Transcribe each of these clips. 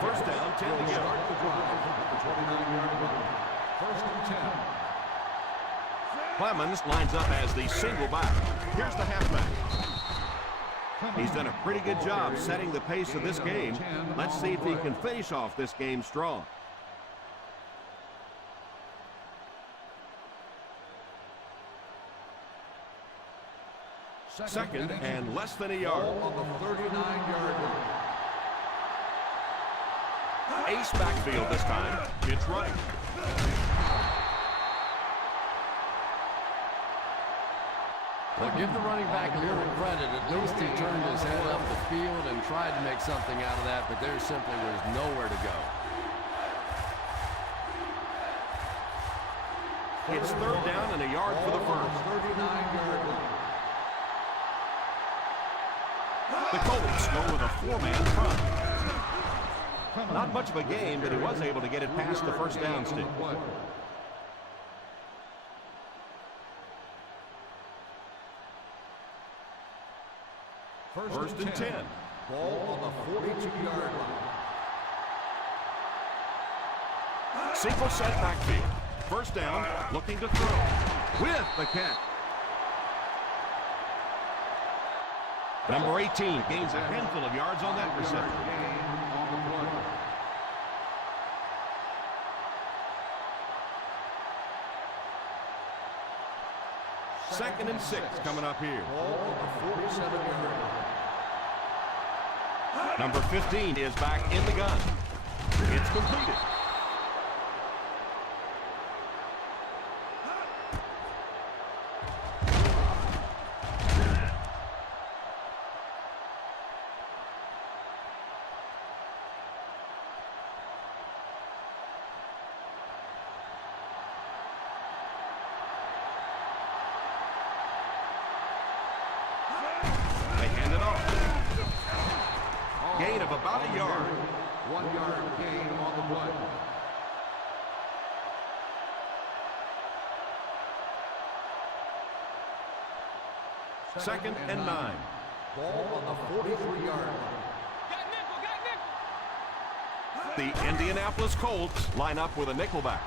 First down, 10 to go. Start the drive at the 29-yard line. First and 10. Clemens lines up as the single back. Here's the halfback. He's done a pretty good job setting the pace of this game. Let's see if he can finish off this game strong. Second and less than a yard. On the 39-yard line. Ace backfield this time. It's right. Well, give the running back a little credit. At least he turned his head up the field and tried to make something out of that, but there simply was nowhere to go. It's third down and a yard for the first. 39-yard line. The Colts go with a four-man front. Not much of a game, but he was able to get it past the first down stick. First and 10. Ball on the 42-yard line. Single set backfield. First down, looking to throw. With the catch. Number 18 gains a handful of yards on that reception. Second and 6 coming up here. Ball on the 47-yard line. Number 15 is back in the gun. It's completed. They hand it off. Gain of about a yard. 1 yard gain on the play. Second and 9. Ball on the 43-yard line. The Indianapolis Colts line up with a nickelback.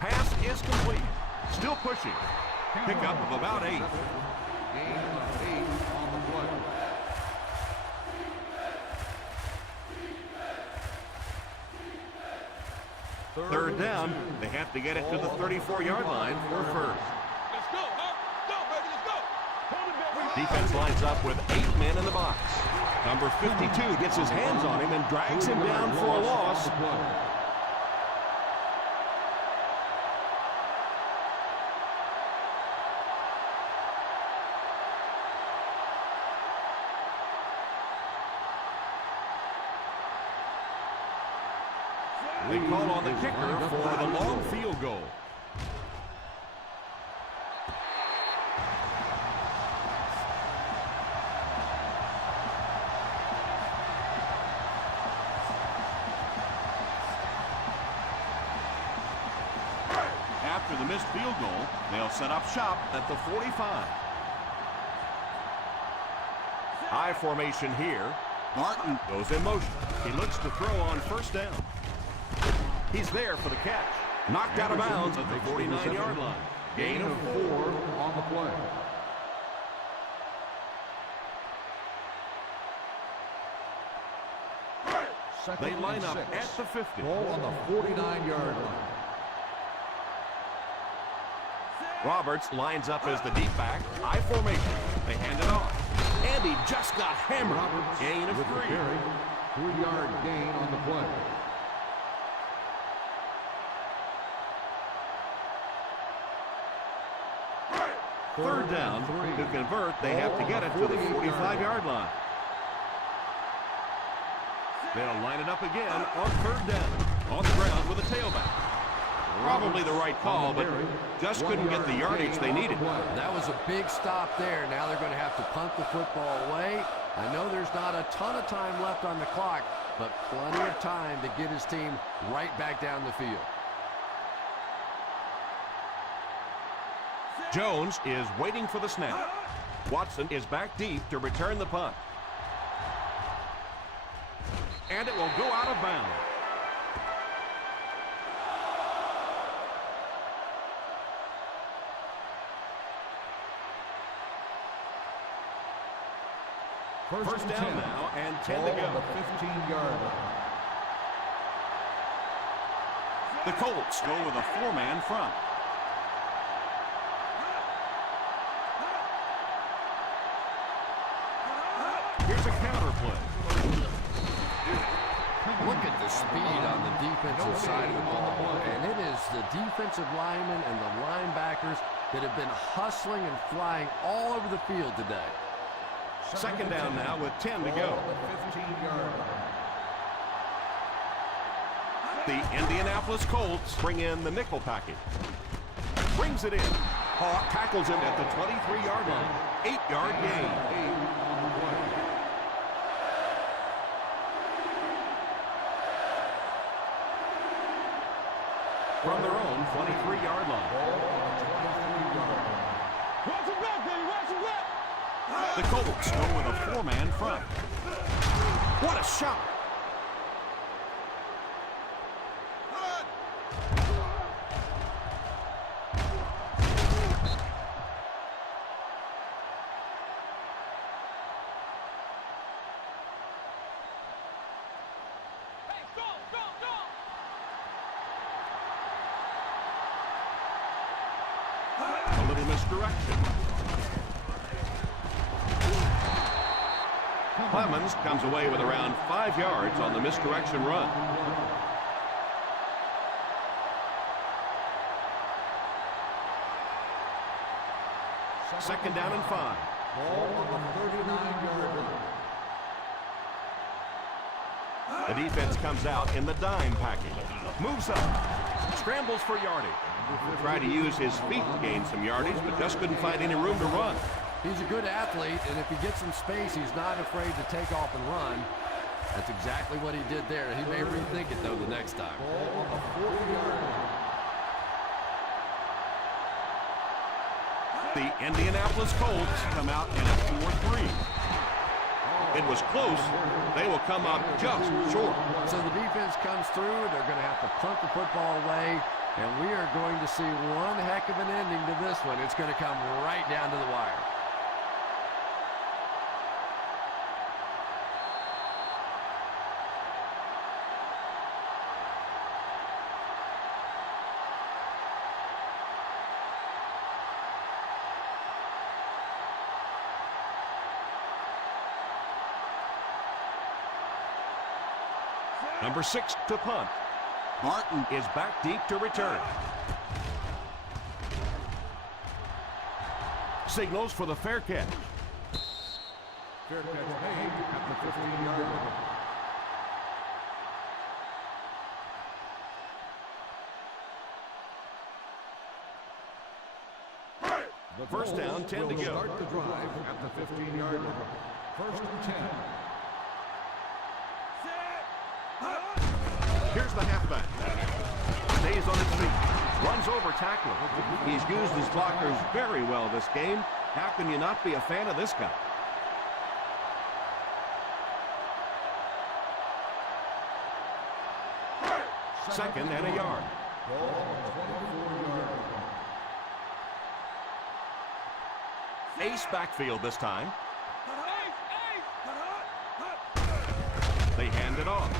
Pass is complete. Still pushing. Pickup of about 8. Gain of 8 on the play. Third down. They have to get it to the 34-yard line for first. Let's go, huh? Go, baby, let's go. Hold it, baby. Defense lines up with 8 men in the box. Number 52 gets his hands on him and drags him down for a loss. They call on the kicker for the long field goal. After the missed field goal, they'll set up shop at the 45. I formation here. Martin goes in motion. He looks to throw on first down. He's there for the catch. Knocked out of bounds at the 49-yard line. Gain of 4 on the play. They line up at the 50. Ball on the 49-yard line. Roberts lines up as the deep back. I formation. They hand it off. And he just got hammered. Roberts Gain of with 3. the carry. 3-yard gain on the play. Third down. To convert, they have to get it to the 45-yard line. They'll line it up again on third down. On the ground with a tailback. Probably the right call, but just couldn't get the yardage they needed. That was a big stop there. Now they're going to have to punt the football away. I know there's not a ton of time left on the clock, but plenty of time to get his team right back down the field. Jones is waiting for the snap. Watson is back deep to return the punt. and it will go out of bounds. First down now and 10 to go. 15-yard line. The Colts go with a 4-man front. Here's a counter play. Look at the speed on the defensive side of the ball. And it is the defensive linemen and the linebackers that have been hustling and flying all over the field today. Second down now with 10 to go. 15-yard line. The Indianapolis Colts bring in the nickel package. Brings it in. Hawk tackles him at the 23-yard line. 8-yard gain. From their own 23-yard line. Watch it back, baby. Watch it back. The Colts go with a 4-man front. What a shot! Hey, go, go, go. A little misdirection. Clemens comes away with around 5 yards on the misdirection run. Second down and 5. Ball on the 39-yard line. The defense comes out in the dime package. Moves up. Scrambles for yardage. Tried to use his feet to gain some yardage, but just couldn't find any room to run. He's a good athlete, and if he gets some space, he's not afraid to take off and run. That's exactly what he did there. He may rethink it, though, the next time. Ball on the 40-yard line. The Indianapolis Colts come out in a 4-3. It was close. They will come up just short. So the defense comes through. They're going to have to punt the football away, and we are going to see one heck of an ending to this one. It's going to come right down to the wire. Number 6 to punt. Martin is back deep to return. Signals for the fair catch. Fair catch made at the 15-yard line. The First down, 10 to go. Start the drive at the 15-yard line. First and 10. Here's the halfback. Stays on his feet. Runs over tackler. He's used his blockers very well this game. How can you not be a fan of this guy? Second and a yard. Ball on the 24-yard line. Ace backfield this time. They hand it off.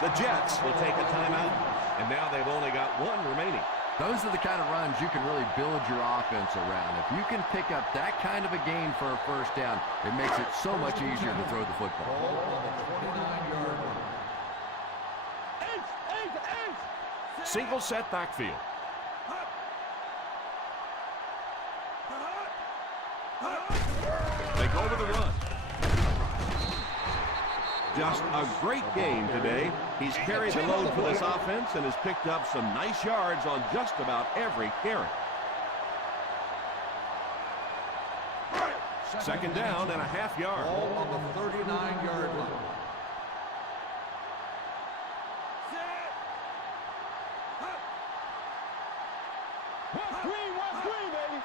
The Jets will take a timeout, and now they've only got one remaining. Those are the kind of runs you can really build your offense around. If you can pick up that kind of a gain for a first down, it makes it so much easier to throw the football. Ball on the 29-yard line. Single set backfield. They go with the run. Just a great game today. He's carried the load for this offense and has picked up some nice yards on just about every carry. Second down and a half yard. Ball on the 39-yard line. West Green, baby.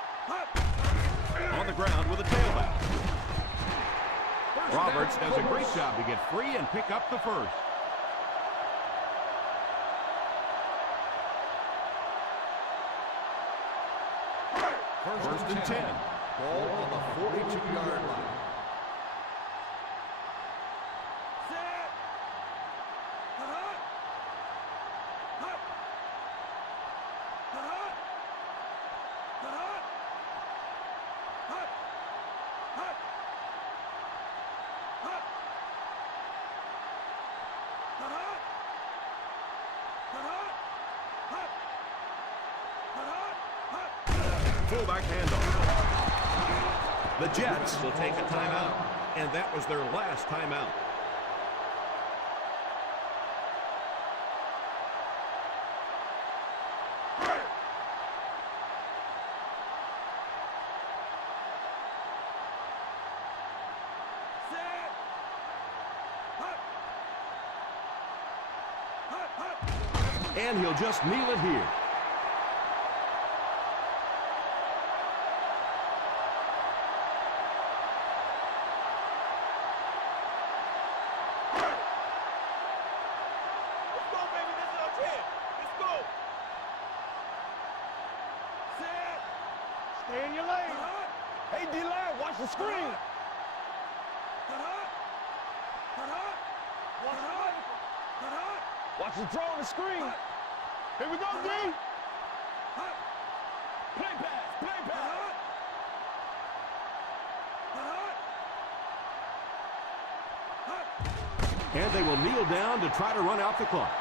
On the ground with a tailback. Roberts does a great job to get free and pick up the first. First and 10. Ball on the 42-yard line. Fullback handoff. The Jets will take a timeout, and that was their last timeout. And he'll just kneel it here. Stay in your lane. Hey, D-line, watch the screen. Watch the throw on the screen. Here we go, D. Play pass, play pass. And they will kneel down to try to run out the clock.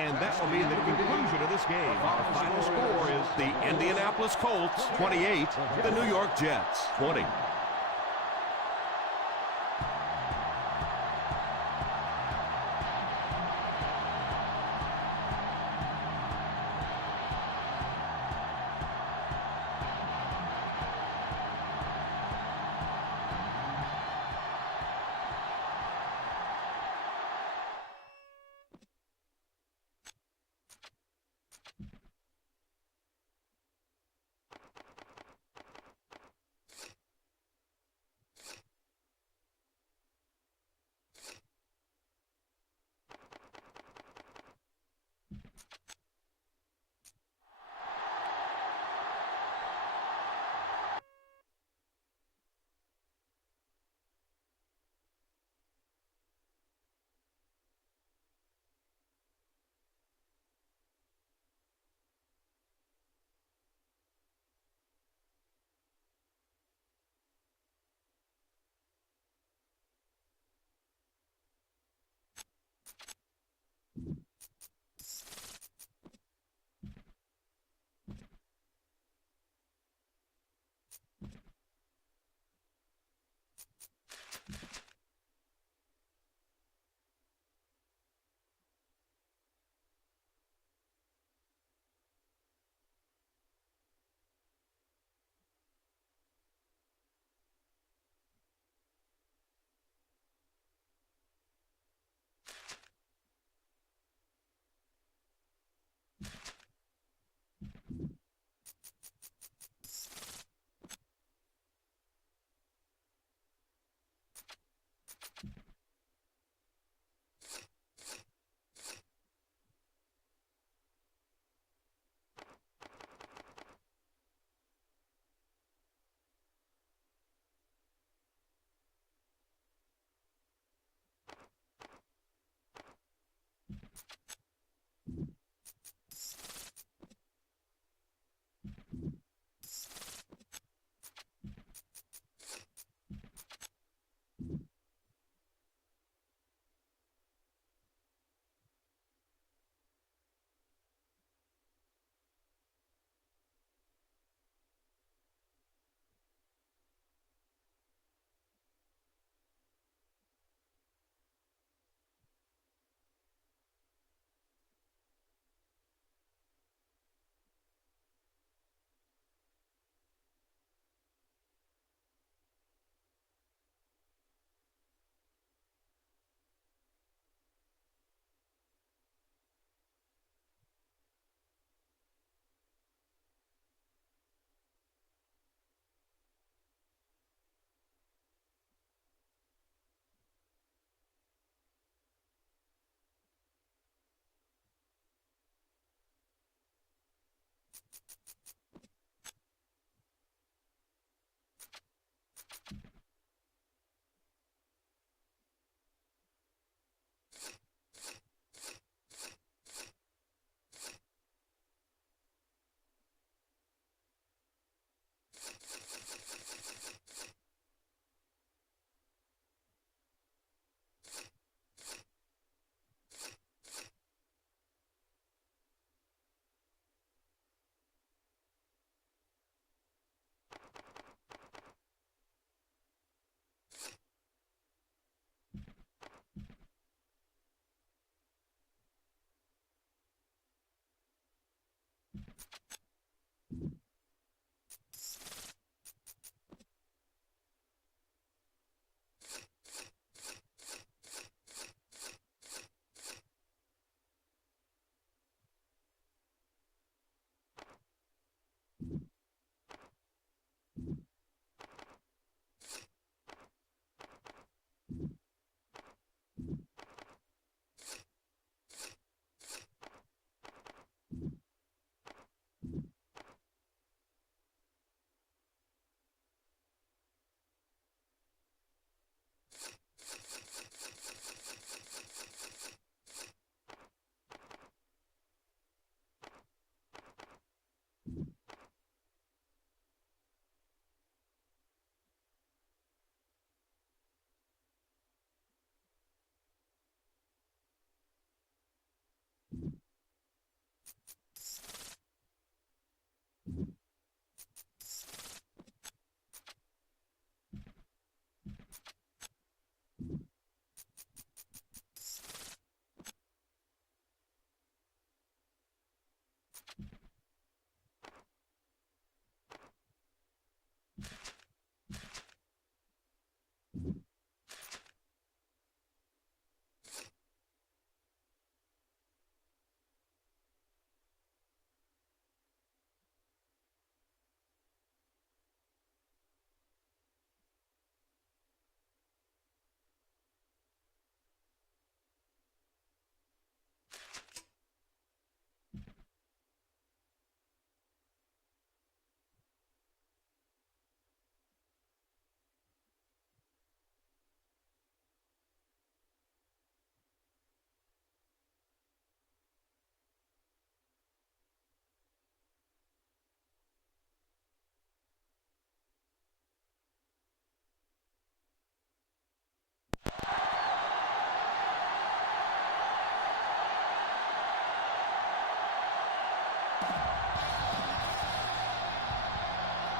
And that will be the conclusion of this game. Our final score is the Indianapolis Colts 28, the New York Jets 20.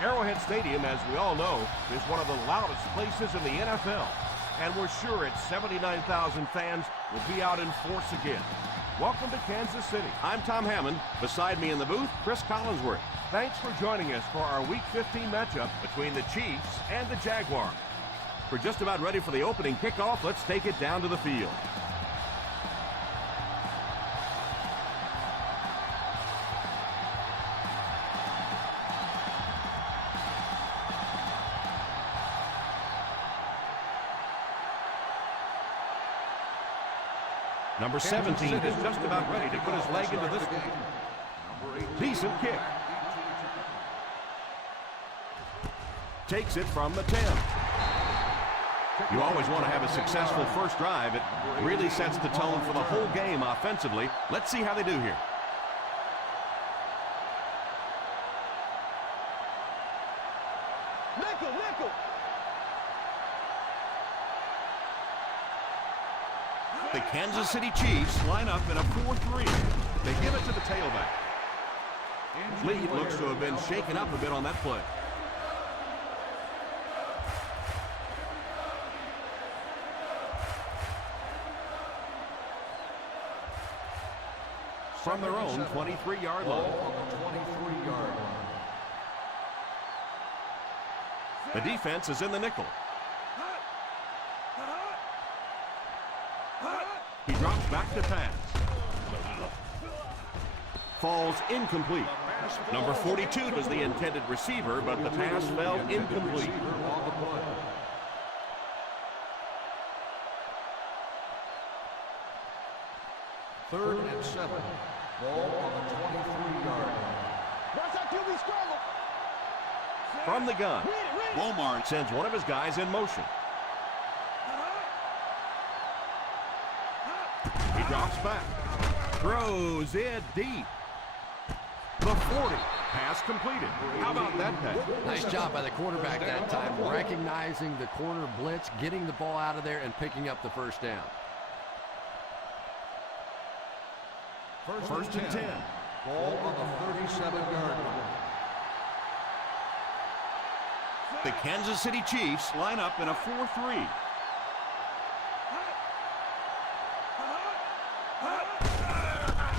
Arrowhead Stadium, as we all know, is one of the loudest places in the NFL. And we're sure its 79,000 fans will be out in force again. Welcome to Kansas City. I'm Tom Hammond. Beside me in the booth, Chris Collinsworth. Thanks for joining us for our Week 15 matchup between the Chiefs and the Jaguars. We're just about ready for the opening kickoff. Let's take it down to the field. Number 17 is just about ready to put his leg into this game. Decent kick. Takes it from the 10. You always want to have a successful first drive. It really sets the tone for the whole game offensively. Let's see how they do here. Nickel. The Kansas City Chiefs line up in a 4-3. They give it to the tailback. Lead looks to have been shaken up a bit on that play. From their own 23-yard line. The defense is in the nickel. He drops back to pass. Falls incomplete. Number 42 was the intended receiver, but the pass fell incomplete. Third and 7. Ball on the 23-yard line. From the gun, Walmart sends one of his guys in motion. He drops back. Throws it deep. The 40. Pass completed. How about that pass? Nice job by the quarterback that time, recognizing the corner blitz, getting the ball out of there, and picking up the first down. First and 10. Ball on the 37-yard line. The Kansas City Chiefs line up in a 4-3.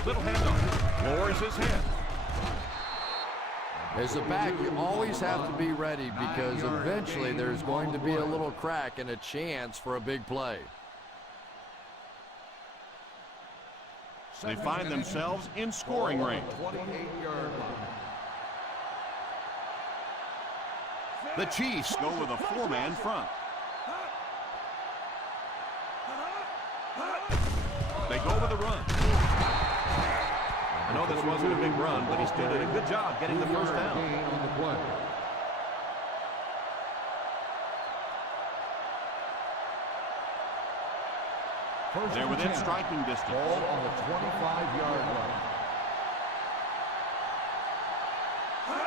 Little handoff. Lowers his head. As a back, you always have to be ready because eventually there's going to be a little crack and a chance for a big play. They find themselves in scoring range. 28-yard line. The Chiefs go with a 4-man front. They go with a run. I know this wasn't a big run, but he still did a good job getting the first down. Gain on the play. They're within striking distance. Ball on the 25-yard line.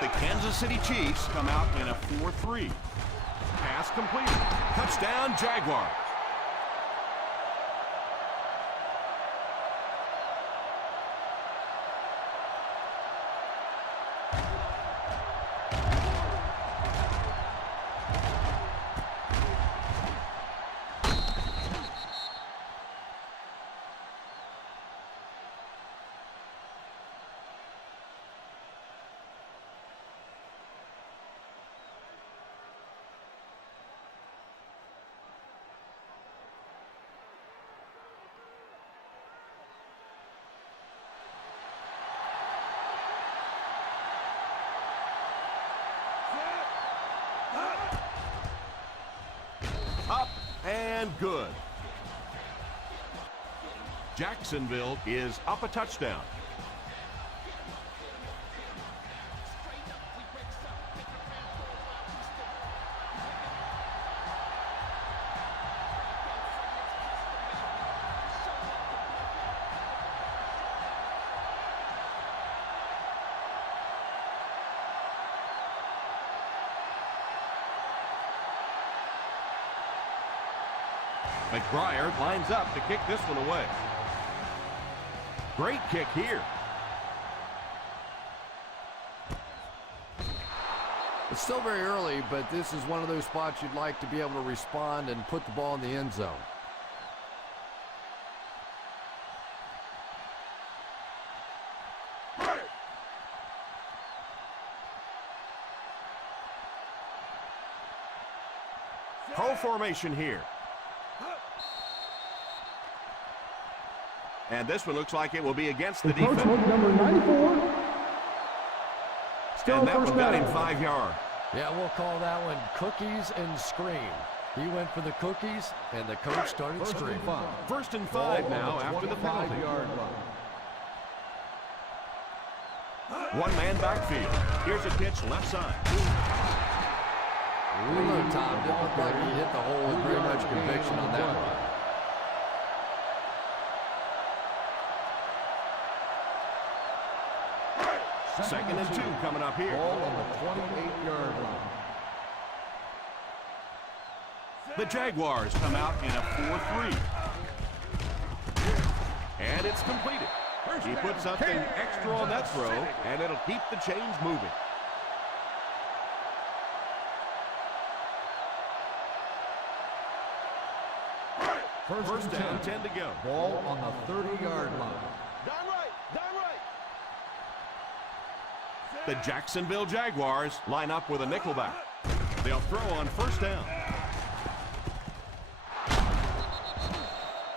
The Kansas City Chiefs come out in a 4-3. Pass completed. Touchdown, Jaguars. Up and good. Jacksonville is up a touchdown. McBriar lines up to kick this one away. Great kick here. It's still very early, but this is one of those spots you'd like to be able to respond and put the ball in the end zone. Pro formation here. And this one looks like it will be against the defense. Number 94. Still And that first one got down. him 5 yards. Yeah, we'll call that one cookies and scream. He went for the cookies, and the coach started screaming. First and 5 now after the penalty. 25-yard line. One-man backfield. Here's a pitch left side. Hello, Tom. Didn't look like he hit the hole with very much conviction on that one. Second and 2 coming up here. Ball on the 28-yard line. The Jaguars come out in a 4-3. And it's completed. He puts something extra on that throw, and it'll keep the chains moving. First down, 10 to go. Ball on the 30-yard line. Down right. Down right. The Jacksonville Jaguars line up with a nickelback. They'll throw on first down.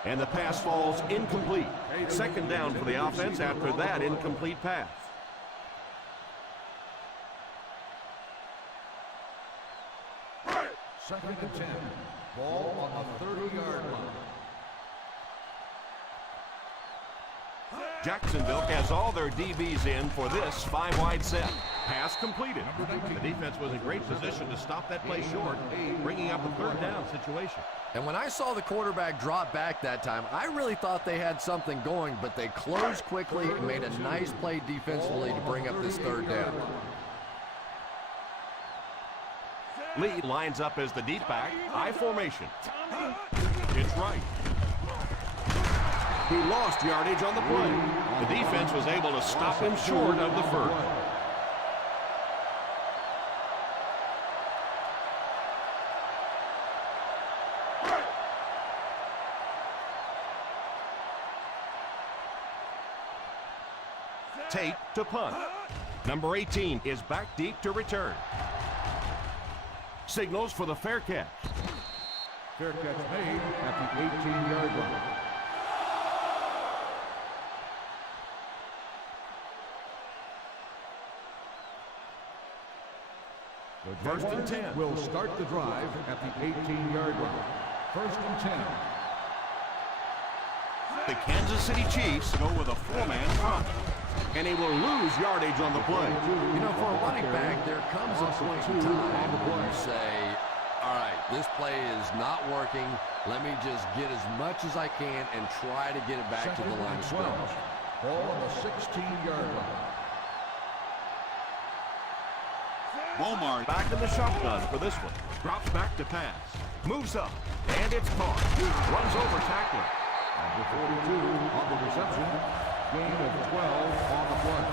And the pass falls incomplete. Second down for the offense after that incomplete pass. Second and 10. Ball on the 30-yard line. Jacksonville has all their DBs in for this 5-wide set. Pass completed. The defense was in great position to stop that play short, bringing up a third down situation. And when I saw the quarterback drop back that time, I really thought they had something going, but they closed quickly and made a nice play defensively to bring up this third down. Lee lines up as the deep back, I formation. It's right. He lost yardage on the play. The defense was able to stop him short of the first. Tate to punt. Number 18 is back deep to return. Signals for the fair catch. Fair catch made at the 18-yard line. The First and 10. will start the drive at the 18-yard line. First and 10. The Kansas City Chiefs go with a 4-man front. And he will lose yardage on the play. You know, for a running back, there comes a point in time when you say, all right, this play is not working. Let me just get as much as I can and try to get it back to the line of scrimmage. Ball on the 16-yard line. Bomar back in the shotgun for this one. Drops back to pass. Moves up. And it's caught. Runs over tackler. Number 42 on the reception. Gain of 12 on the play.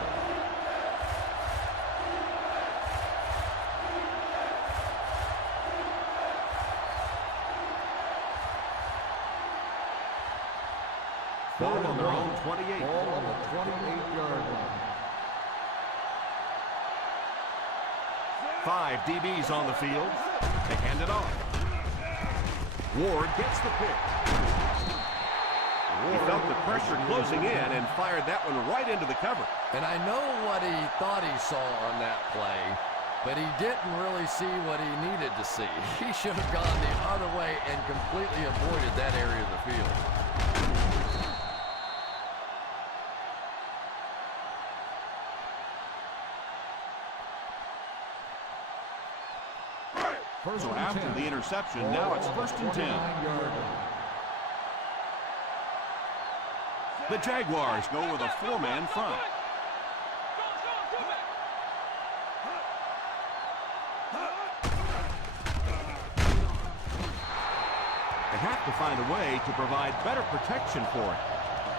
Ball on their own 28. Ball on the 28-yard line. 5 DBs on the field. They hand it off. Ward gets the pick. He felt the pressure closing in and fired that one right into the cover. And I know what he thought he saw on that play, but he didn't really see what he needed to see. He should have gone the other way and completely avoided that area of the field. So after the interception, now it's first and 10. The Jaguars go with a 4-man front. They have to find a way to provide better protection for it.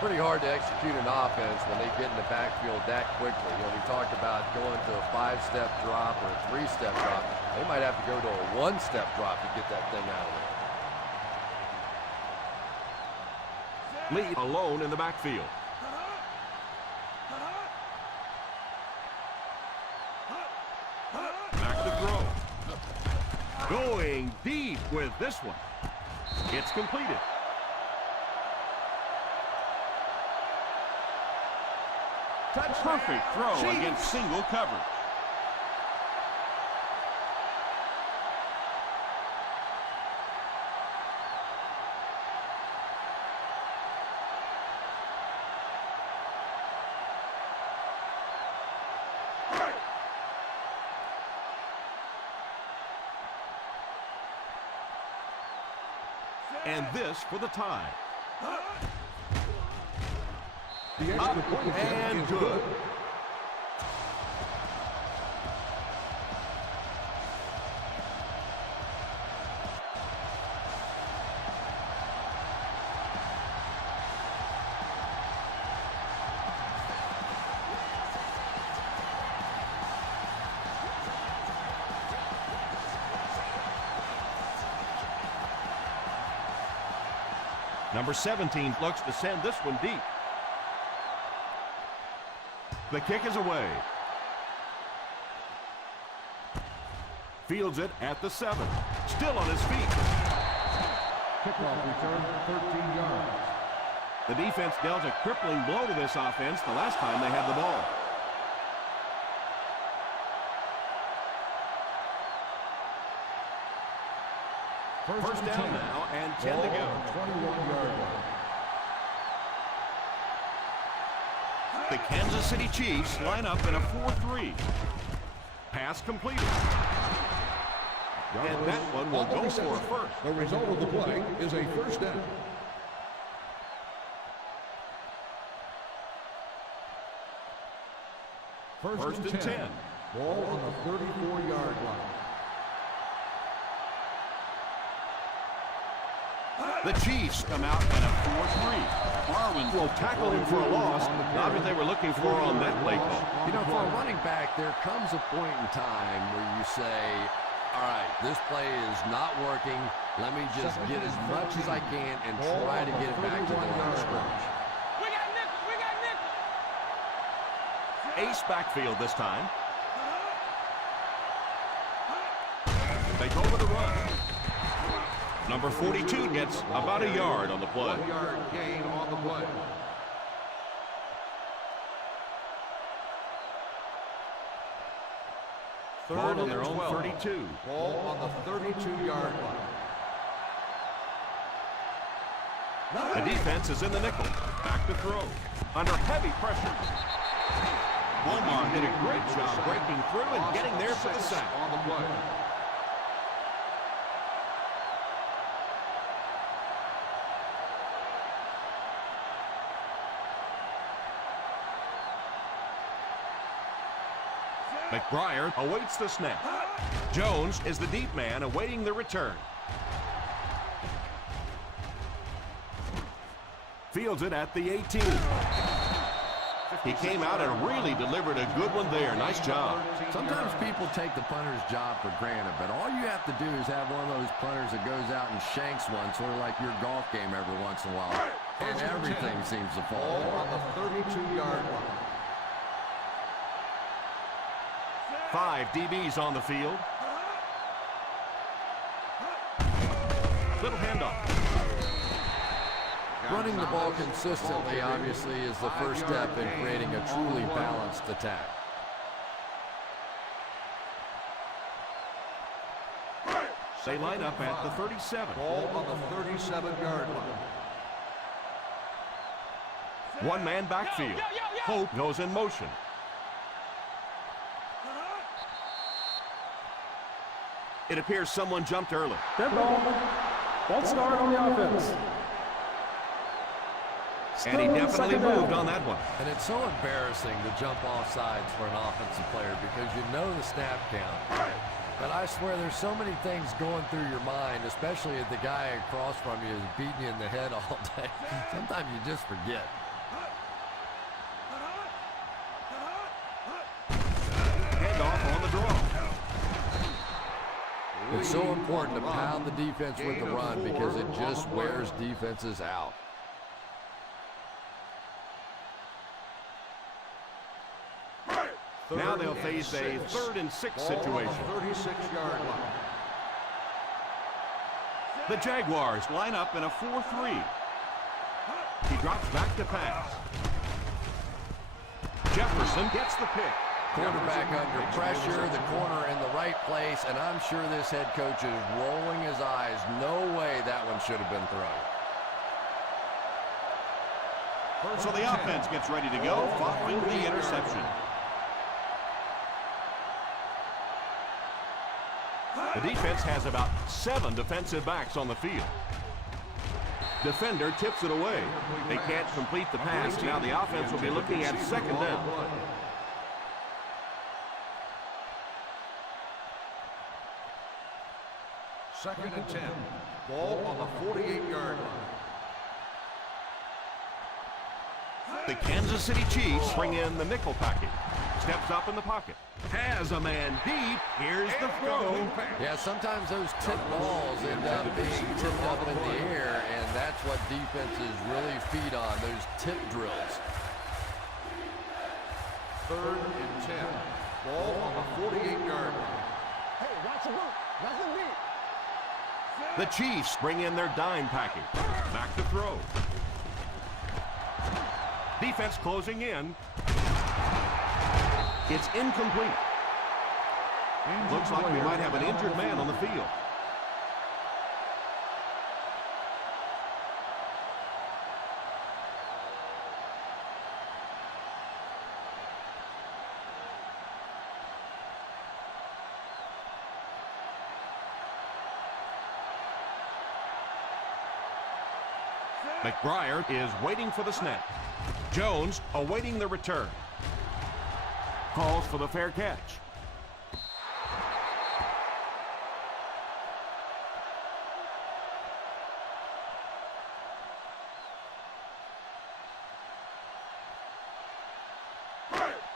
pretty hard to execute an offense when they get in the backfield that quickly. You know, we talked about going to a 5-step drop or a 3-step drop. They might have to go to a 1-step drop to get that thing out of there. Lee alone in the backfield. Back to throw. Going deep with this one. It's completed. Perfect throw against single coverage. And this for the tie. The extra point And good. Number 17 looks to send this one deep. The kick is away. Fields it at the 7. Still on his feet. Kickoff return, 13 yards. The defense dealt a crippling blow to this offense the last time they had the ball. First down now and 10 to go. 21-yard line. The Kansas City Chiefs line up in a 4-3. Pass completed. And that one will go for a first. The result of the play is a first down. First and 10. Ball on the 34-yard line. The Chiefs come out in a 4-3. Darwin will tackle him for a loss. Not what they were looking for on that play call. You know, for a running back, there comes a point in time where you say, all right, this play is not working. Let me just get as much as I can and try to get it back to the line of scrimmage. We got nickel. We got nickel. Ace backfield this time. They go with the run. Number 42 gets about a yard on the play. 1-yard gain on the play. Ball on their own 12. 32. Ball on the 32-yard line. The defense is in the nickel. Back to throw. Under heavy pressure. Omar did a great job breaking through and getting there for the sack. On the play. McBriar awaits the snap. Jones is the deep man awaiting the return. Fields it at the 18. He came out and really delivered a good one there. Nice job. Sometimes people take the punter's job for granted, but all you have to do is have one of those punters that goes out and shanks one, sort of like your golf game every once in a while, and everything seems to fall Ball apart. on the 32-yard line. 5 DBs on the field. Little handoff. Running the ball consistently, obviously, is the first step in creating a truly balanced attack. They line up at the 37. Ball on the 37-yard line. One-man backfield. Hope goes in motion. It appears someone jumped early. Dead ball. False start on the offense. And he definitely moved on that one. And it's so embarrassing to jump off sides for an offensive player because you know the snap count. But I swear there's so many things going through your mind, especially if the guy across from you is beating you in the head all day. Sometimes you just forget. It's so important to pound the defense with the run because it just wears defenses out. Now they'll face a 3rd and 6 situation. 36-yard line. The Jaguars line up in a 4-3. He drops back to pass. Jefferson gets the pick. Quarterback under pressure, the corner in the right place, and I'm sure this head coach is rolling his eyes. No way that one should have been thrown. So the offense gets ready to go following the interception. The defense has about 7 defensive backs on the field. Defender tips it away. They can't complete the pass. Now the offense will be looking at 2nd down. Second and 10. Ball on the 48-yard line. The Kansas City Chiefs bring in the nickel package. Steps up in the pocket. Has a man deep. Here's the throw. Yeah, sometimes those tip balls end up being tipped up in the air, and that's what defenses really feed on, those tip drills. 3rd and 10. Ball on the 48-yard line. Hey, that's a root. That's a beat. The Chiefs bring in their dime package. Back to throw. Defense closing in. It's incomplete. Looks like we might have an injured man on the field. McBriar is waiting for the snap. Jones awaiting the return. Calls for the fair catch.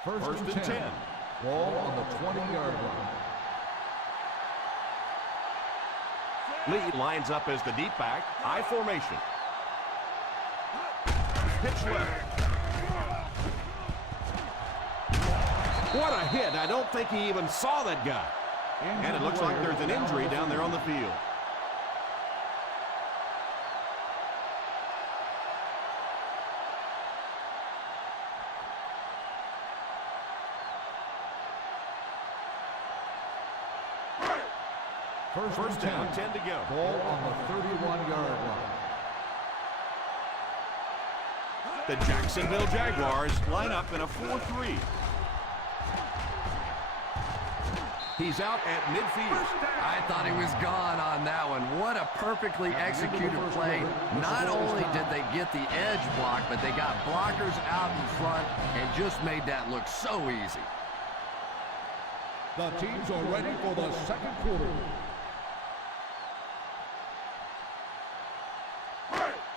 First and 10. Ball on the 20-yard line. Lee lines up as the deep back. I formation. Pitch left. What a hit. I don't think he even saw that guy. And it looks like there's an injury down there on the field. First down, 10 to go. Ball on the 31-yard line. The Jacksonville Jaguars line up in a 4-3. He's out at midfield. I thought he was gone on that one. What a perfectly executed play. Not only did they get the edge block, but they got blockers out in front and just made that look so easy. The teams are ready for the second quarter.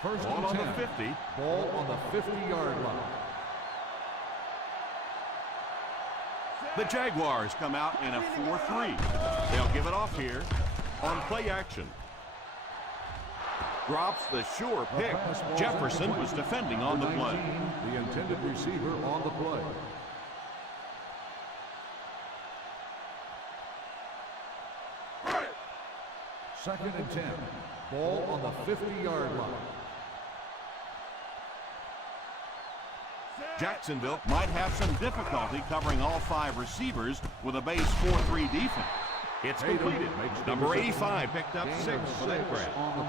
First Ball and on 10. the 50. Ball on the 50-yard line. The Jaguars come out in a 4-3. They'll give it off here on play action. Drops the sure pick. Jefferson was defending on the play. The intended receiver on the play. Second and 10. Ball on the 50-yard line. Jacksonville might have some difficulty covering all 5 receivers with a base 4-3 defense. It's completed. Number 85 picked up 6 for that grab. On the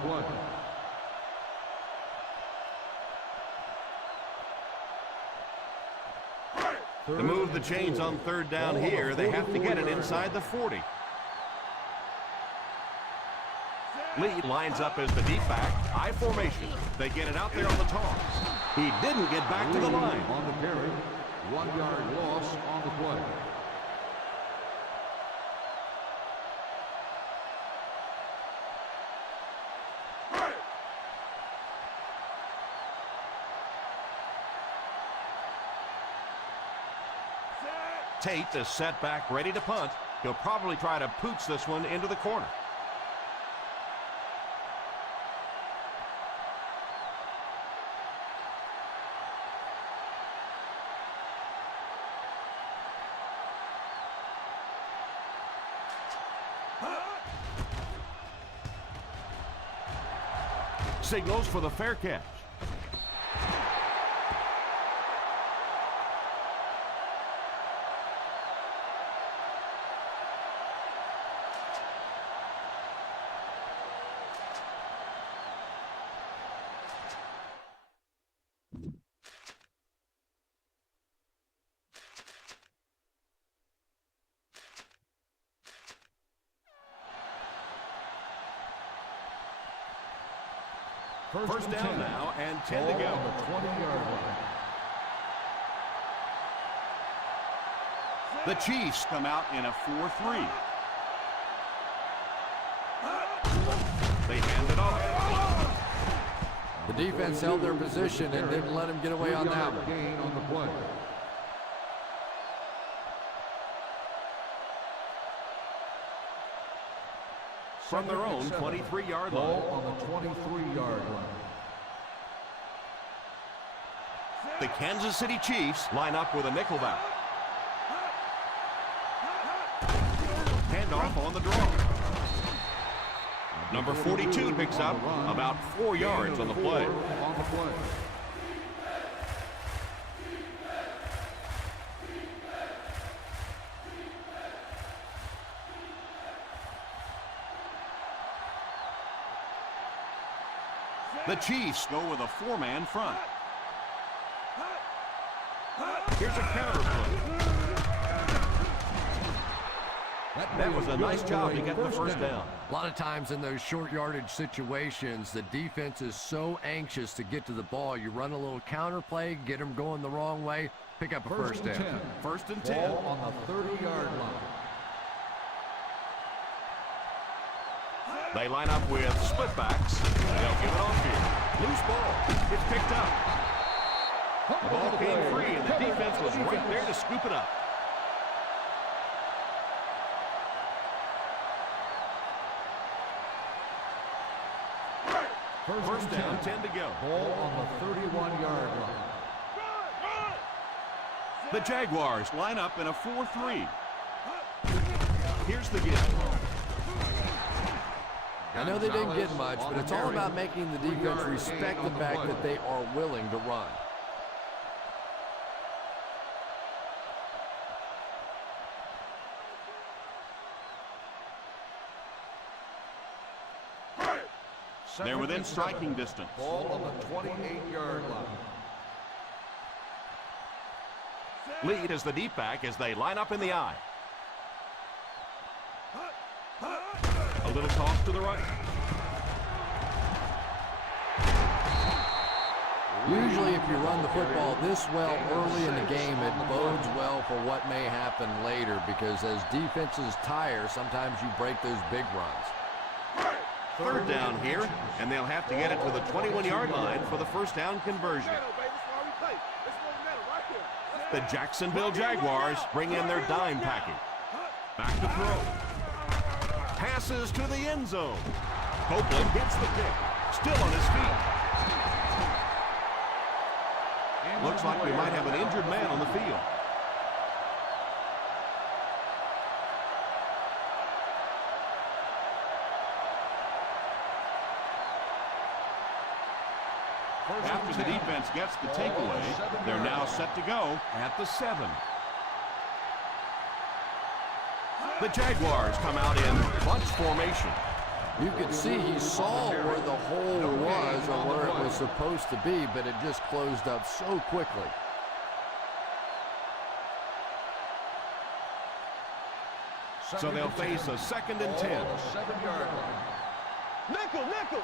play. To move the chains on 3rd down here, they have to get it inside the 40. Lee lines up as the deep back. I formation. They get it out there on the toss. He didn't get back to the line. On the carry. 1-yard loss on the play. Tate is set back, ready to punt. He'll probably try to pooch this one into the corner. Signals for the fair catch. First down now and 10 to go. On the 20-yard line. The Chiefs come out in a 4-3. They hand it off. The defense held their position and didn't let him get away on that one. Gain on the play. From their own 23-yard line. Ball on the 23-yard line. The Kansas City Chiefs line up with a nickelback. Handoff on the draw. Number 42 picks up about 4 yards on the play. The Chiefs go with a 4-man front. Here's a counter play. That was a nice job to get the first down. A lot of times in those short yardage situations, the defense is so anxious to get to the ball. You run a little counter play, get them going the wrong way, pick up a first down. First and 10. Ball on the 30-yard line. They line up with split backs. They'll give it off here. Loose ball. It's picked up. The ball came free, and the defense was right there to scoop it up. First down, 10 to go. Ball on the 31-yard line. The Jaguars line up in a 4-3. Here's the give. I know they didn't get much, but it's all about making the defense respect the fact that they are willing to run. They're within striking distance. Ball on the 28-yard line. Lead is the deep back as they line up in the I. A little toss to the right. Usually if you run the football this well early in the game, it bodes well for what may happen later, because as defenses tire, sometimes you break those big runs. Third down here, and they'll have to get it to the 21-yard line for the first down conversion. The Jacksonville Jaguars bring in their dime package. Back to throw. Passes to the end zone. Copeland gets the pick. Still on his feet. Looks like we might have an injured man on the field. After the defense gets the takeaway, they're now set to go at the 7. The Jaguars come out in bunch formation. You could see he saw where the hole was or where it was supposed to be, but it just closed up so quickly. So they'll face a 2nd and 10. 7-yard line. Nickel.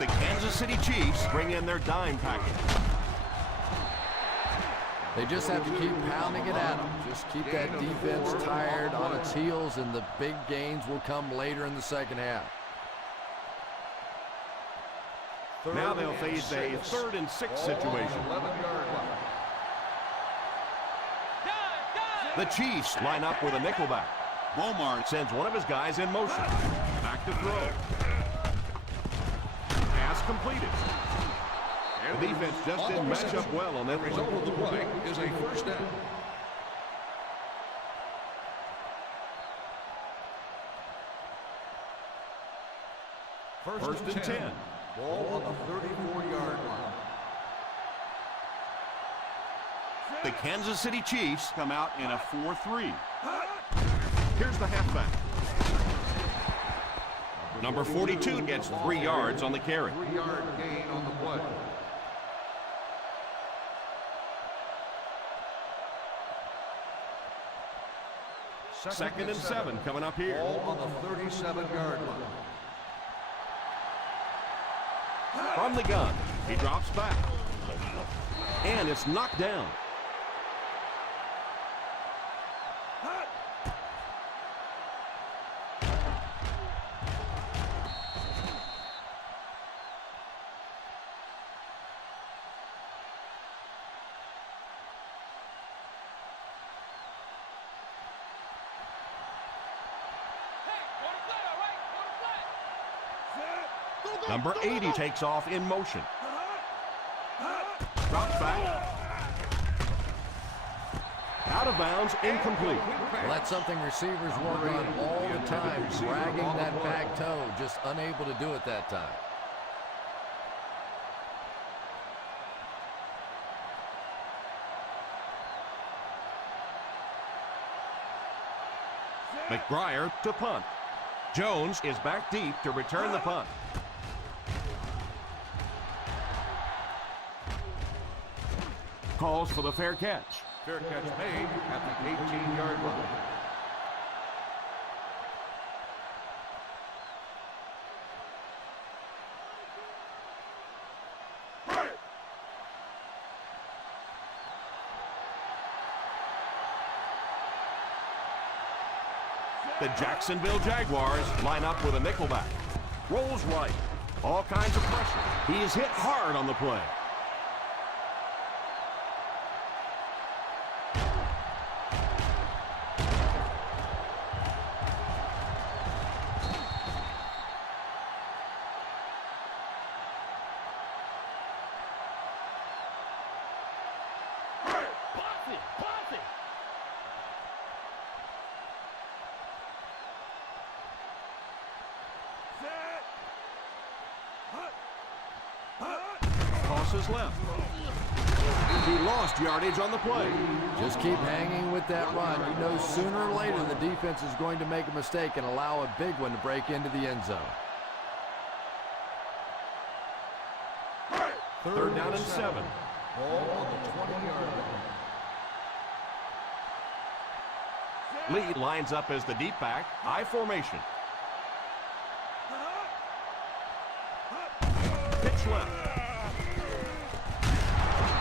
The Kansas City Chiefs bring in their dime package. They just have to keep pounding it at them. Just keep that defense tired on its heels, and the big gains will come later in the second half. Now they'll face a 3rd and 6 situation. 11-yard line. The Chiefs line up with a nickelback. Walmart sends one of his guys in motion. Back to throw. Pass completed. The defense just didn't match up well on that Result one. of the play is a first down. First and 10. Ball on the 34-yard line. The Kansas City Chiefs come out in a 4-3. Here's the halfback. Number 42 gets 3 yards on the carry. 3-yard gain on the play. Second and 7 coming up here. Ball on the 37-yard line. From the gun, he drops back. And it's knocked down. Number 80 takes off in motion. Drops back. Out of bounds, incomplete. Well, that's something receivers work on all the time, dragging that back toe, just unable to do it that time. McBriar to punt. Jones is back deep to return the punt. Calls for the fair catch. Fair catch made at the 18-yard line. The Jacksonville Jaguars line up with a nickelback. Rolls right. All kinds of pressure. He is hit hard on the play. Tosses left. He lost yardage on the play. Just keep hanging with that run. You know sooner or later the defense is going to make a mistake and allow a big one to break into the end zone. Third down and 7. Ball on the 20-yard line. Lee lines up as the deep back. I formation. Pitch left.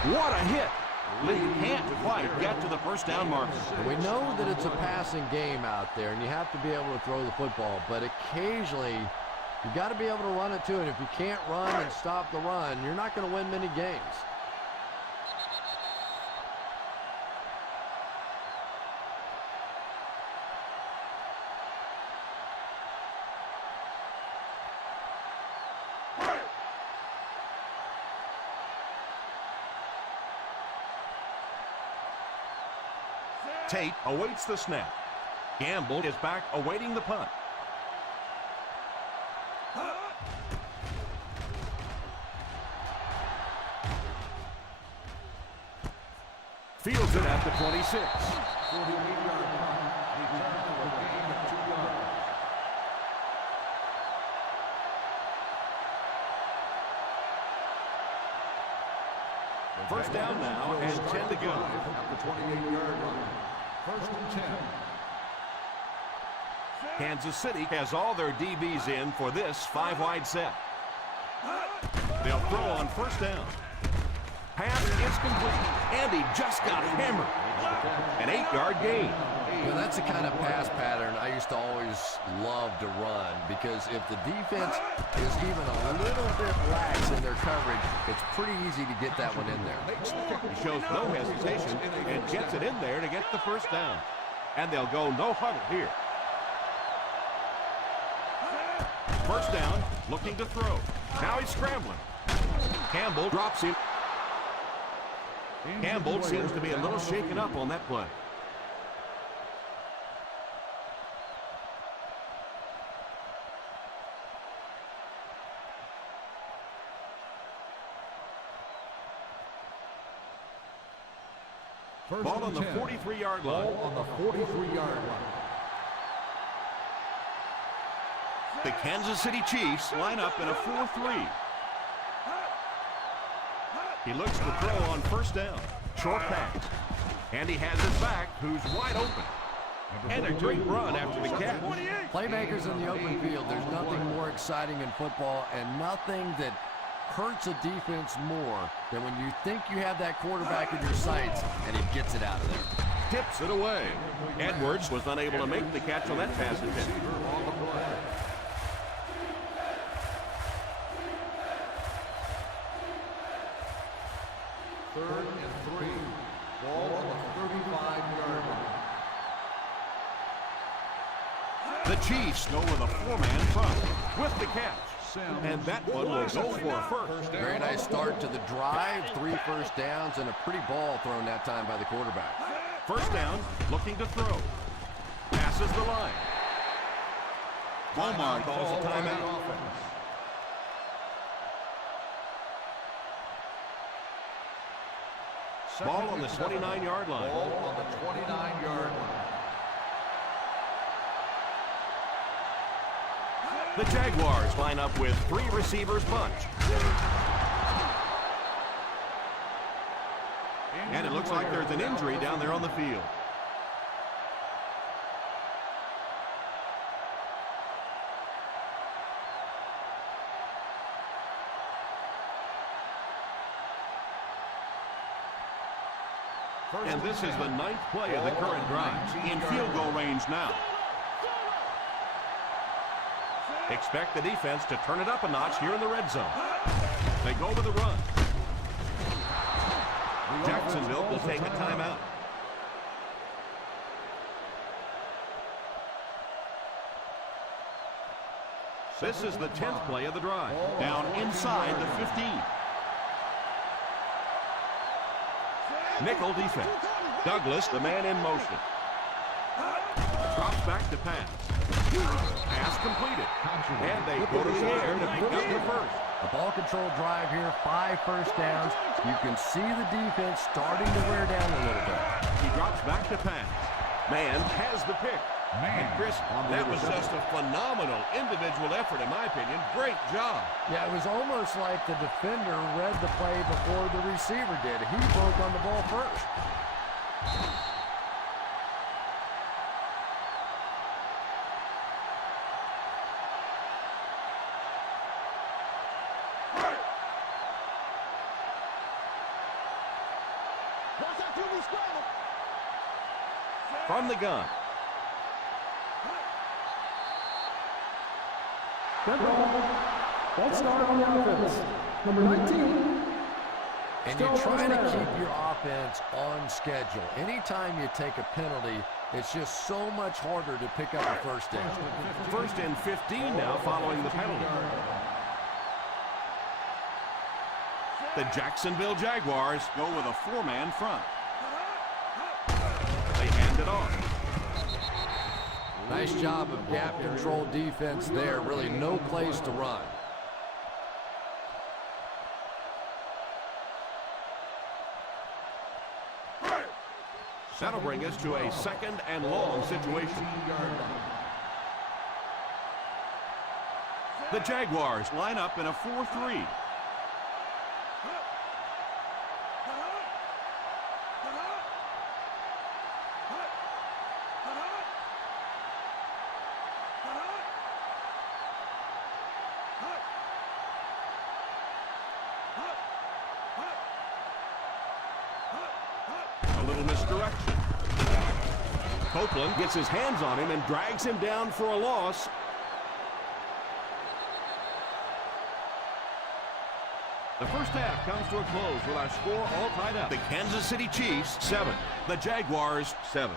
What a hit. Lee can't quite get to the first down marker. We know that it's a passing game out there, and you have to be able to throw the football, but occasionally you've got to be able to run it too, and if you can't run and stop the run, you're not going to win many games. Tate awaits the snap. Gamble is back awaiting the punt. Fields it at the 26. 48-yard punt. Return for a gain of 2 yards. First down now and 10 to go. At the 28-yard line. First and 10. Kansas City has all their DBs in for this 5-wide set. They'll throw on first down. Pass is complete, and he just got hammered. An 8-yard gain. Well, that's the kind of pass pattern I used to always love to run, because if the defense is even a little bit lax in their coverage, it's pretty easy to get that one in there. He shows no hesitation and gets it in there to get the first down. And they'll go no huddle here. First down, looking to throw. Now he's scrambling. Campbell drops him. Campbell seems to be a little shaken up on that play. Ball on the 43-yard line. Ball on the 43-yard line. The Kansas City Chiefs line up in a 4-3. He looks to throw on first down. Short pass. And he has his back, who's wide open. And a great run after the catch. Playmakers in the open field, there's nothing more exciting in football and nothing that hurts a defense more than when you think you have that quarterback in your sights and he gets it out of there. Tips it away. Edwards was unable to make the catch on that pass attempt. Third and 3. Ball on the 35-yard line. The Chiefs go with a 4-man front with the catch. And that one will go for a first. Very nice start to the drive. 3 first downs and a pretty ball thrown that time by the quarterback. First down, looking to throw. Passes the line. Walmart calls a timeout. Ball on the 29-yard line. Ball on the 29-yard line. The Jaguars line up with 3 receivers bunch. And it looks like there's an injury down there on the field. And this is the 9th play of the current drive. In field goal range now. Expect the defense to turn it up a notch here in the red zone. They go with the run. Jacksonville will take a timeout. This is the 10th play of the drive. Down inside the 15. Nickel defense. Douglas, the man in motion. Drops back to pass. Pass completed. And they go to the air to pick up the first. A ball control drive here, 5 first downs. You can see the defense starting to wear down a little bit. He drops back to pass. Man has the pick. And Chris, that was just a phenomenal individual effort, in my opinion. Great job. Yeah, it was almost like the defender read the play before the receiver did. He broke on the ball first. From the gun. Good ball. Ball start on the offense. Number 19. And you're trying to keep your offense on schedule. Anytime you take a penalty, it's just so much harder to pick up a first down. First and 15 now following the penalty. The Jacksonville Jaguars go with a 4-man front. They hand it off. Nice job of gap control defense there. Really no place to run. That'll bring us to a 2nd and long situation. The Jaguars line up in a 4-3. A little misdirection. Copeland gets his hands on him and drags him down for a loss. The first half comes to a close with our score all tied up. The Kansas City Chiefs 7, the Jaguars 7.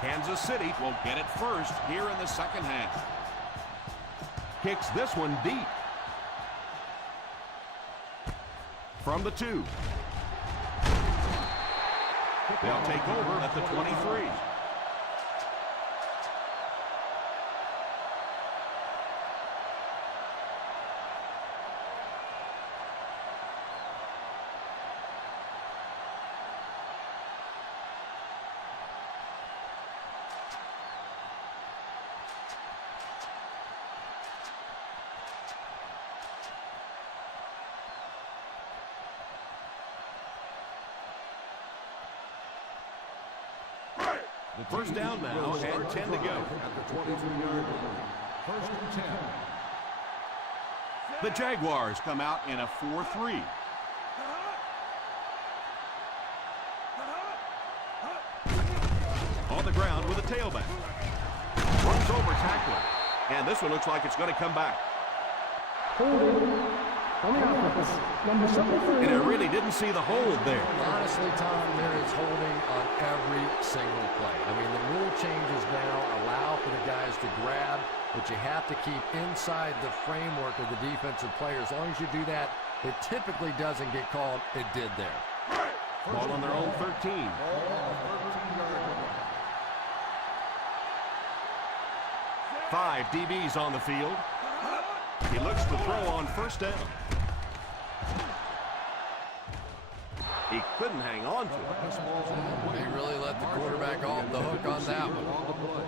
Kansas City will get it first here in the second half. Kicks this one deep. from the 2. They'll take over at the 23. First down now and 10 to go. At the 22-yard line. First and 10. The Jaguars come out in a 4-3. On the ground with a tailback. Runs over tackler. And this one looks like it's going to come back. Holding on the offense. Number 73. And I really didn't see the hold there. Honestly, Tom, there is holding on every single play. I mean, the rule changes now allow for the guys to grab, but you have to keep inside the framework of the defensive player. As long as you do that, it typically doesn't get called. It did there. Ball on their own 13. Ball on the 13-yard line. 5 DBs on the field. He looks to throw on first down. He couldn't hang on to it. They really let the quarterback off the hook on that one.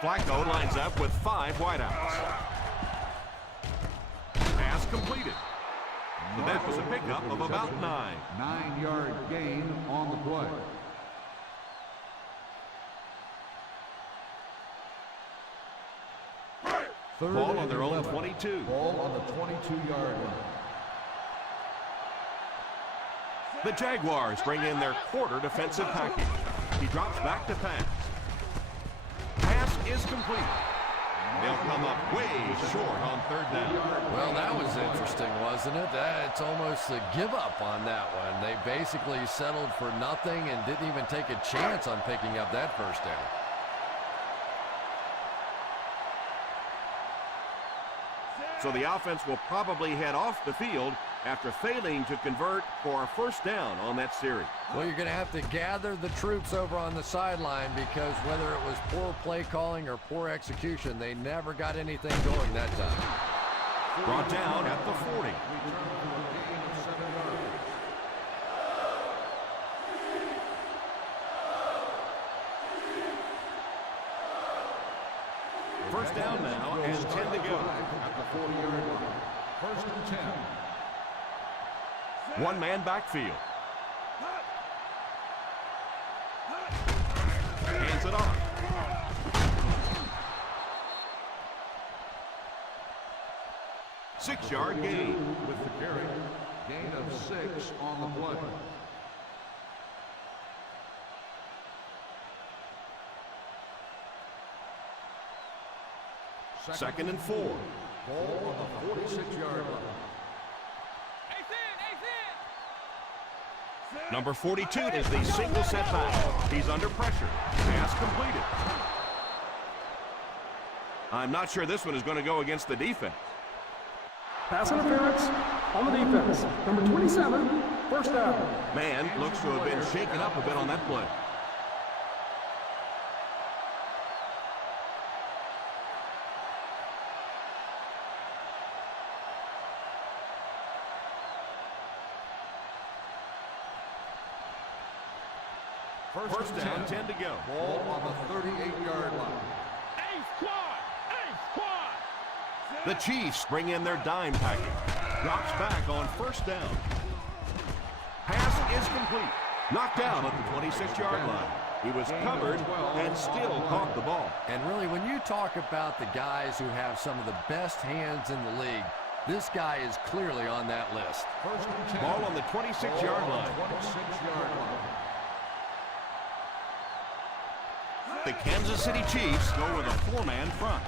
Flacco lines up with 5 wideouts. Pass completed. That was a pickup of about 9. 9-yard gain on the play. Ball on their own 22. Ball on the 22-yard line. The Jaguars bring in their quarter defensive package. He drops back to pass. Pass is complete. They'll come up way short on third down. Well, that was interesting, wasn't it? It's almost a give up on that one. They basically settled for nothing and didn't even take a chance on picking up that first down. So the offense will probably head off the field after failing to convert for a first down on that series. Well, you're going to have to gather the troops over on the sideline because whether it was poor play calling or poor execution, they never got anything going that time. Brought down at the 40. First down now and 10 to go. At the 40-yard line. First and 10. One-man backfield. Hands it off. Six-yard gain. With the carry. Gain of 6 on the play. Second and 4. Ball on the 46-yard line. Number 42 is the single setback. He's under pressure. Pass completed. I'm not sure this one is going to go against the defense. Pass interference on the defense. Number 27, first down. Man looks to have been shaken up a bit on that play. First down, 10 to go. Ball on the 38-yard line. The Chiefs bring in their dime package. Drops back on first down. Pass is complete. Knocked out at the 26-yard line. He was covered and still caught the ball. And really, when you talk about the guys who have some of the best hands in the league, this guy is clearly on that list. First and 10. Ball on the 26-yard line. 26-yard line. The Kansas City Chiefs go with a 4-man front.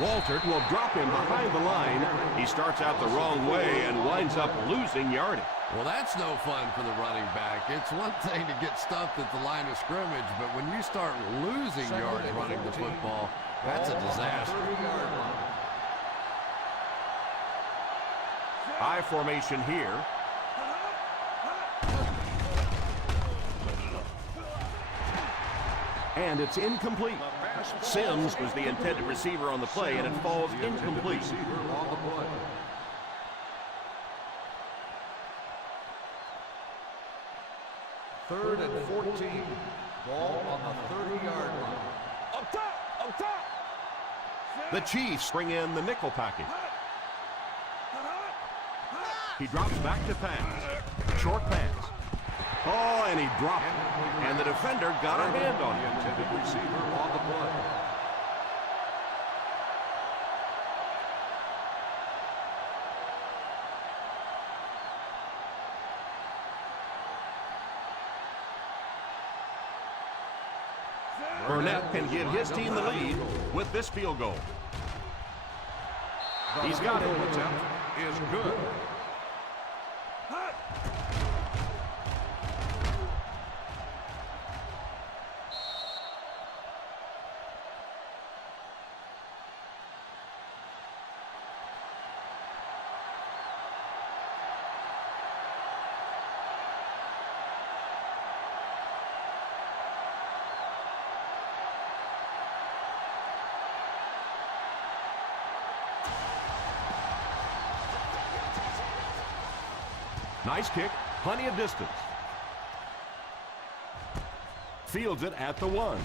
Walter will drop him behind the line. He starts out the wrong way and winds up losing yardage. Well, that's no fun for the running back. It's one thing to get stuffed at the line of scrimmage, but when you start losing yards running the football, that's a disaster. I formation here. And it's incomplete. Sims was the intended receiver on the play, and it falls incomplete. Third and 14. Ball on the 30-yard line. Up top! Up top! The Chiefs bring in the nickel package. He drops back to pass. Short pass. Oh, and he dropped it. And the defender got a hand on him. Intended receiver on the play. Burnett can give his team the lead with this field goal. He's got it. Attempt is good. Nice kick, plenty of distance. Fields it at the 1.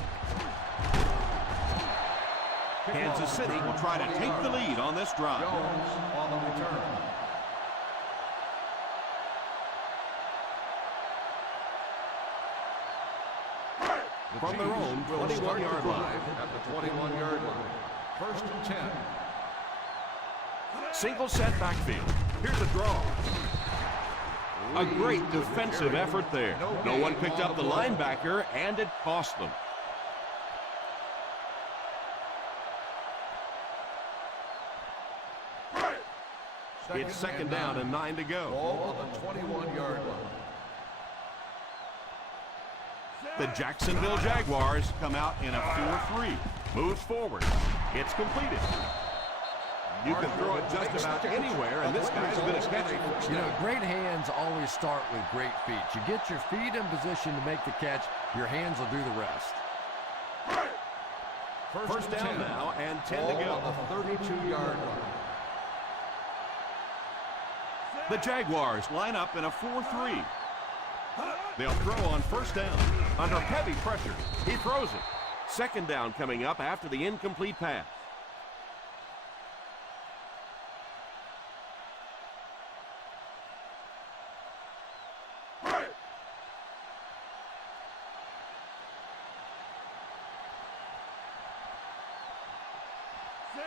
Kansas City will try to take the lead on this drive. Jones on the return. From their own 21-yard line. At the 21-yard line. First and 10. Single set backfield. Here's a draw. A great defensive effort there. No one picked up the linebacker, and it cost them. It's second down and 9 to go. Ball on the 21-yard line. The Jacksonville Jaguars come out in a 4-3. Moves forward. It's completed. You can throw it just about anywhere, and this guy's going to catch it. You know, great hands always start with great feet. You get your feet in position to make the catch, your hands will do the rest. First down now, and 10 to go. On the 32-yard line. The Jaguars line up in a 4-3. They'll throw on first down. Under heavy pressure, he throws it. Second down coming up after the incomplete pass.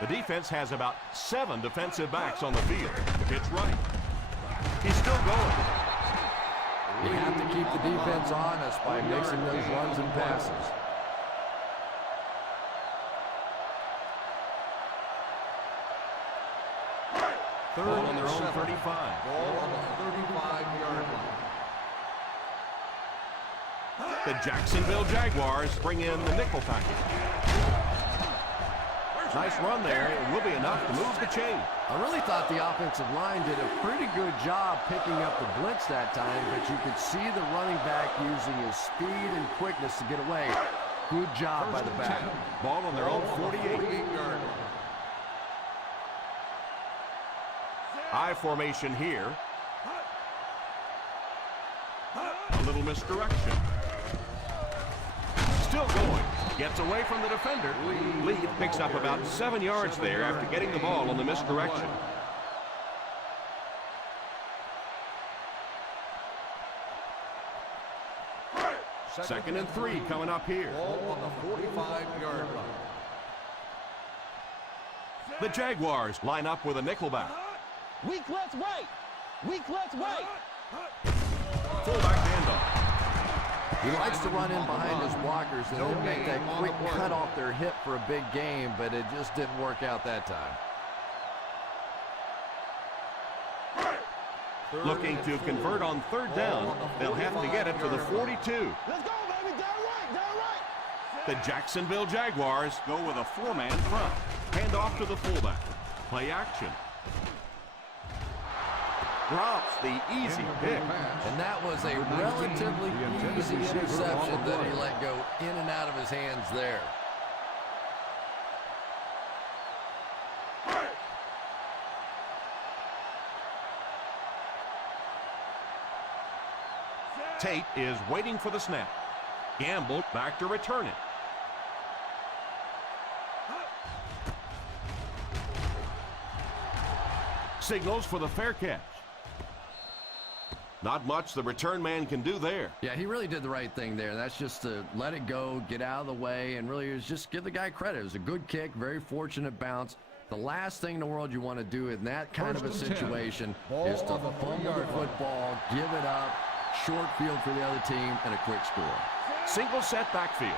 The defense has about 7 defensive backs on the field. It's right. He's still going. You have to keep the defense honest by mixing those runs and passes. Ball on their own 35. Ball on the 35-yard line. The Jacksonville Jaguars bring in the nickel package. Nice run there. It will be enough to move the chain. I really thought the offensive line did a pretty good job picking up the blitz that time, but you could see the running back using his speed and quickness to get away. Good job by the back. Ball on their own 48. I formation here. A little misdirection. Still going. Gets away from the defender. Lee picks up about 7 yards there after getting the ball on the misdirection. Second and 3 coming up here. Ball on the 45-yard line. The Jaguars line up with a nickelback. Weak left right. Weak left right. Fullback handoff. He likes to run in behind his blockers and then make that quick cut off their hip for a big game, but it just didn't work out that time. Looking to convert on third down. They'll have to get it to the 42. Let's go, baby. Down right. The Jacksonville Jaguars go with a four-man front. Hand off to the fullback. Play action. Drops the easy pick. And that was a relatively easy interception that he let go in and out of his hands there. Tate is waiting for the snap. Gamble back to return it. Signals for the fair catch. Not much the return man can do there. Yeah, he really did the right thing there. That's just to let it go, get out of the way, and really just give the guy credit. It was a good kick, very fortunate bounce. The last thing in the world you want to do in that kind of a situation is to fumble the football, give it up, short field for the other team, and a quick score. Single set backfield.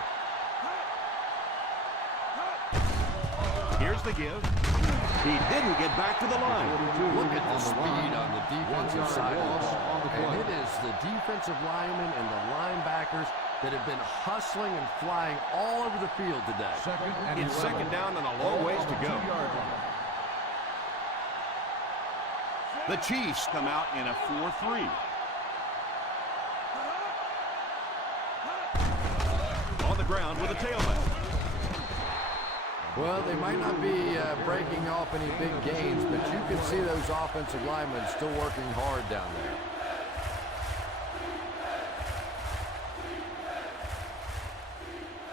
Here's the give. He didn't get back to the line. Look at the speed on the defensive side of this. And it is the defensive linemen and the linebackers that have been hustling and flying all over the field today. It's second down and a long ways to go. The Chiefs come out in a 4-3. On the ground with a tailback. Well, they might not be breaking off any big gains, but you can see those offensive linemen still working hard down there.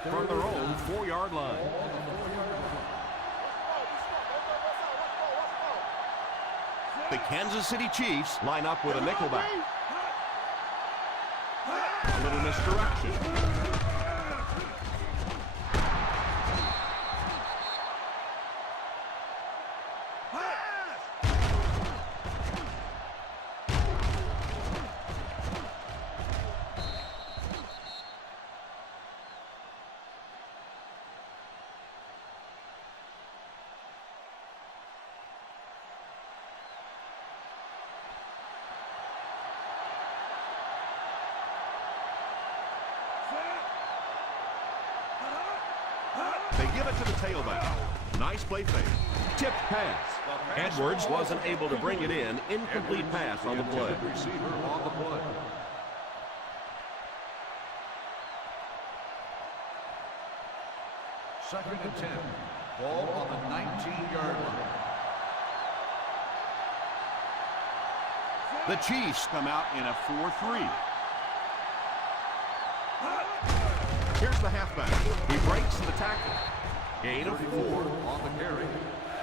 From their own 4-yard line. The Kansas City Chiefs line up with a nickelback. A little misdirection. They give it to the tailback. Nice play fake. Tipped pass. Edwards wasn't able to bring it in. Incomplete pass on the play. Receiver on the play. Second and 10. Ball on the 19-yard line. The Chiefs come out in a 4-3. Here's the halfback. He breaks the tackle. Gain of 4 on the carry.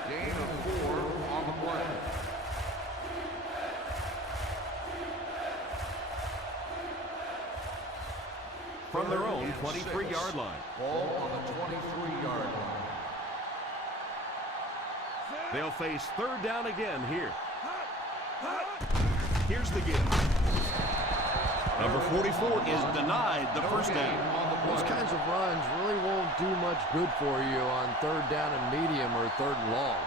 Gain of 4 on the play. From their own 23-yard line. Ball on the 23-yard line. They'll face third down again here. Here's the give. Number 44 is denied the first down. Those kinds of runs really won't do much good for you on third down and medium or third and long.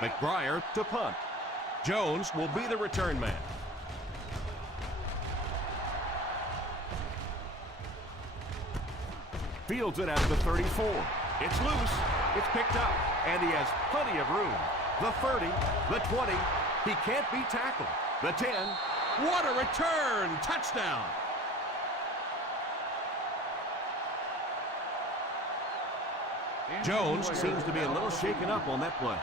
McBriar to punt. Jones will be the return man. Fields it at the 34. It's loose. It's picked up. And he has plenty of room. The 30, the 20. He can't be tackled. The 10. What a return! Touchdown! Jones seems to be a little shaken up on that play.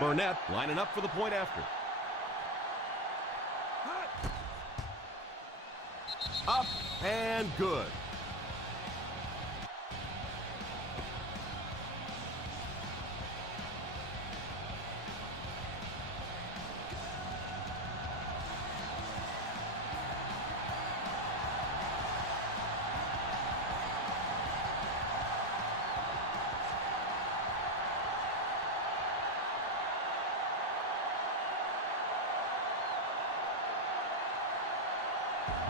Burnett lining up for the point after. Up and good.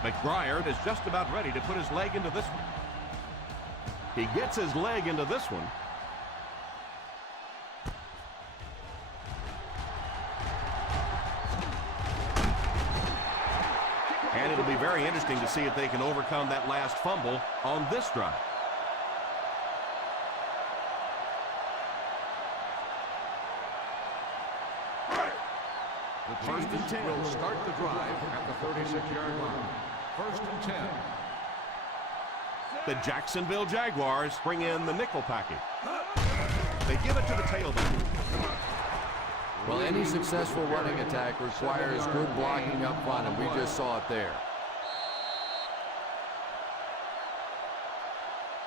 McBride is just about ready to put his leg into this one. He gets his leg into this one. And it'll be very interesting to see if they can overcome that last fumble on this drive. The First and 10 will start the drive at the 36-yard line. First and 10. The Jacksonville Jaguars bring in the nickel package. They give it to the tailback. Well, any successful running attack requires good blocking up front, and we just saw it there.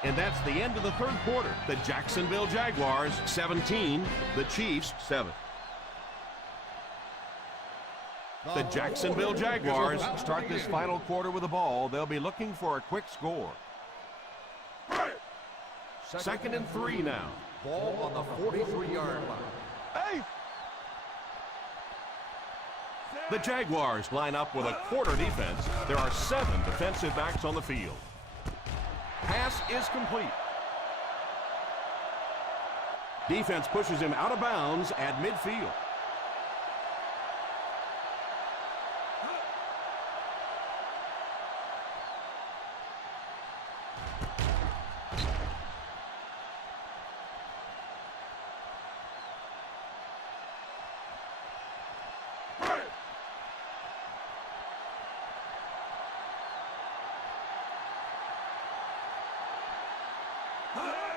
And that's the end of the third quarter. The Jacksonville Jaguars 17, the Chiefs 7. The Jacksonville Jaguars start this final quarter with the ball. They'll be looking for a quick score. Second and 3 now. Ball on the 43-yard line. Hey! The Jaguars line up with a quarter defense. There are 7 defensive backs on the field. Pass is complete. Defense pushes him out of bounds at midfield.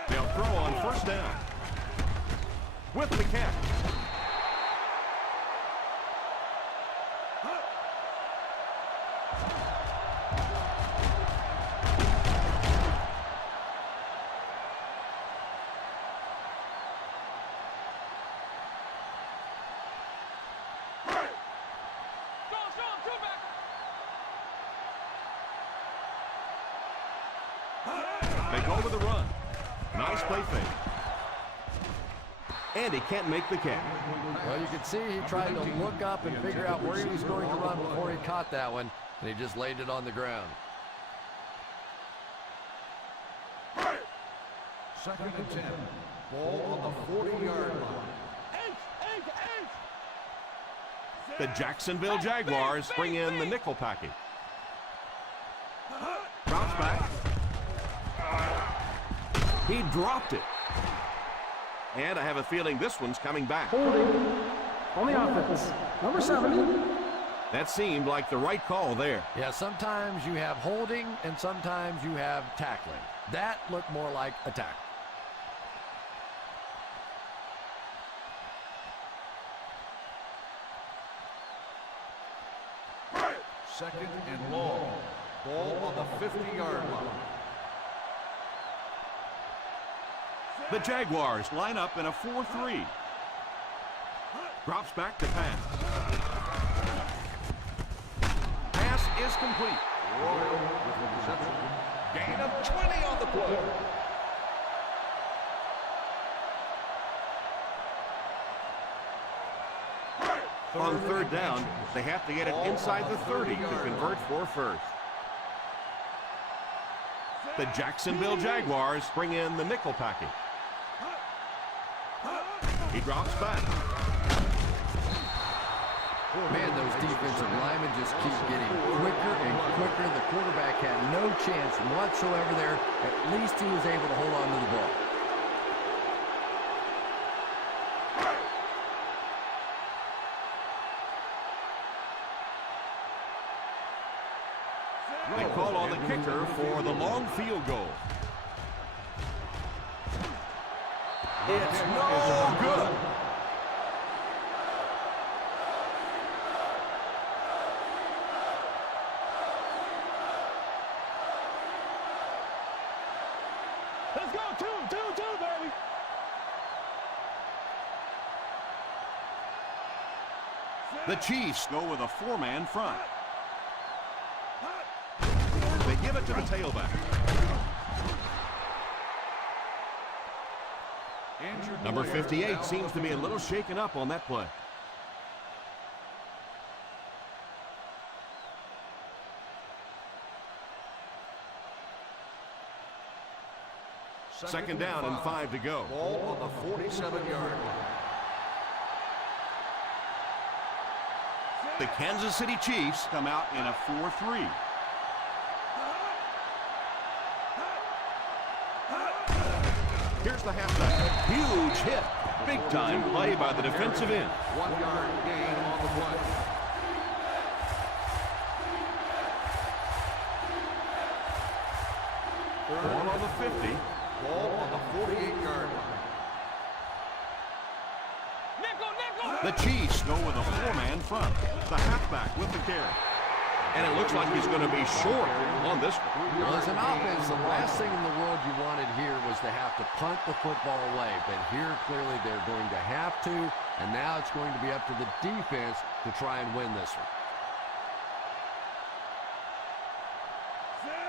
They'll throw on first down. With the catch. They go with the run. Nice play fake. And he can't make the catch. Well, you can see he tried to look up and figure out where he was going to run before he caught that one, and he just laid it on the ground. Second and 10. Ball on the 40-yard line. The Jacksonville Jaguars bring in the nickel package. Drops back. He dropped it. And I have a feeling this one's coming back. Holding on the offense. Number 70. That seemed like the right call there. Yeah, sometimes you have holding and sometimes you have tackling. That looked more like a tackle. Second and long. Ball on the 50-yard line. The Jaguars line up in a 4-3. Drops back to pass. Pass is complete. With the reception. Gain of 20 on the play. On third down, they have to get it inside the 30 to convert for first. The Jacksonville Jaguars bring in the nickel package. He drops back. Man, those defensive linemen just keep getting quicker and quicker. The quarterback had no chance whatsoever there. At least he was able to hold on to the ball. They call on the kicker for the long field goal. It's no good. Let's go, two, baby. The Chiefs go with a 4-man front. They give it to the tailback. Number 58 seems to be a little shaken up on that play. Second down and 5 to go. Ball on the 47-yard line. The Kansas City Chiefs come out in a 4-3. Here's the halfback. Huge hit. Big time play by the defensive end. 1 yard gain on the play. Ball on the 50. Ball on the 48-yard line. The Chiefs go with a 4-man front. The halfback with the carry. And it looks like he's going to be short on this one. Well, as an offense, the last thing in the world you wanted here was to have to punt the football away. But here, clearly, they're going to have to. And now it's going to be up to the defense to try and win this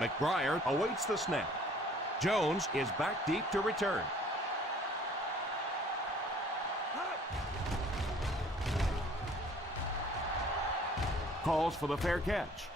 one. McBriar awaits the snap. Jones is back deep to return. Calls for the fair catch.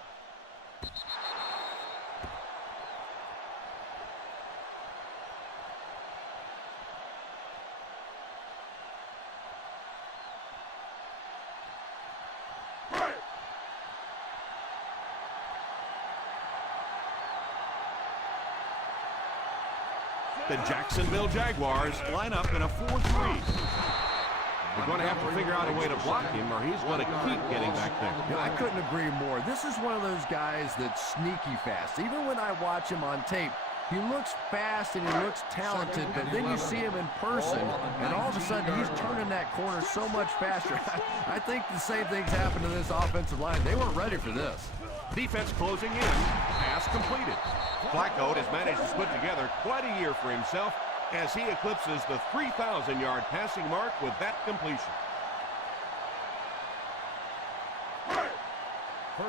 The Jacksonville Jaguars line up in a 4-3. They're going to have to figure out a way to block him or he's going to keep getting back there. I couldn't agree more. This is one of those guys that's sneaky fast. Even when I watch him on tape, he looks fast and he looks talented, but then you see him in person, and all of a sudden he's turning that corner so much faster. I think the same things happened to this offensive line. They weren't ready for this. Defense closing in. Pass completed. Flacco has managed to put together quite a year for himself as he eclipses the 3,000-yard passing mark with that completion.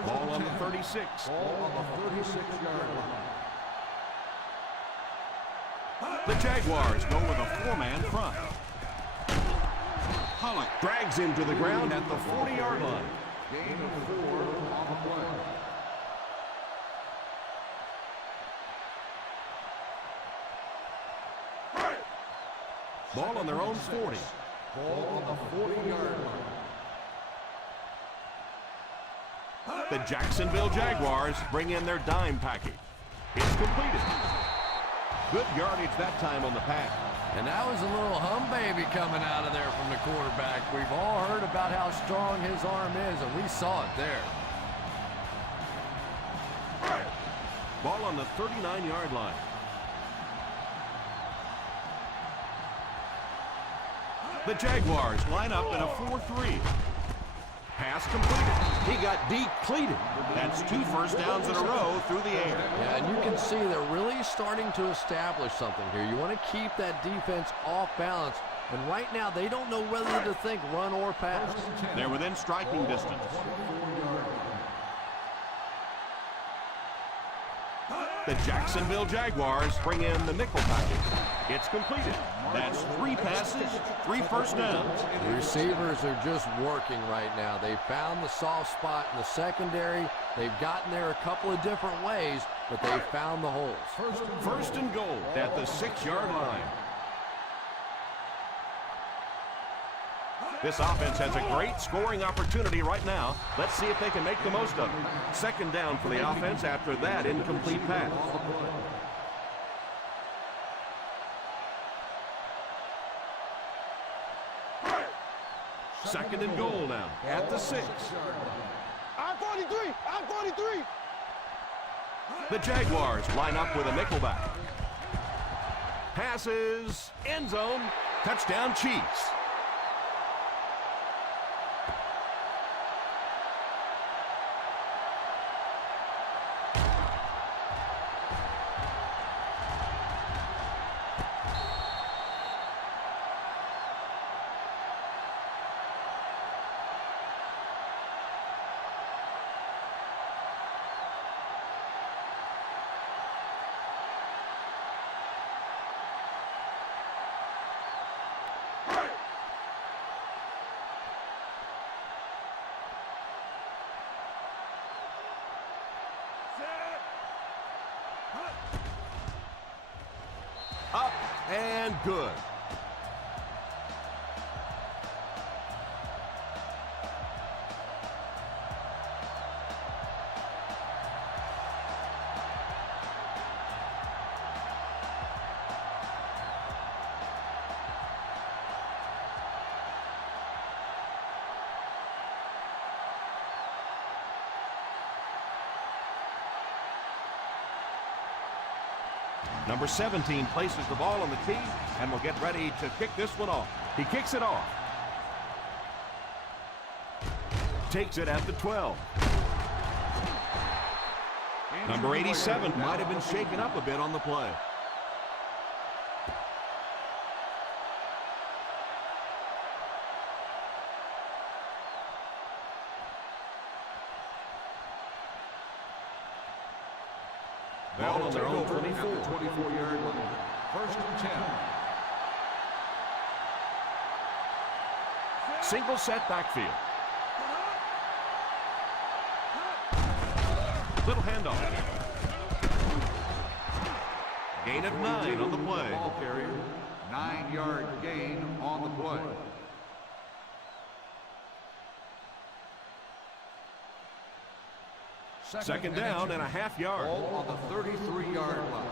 Ball on the 36. Ball on the 36-yard line. The Jaguars go with a 4-man front. Pollock drags him to the ground at the 40-yard line. Gain of 4 on the play. Ball on their own 40. Ball on the 40-yard line. The Jacksonville Jaguars bring in their dime package. It's completed. Good yardage that time on the pass. And that was a little hum baby coming out of there from the quarterback. We've all heard about how strong his arm is, and we saw it there. Ball on the 39-yard line. The Jaguars line up in a 4-3. Pass completed. He got depleted. That's 2 first downs in a row through the air. Yeah, and you can see they're really starting to establish something here. You want to keep that defense off balance. And right now, they don't know whether to think run or pass. They're within striking distance. The Jacksonville Jaguars bring in the nickel package. It's completed. That's 3 passes, 3 first downs. The receivers are just working right now. They found the soft spot in the secondary. They've gotten there a couple of different ways, but they found the holes. First and goal at the 6-yard line. This offense has a great scoring opportunity right now. Let's see if they can make the most of it. Second down for the offense after that incomplete pass. Second and goal now at the 6. I-43! I-43! The Jaguars line up with a nickelback. Passes, end zone, touchdown Chiefs. Up and good. Number 17 places the ball on the tee and will get ready to kick this one off. He kicks it off. Takes it at the 12. Number 87 might have been shaken up a bit on the play. Ball on their own 24. 24-yard line. First and 10. Single set backfield. Little handoff. Gain of 9 on the play. Ball carrier. 9-yard gain on the play. Second down and a half yard. Ball on the 33-yard line.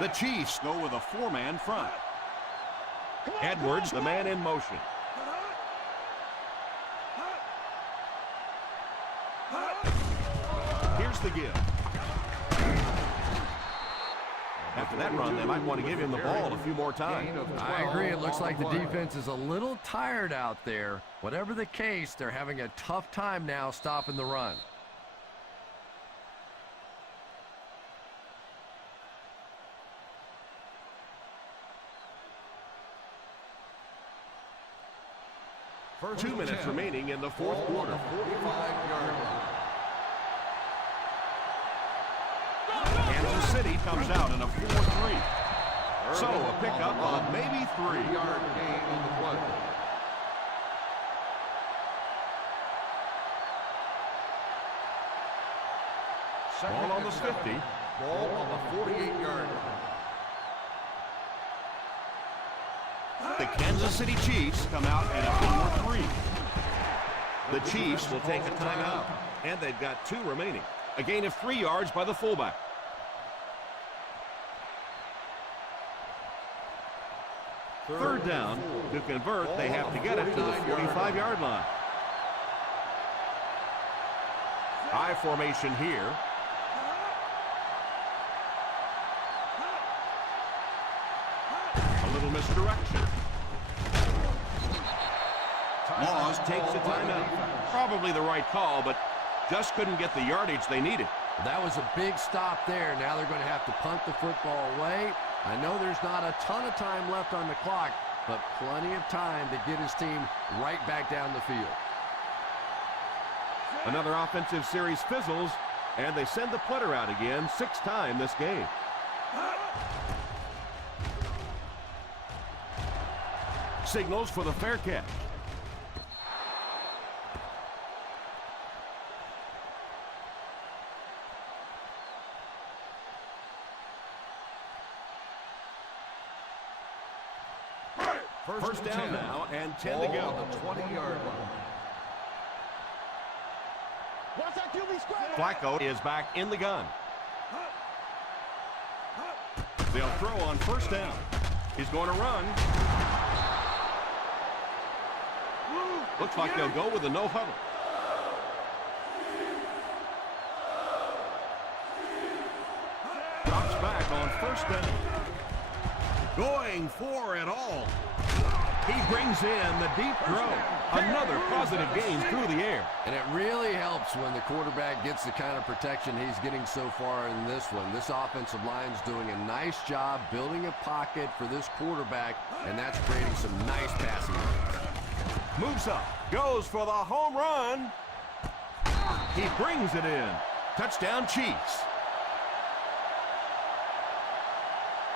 The Chiefs go with a 4-man front. Edwards, the man in motion. Here's the give. After that run, they might want to give him the ball a few more times. I agree. It looks like the defense is a little tired out there. Whatever the case, they're having a tough time now stopping the run. First 2 minutes remaining in the fourth quarter. 45-yard line. Kansas City comes out in a 4-3. So a pickup of maybe 3. 3-yard gain on the play. Ball on the 50. Ball on the 48-yard line. The Kansas City Chiefs come out in a 4-3. The Chiefs will take a timeout, and they've got 2 remaining. A gain of 3 yards by the fullback. Third down. To convert, they have to get it to the 45-yard line. I formation here. A little misdirection. Laws takes a timeout. Probably the right call, but just couldn't get the yardage they needed. That was a big stop there. Now they're going to have to punt the football away. I know there's not a ton of time left on the clock, but plenty of time to get his team right back down the field. Another offensive series fizzles, and they send the putter out again, 6th time this game. Signals for the fair catch. First down now and 10 to go. On the 20-yard line. Watch that QB square. Flacco is back in the gun. They'll throw on first down. He's going to run. Looks like they'll go with a no huddle. Drops back on first down. Going for it all. He brings in the deep throw. Another positive gain through the air. And it really helps when the quarterback gets the kind of protection he's getting so far in this one. This offensive line's doing a nice job building a pocket for this quarterback, and that's creating some nice passing lanes. Moves up. Goes for the home run. He brings it in. Touchdown Chiefs.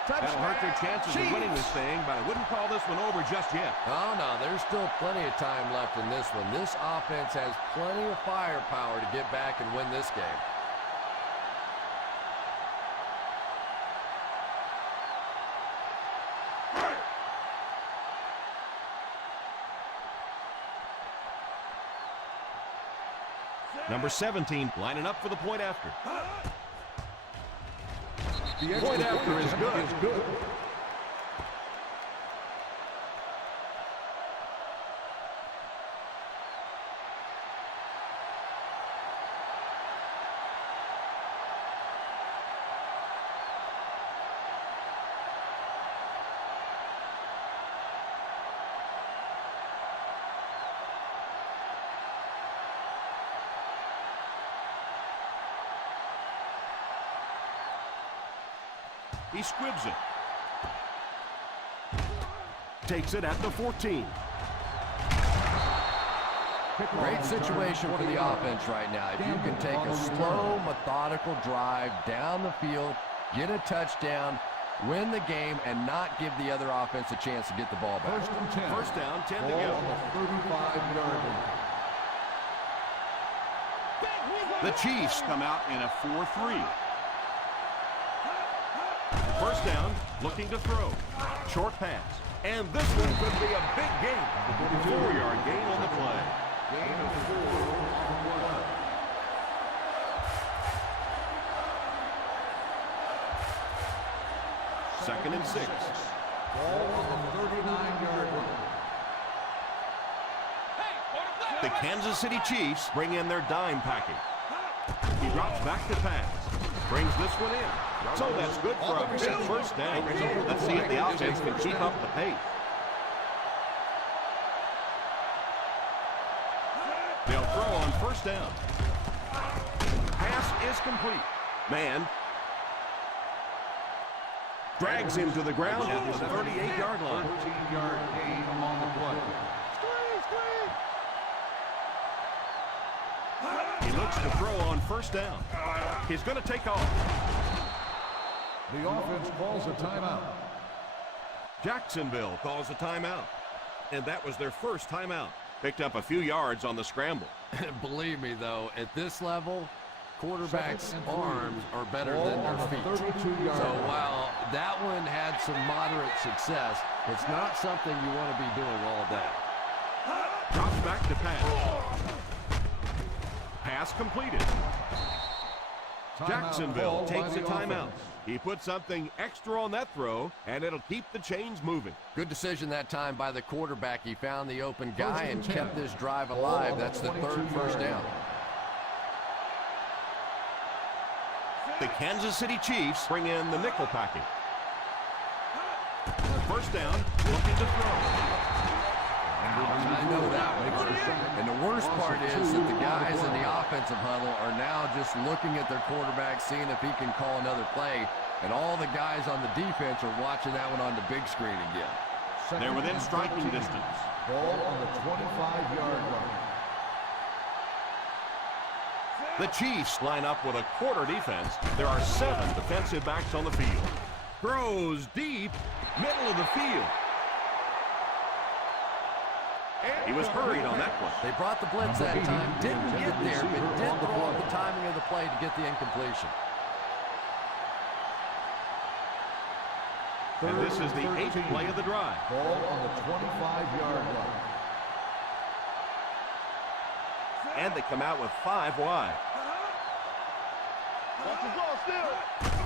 That'll hurt their chances of winning this thing, but I wouldn't call this one over just yet. Oh, no, there's still plenty of time left in this one. This offense has plenty of firepower to get back and win this game. Number 17 lining up for the point after. The Point after is good. He squibs it. Takes it at the 14. Great situation for the offense right now. If you can take a slow, methodical drive down the field, get a touchdown, win the game, and not give the other offense a chance to get the ball back. First down, 10 to Ball go. on the 35-yard line. The Chiefs come out in a 4-3. First down, looking to throw. Short pass. And this one could be a big gain. 4-yard gain on the play. Gain of 4 on the play. Second and 6. Ball on the 39-yard line. The Kansas City Chiefs bring in their dime package. He drops back to pass. Brings this one in. So that's good for a big first down. Let's see if the offense can keep up the pace. They'll throw on first down. Pass is complete. Man drags him to the ground at the 38-yard line. 14-yard gain on the play. He looks to throw on first down. He's going to take off. The offense calls a timeout. Jacksonville calls a timeout. And that was their first timeout. Picked up a few yards on the scramble. Believe me, though, at this level, quarterbacks' arms are better than their feet. So while that one had some moderate success, it's not something you want to be doing all day. Drops back to pass. Pass completed. Jacksonville takes a timeout. He put something extra on that throw, and it'll keep the chains moving. Good decision that time by the quarterback. He found the open guy and kept this drive alive. That's the third first down. The Kansas City Chiefs bring in the nickel package. First down, looking to throw. I know that one. And the worst part is that the guys in the offensive huddle are now just looking at their quarterback, seeing if he can call another play. And all the guys on the defense are watching that one on the big screen again. They're within striking distance. Ball on the 25-yard line. The Chiefs line up with a quarter defense. There are 7 defensive backs on the field. Throws deep, middle of the field. He was hurried on that one. They brought the blitz that time. Didn't get there, but did throw off the timing of the play to get the incompletion. And this is the 8th play of the drive. Ball on the 25-yard line. And they come out with 5 wide.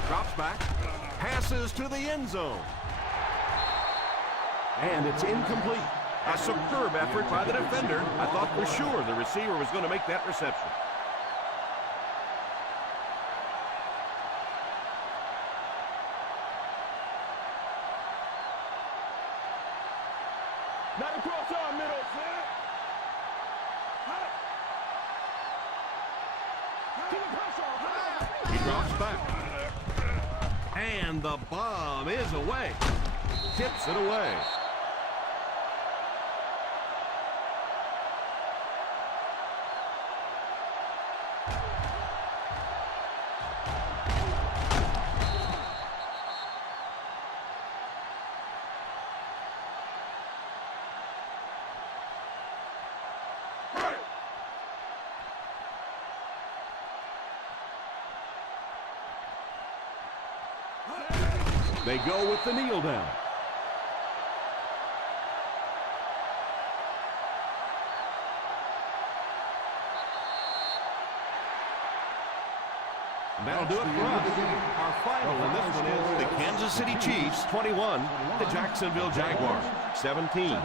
Drops back. Passes to the end zone. And it's incomplete. A superb effort by the defender. I thought for sure the receiver was going to make that reception. Not across our middle. He drops back. And the bomb is away. Tips it away. They go with the kneel down. That'll do it for us. Our final in this one is the Kansas City Chiefs 21, the Jacksonville Jaguars 17.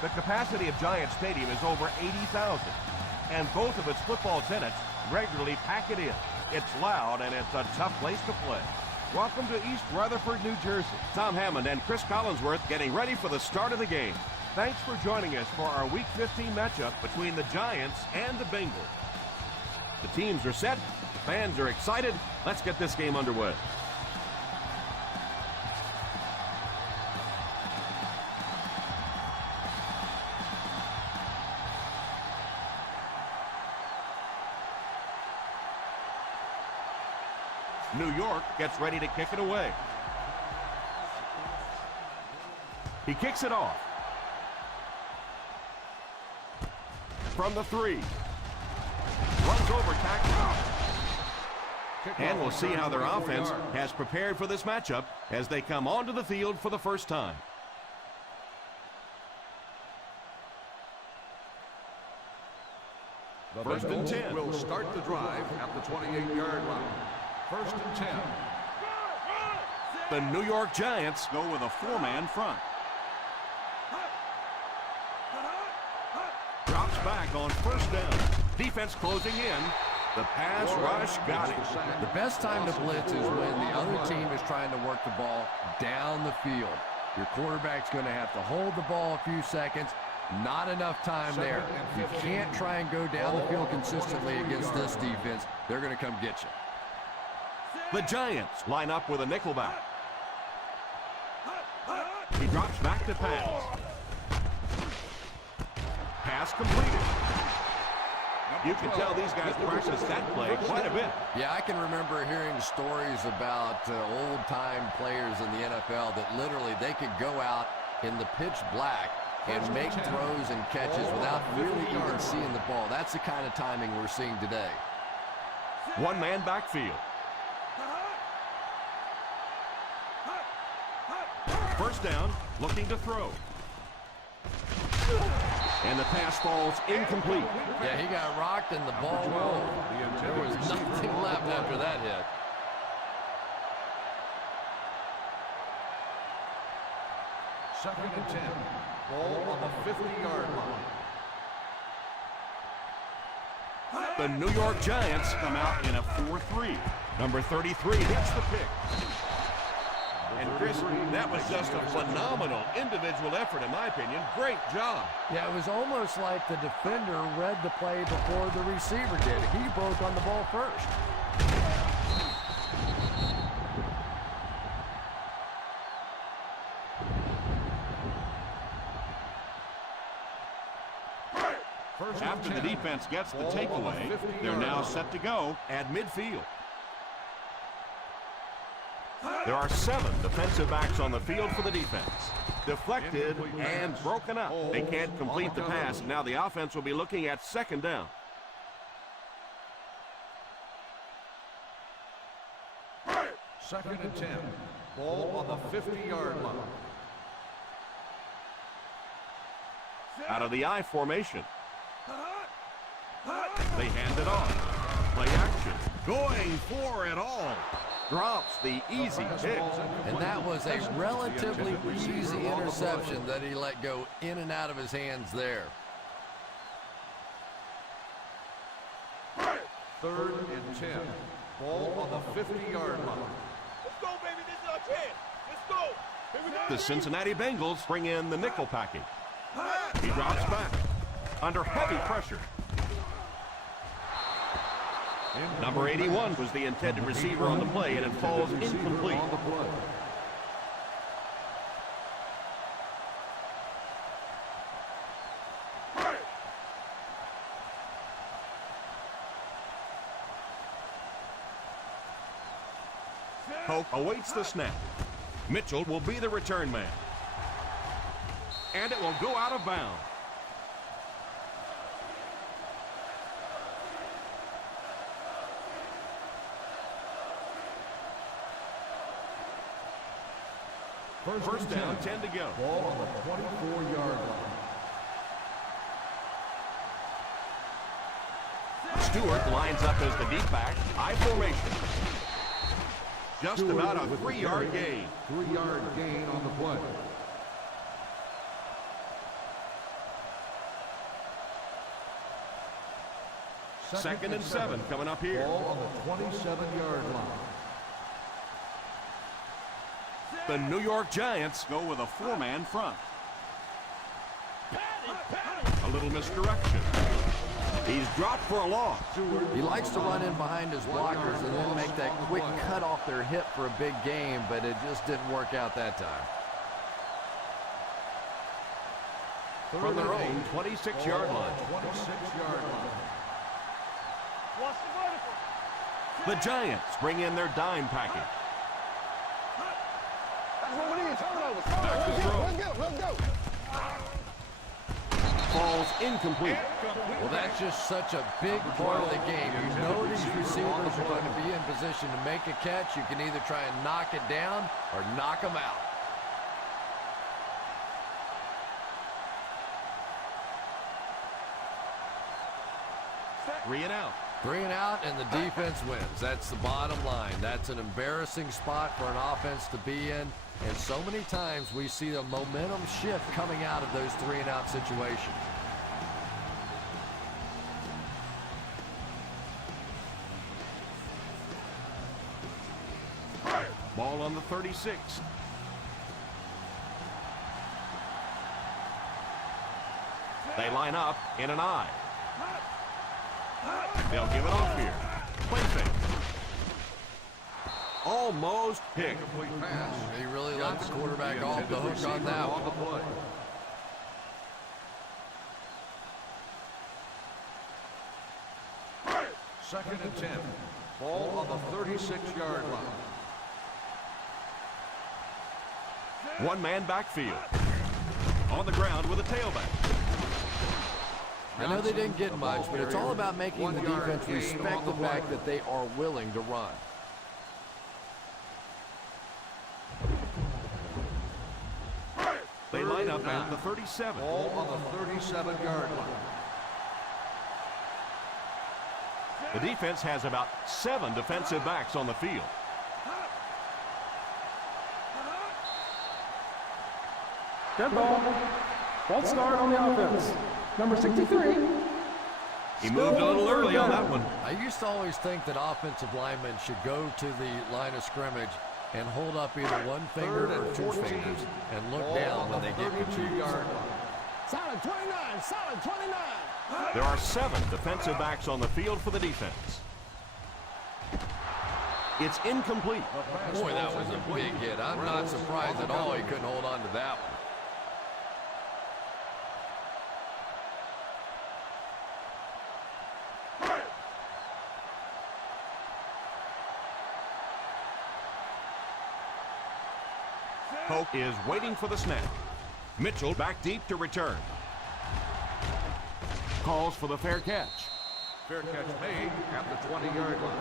The capacity of Giant Stadium is over 80,000, and both of its football tenants regularly pack it in. It's loud, and it's a tough place to play. Welcome to East Rutherford, New Jersey. Tom Hammond and Chris Collinsworth getting ready for the start of the game. Thanks for joining us for our Week 15 matchup between the Giants and the Bengals. The teams are set, the fans are excited. Let's get this game underway. New York gets ready to kick it away. He kicks it off. From the 3. Runs over tackle. And we'll see how their offense has prepared for this matchup as they come onto the field for the first time. The First and 10. will start the drive at the 28-yard line. First and 10. The New York Giants go with a 4-man front. Drops back on first down. Defense closing in. The pass rush got it. The best time to blitz is when the other team is trying to work the ball down the field. Your quarterback's going to have to hold the ball a few seconds. Not enough time there. You can't try and go down the field consistently against this defense. They're going to come get you. The Giants line up with a nickelback. He drops back to pass. Pass completed. You can tell these guys practice that play quite a bit. Yeah, I can remember hearing stories about old-time players in the NFL that literally they could go out in the pitch black and make throws and catches without really even seeing the ball. That's the kind of timing we're seeing today. One-man backfield. First down, looking to throw. And the pass falls incomplete. Yeah, he got rocked and the ball rolled. There was nothing left after that hit. Second and 10. Ball on the 50-yard line. The New York Giants come out in a 4-3. Number 33 hits the pick. And Chris, that was just a phenomenal individual effort, in my opinion. Great job. Yeah, it was almost like the defender read the play before the receiver did. He broke on the ball first. After the defense gets the takeaway, they're now set to go at midfield. There are 7 defensive backs on the field for the defense. Deflected and broken up. They can't complete the pass. Now the offense will be looking at second down. Second and 10. Ball on the 50-yard line. Out of the I formation. They hand it off. Play action. Going for it all. Drops the easy pick. And that was a relatively easy interception that he let go in and out of his hands there. Third and 10. Ball on the 50-yard line. Let's go, baby. This is our chance. Let's go. Here we go. The Cincinnati Bengals bring in the nickel package. He drops back under heavy pressure. Number 81 was the intended receiver on the play, and it falls incomplete. Hope awaits the snap. Mitchell will be the return man. And it will go out of bounds. First down, 10 to go. Ball on the 24-yard line. Stewart lines up as the deep back. I formation. Just about a 3-yard gain. 3-yard gain on the play. Second and 7 coming up here. Ball on the 27-yard line. The New York Giants go with a 4-man front. A little misdirection. He's dropped for a loss. He likes to run in behind his blockers and then make that quick cut off their hip for a big game, but it just didn't work out that time. From their own 26-yard line. 26-yard line. Watch the vertical. The Giants bring in their dime package. That's what we need. Turnovers. Back to throw. Let's go. Falls incomplete. Well, that's just such a big part of the game. You know these receivers are going to be in position to make a catch. You can either try and knock it down or knock them out. Three and out. 3 and out, and the defense wins. That's the bottom line. That's an embarrassing spot for an offense to be in, and so many times we see the momentum shift coming out of those 3 and out situations. Ball on the 36. They line up in an I. They'll give it off here. Play fake. Almost picked. Complete pass. He really let the quarterback off the hook on that On the one. play. Second and 10. Ball on the 36-yard line. One man backfield. On the ground with a tailback. I know they didn't get much, but it's all about making the defense respect the fact that they are willing to run. They line up at the 37. Ball on the 37-yard line. The defense has about 7 defensive backs on the field. Dead ball. False start on the offense. Number 63. He moved a little early on that one. I used to always think that offensive linemen should go to the line of scrimmage and hold up either one finger or 2 fingers and look down when they get confused. Solid 29. Solid 29. There are 7 defensive backs on the field for the defense. It's incomplete. Boy, that was a big hit. I'm not surprised at all he couldn't hold on to that one. Polk is waiting for the snap. Mitchell back deep to return. Calls for the fair catch. Fair catch made at the 20-yard line.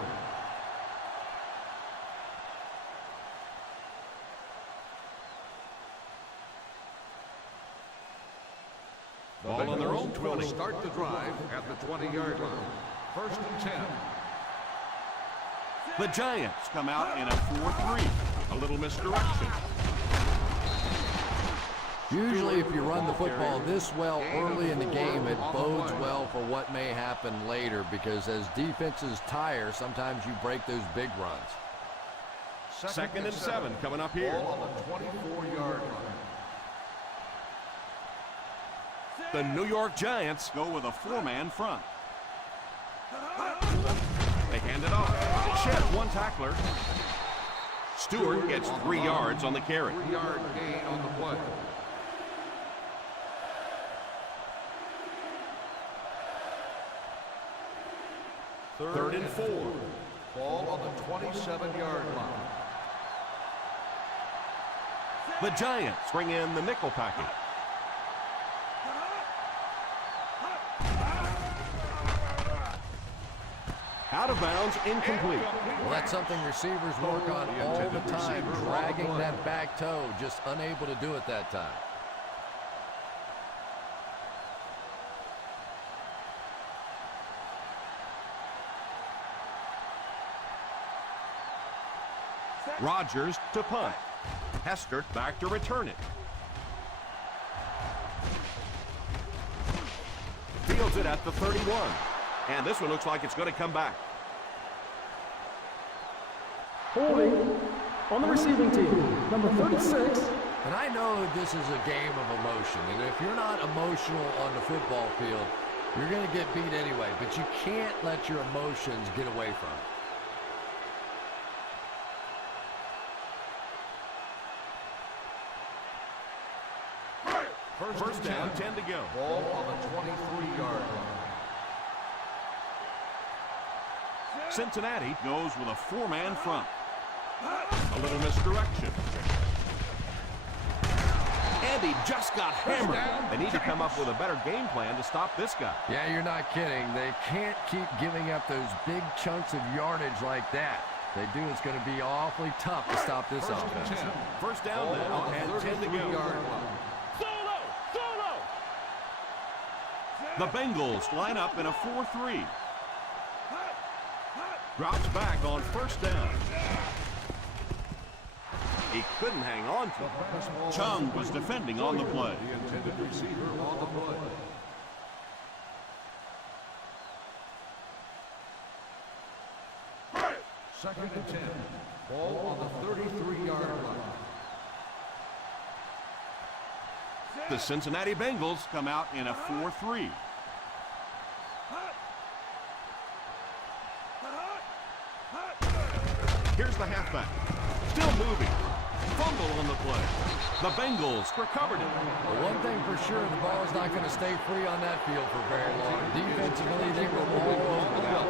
Ball on their own 20. Start the drive at the 20-yard line. First and 10. The Giants come out in a 4-3. A little misdirection. Usually if you run the football this well early in the game, it bodes well for what may happen later, because as defenses tire, sometimes you break those big runs. Second and 7 coming up here. Ball on the 24-yard line. The New York Giants go with a 4-man front. They hand it off. Shed one tackler. Stewart gets 3 yards on the carry. 3-yard gain on the play. Third and 4. Ball on the 27-yard line. The Giants bring in the nickel package. Out of bounds, incomplete. Well, that's something receivers work on all the time, dragging that back toe, just unable to do it that time. Rodgers to punt. Hester back to return it. Fields it at the 31. And this one looks like it's going to come back. Holding on the receiving team, number 36. And I know this is a game of emotion, and if you're not emotional on the football field, you're going to get beat anyway, but you can't let your emotions get away from it. First down, 10 to go. Ball on the 23-yard line. Cincinnati goes with a four-man front. A little misdirection. And he just got hammered. They need to come up with a better game plan to stop this guy. Yeah, you're not kidding. They can't keep giving up those big chunks of yardage like that. If they do, it's going to be awfully tough to stop this offense. First down now, and 10 to go. The Bengals line up in a 4-3. Drops back on first down. He couldn't hang on to it. Chung was defending on the play. The intended receiver on the play. Second and 10. Ball on the 33-yard line. The Cincinnati Bengals come out in a 4-3. Here's the halfback. Still moving. Fumble on the play. The Bengals recovered it. Well, one thing for sure, the ball is not going to stay free on that field for very long. Defensively, they were all over that.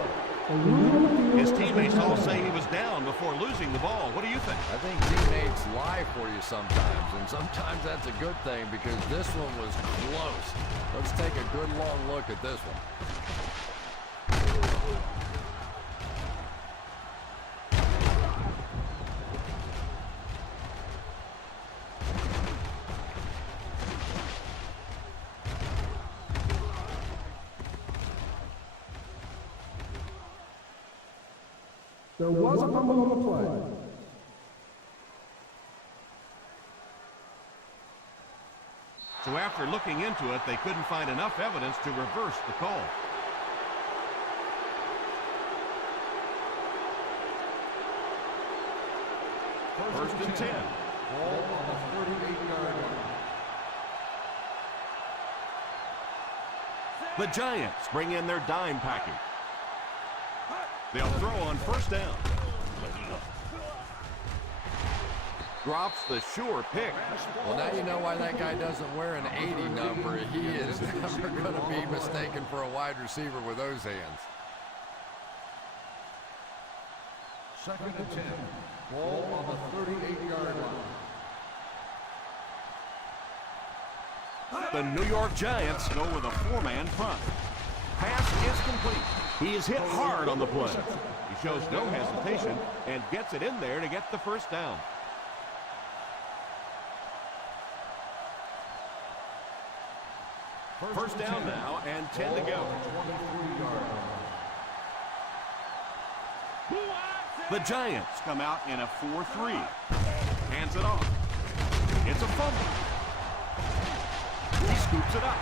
His teammates all say he was down before losing the ball. What do you think? I think teammates lie for you sometimes, and sometimes that's a good thing because this one was close. Let's take a good long look at this one. There was a fumble on the play. So after looking into it, they couldn't find enough evidence to reverse the call. First and 10. Ball on the 38-yard line. The Giants bring in their dime package. They'll throw on first down. Drops the sure pick. Well, now you know why that guy doesn't wear an 80 number. He is never going to be mistaken for a wide receiver with those hands. Second and 10. Ball on the 38-yard line. The New York Giants go with a four-man front. Pass is complete. He is hit hard on the play. He shows no hesitation and gets it in there to get the first down. First down now and 10 to go. The Giants come out in a 4-3. Hands it off. It's a fumble. He scoops it up.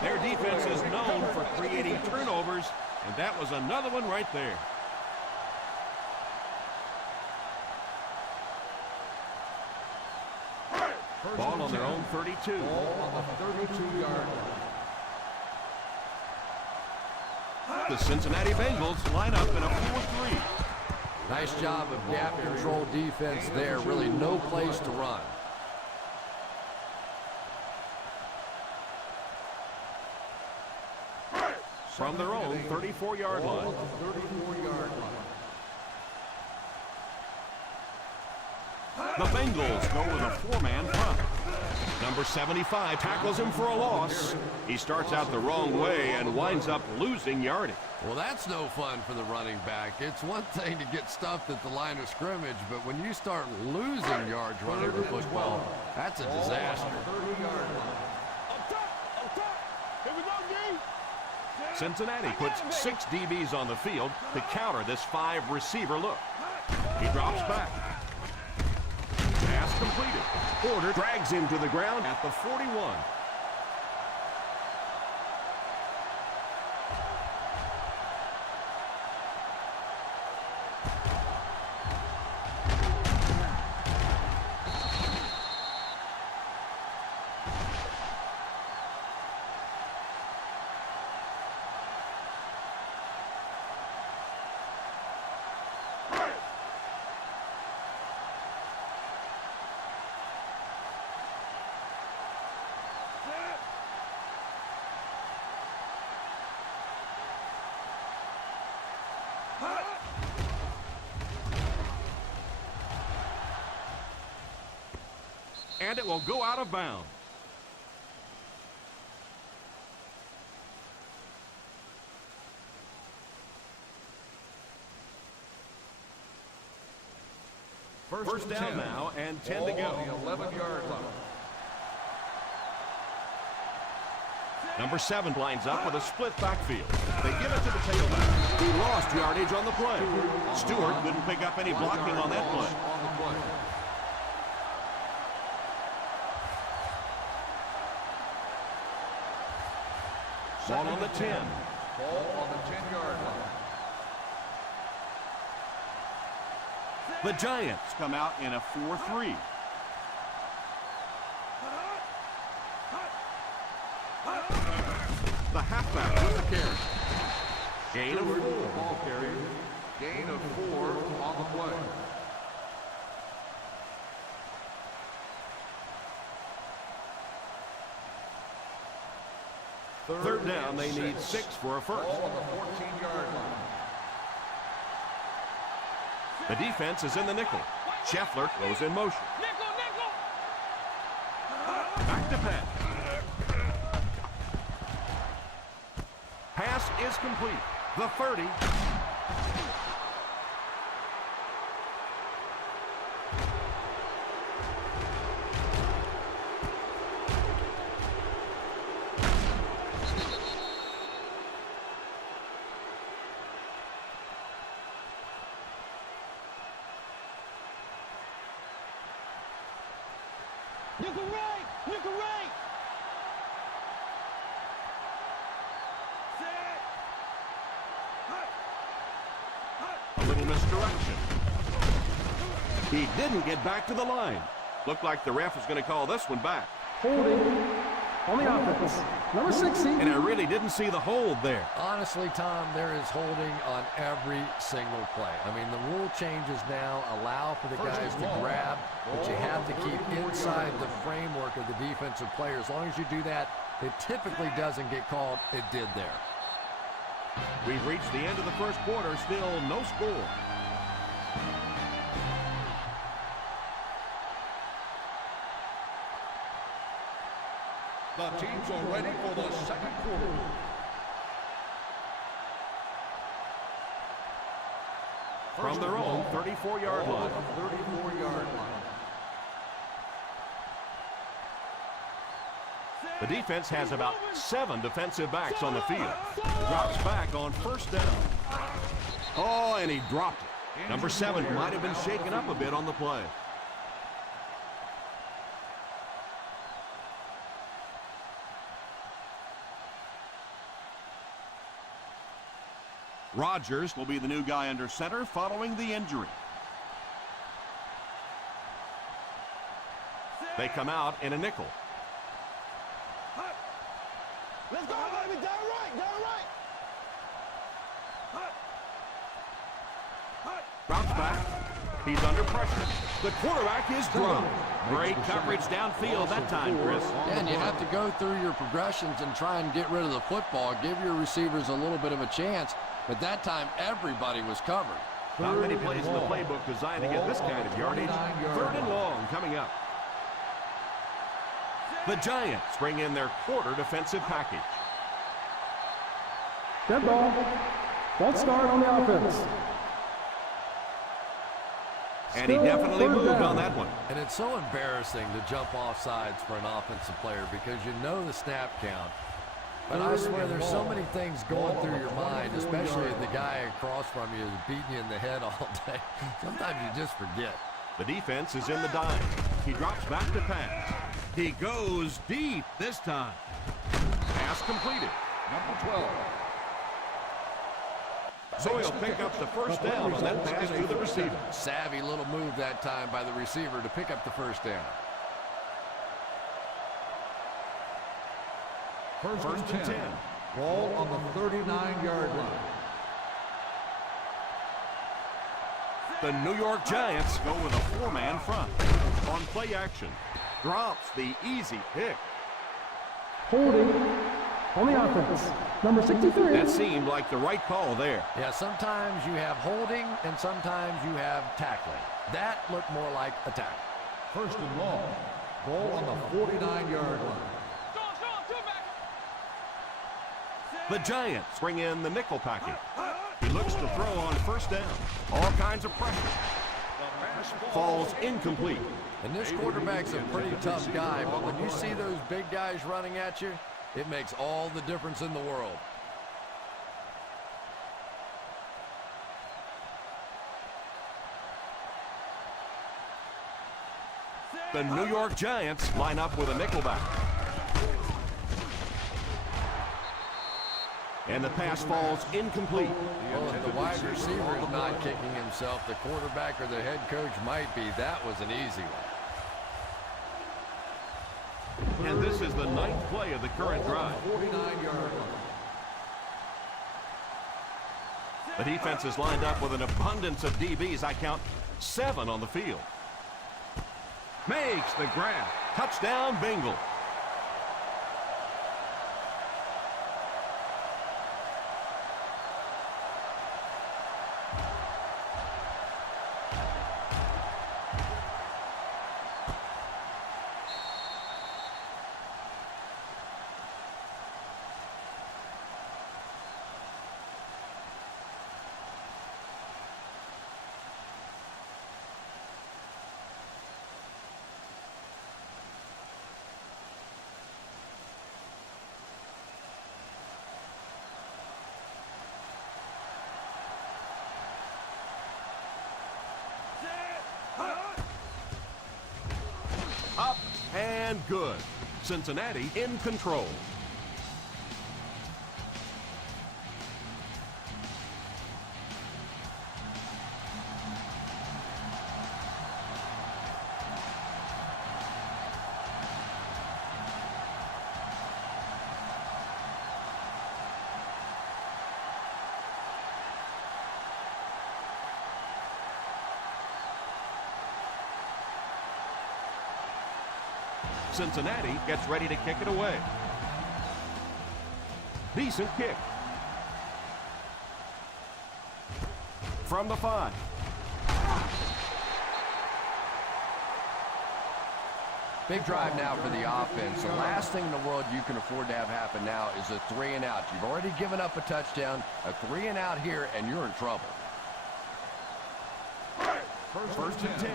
Their defense is known for creating turnovers, and that was another one right there. Ball on their own 32. Ball on the 32-yard line. The Cincinnati Bengals line up in a 4-3. Nice job of gap control defense there. Really no place to run. From their own 34-yard line. Ball on the 34-yard line. The Bengals go with a four-man front. Number 75 tackles him for a loss. He starts out the wrong way and winds up losing yardage. Well, that's no fun for the running back. It's one thing to get stuffed at the line of scrimmage, but when you start losing yards running the football, that's a disaster. 30-yard line. Here we go, D. Cincinnati puts 6 DBs on the field to counter this 5-receiver look. He drops back. Pass completed. Porter drags him to the ground at the 41. And it will go out of bounds. First down now and 10 to go. The 11-yard line. Number 7 lines up with a split backfield. They give it to the tailback. He lost yardage on the play. Stewart couldn't pick up any blocking on that play. On the play. Ball on the 10. Ball on the 10-yard line. The Giants come out in a 4-3. The halfback with the carry. Gain of 4. Ball carrier. Gain of 4 on the play. Third down, they need 6 for a first. Ball on the 14-yard line. The defense is in the nickel. Scheffler goes in motion. Back to pass. Pass is complete. The 30. Nickel right! Nickel right! A little misdirection. He didn't get back to the line. Looked like the ref was going to call this one back. Holding on the offense. Number 16. And I really didn't see the hold there. Honestly, Tom, there is holding on every single play. I mean, the rule changes now allow for the guys to grab, but you have to keep inside the framework of the defensive player. As long as you do that, it typically doesn't get called. It did there. We've reached the end of the first quarter, still no score. The teams are ready for the second quarter. From their own 34-yard line. 34-yard line. The defense has about 7 defensive backs on the field. Drops back on first down. Oh, and he dropped it. Number 7 might have been shaken up a bit on the play. Rodgers will be the new guy under center following the injury. They come out in a nickel. Let's go, baby! Down right! Down right! Drops back. He's under pressure. The quarterback is dropped. Great coverage downfield that time, Chris. Yeah, and you have to go through your progressions and try and get rid of the football, give your receivers a little bit of a chance, but that time everybody was covered. Not many plays in the playbook designed to get this kind of yardage. 3rd and long coming up. The Giants bring in their quarter defensive package. Dead ball. False start on the offense. And he definitely moved on that one. And it's so embarrassing to jump off sides for an offensive player because you know the snap count. But I swear there's so many things going through your mind, especially if the guy across from you is beating you in the head all day. Sometimes you just forget. The defense is in the dime. He drops back to pass. He goes deep this time. Pass completed. Number 12. So he'll pick up the first down on that pass to the receiver. Savvy little move that time by the receiver to pick up the first down. First and 10. Ball on the 39-yard line. The New York Giants go with a 4-man front. On play action, drops the easy pick. Holding on the offense. Number 63. That seemed like the right call there. Yeah, sometimes you have holding and sometimes you have tackling. That looked more like a tackle. First and long. Ball on the 49-yard line. Sean, two back. The Giants bring in the nickel package. He looks to throw on first down. All kinds of pressure. Falls incomplete. And this quarterback's a pretty tough guy, but when you see those big guys running at you, it makes all the difference in the world. The New York Giants line up with a nickelback. And the pass falls incomplete. Well, if the wide receiver is not kicking himself, the quarterback or the head coach might be. That was an easy one. And this is the 9th play of the current drive. 49-yard line. The defense is lined up with an abundance of DBs. I count 7 on the field. Makes the grab. Touchdown, Bengals. Up and good. Cincinnati in control. Cincinnati gets ready to kick it away. Decent kick. From the 5. Big drive now for the offense. The last thing in the world you can afford to have happen now is a 3 and out. You've already given up a touchdown, a 3 and out here, and you're in trouble. First and 10.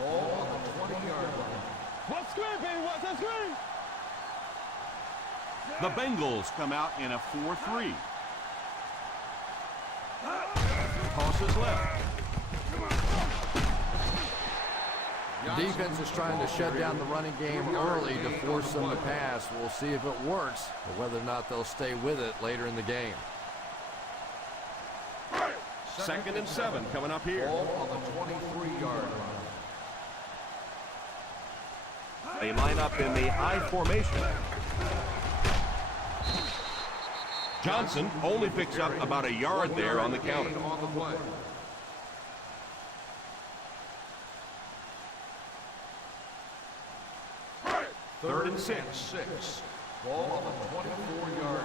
Ball on the 20-yard line. Watch screen, baby. Watch that screen. The Bengals come out in a 4-3. Tosses left. The defense is trying to shut down the running game early to force them to pass. We'll see if it works, or whether or not they'll stay with it later in the game. 2nd and 7 coming up here. Ball on the 23-yard line. They line up in the I formation. Johnson only picks up about a yard there on the counter. On the play. Third and 6. Ball on the 24-yard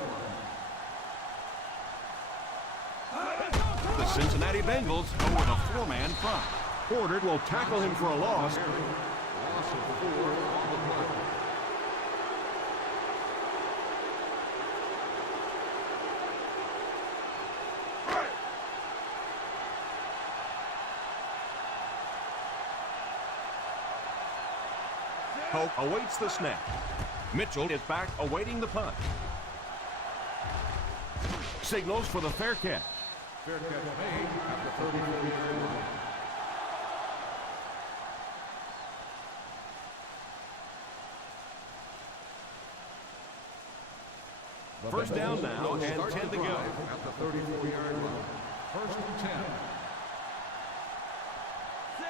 line. The Cincinnati Bengals go with a 4-man front. Porter will tackle him for a loss. Loss of 4 on the play. Hope awaits the snap. Mitchell is back awaiting the punt. Signals for the fair catch. Fair catch made at the 34-yard line. First down now and 10 to go. At the 34-yard line. First and 10.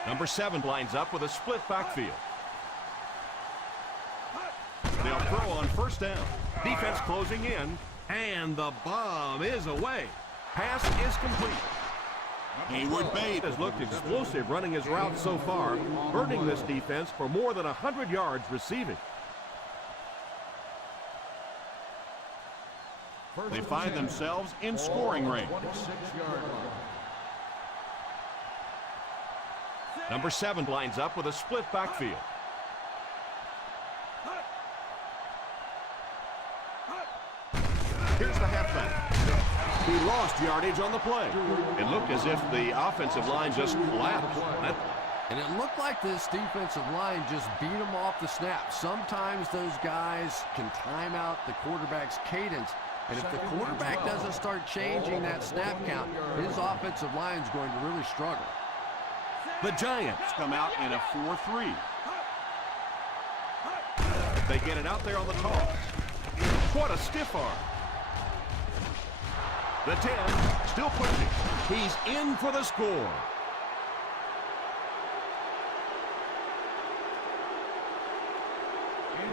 Number 7 lines up with a split backfield. They'll throw on first down. Defense closing in, and the bomb is away. Pass is complete. Hayward Babe has looked explosive running his route so far, burning this defense for more than 100 yards receiving. They find themselves in scoring range. 26-yard line. Number 7 lines up with a split backfield. the halfback. He lost yardage on the play. It looked as if the offensive line just collapsed. And it looked like this defensive line just beat them off the snap. Sometimes those guys can time out the quarterback's cadence. And if the quarterback doesn't start changing that snap count, his offensive line is going to really struggle. The Giants come out in a 4-3. They get it out there on the toss. What a stiff arm. The 10, still pushing. He's in for the score.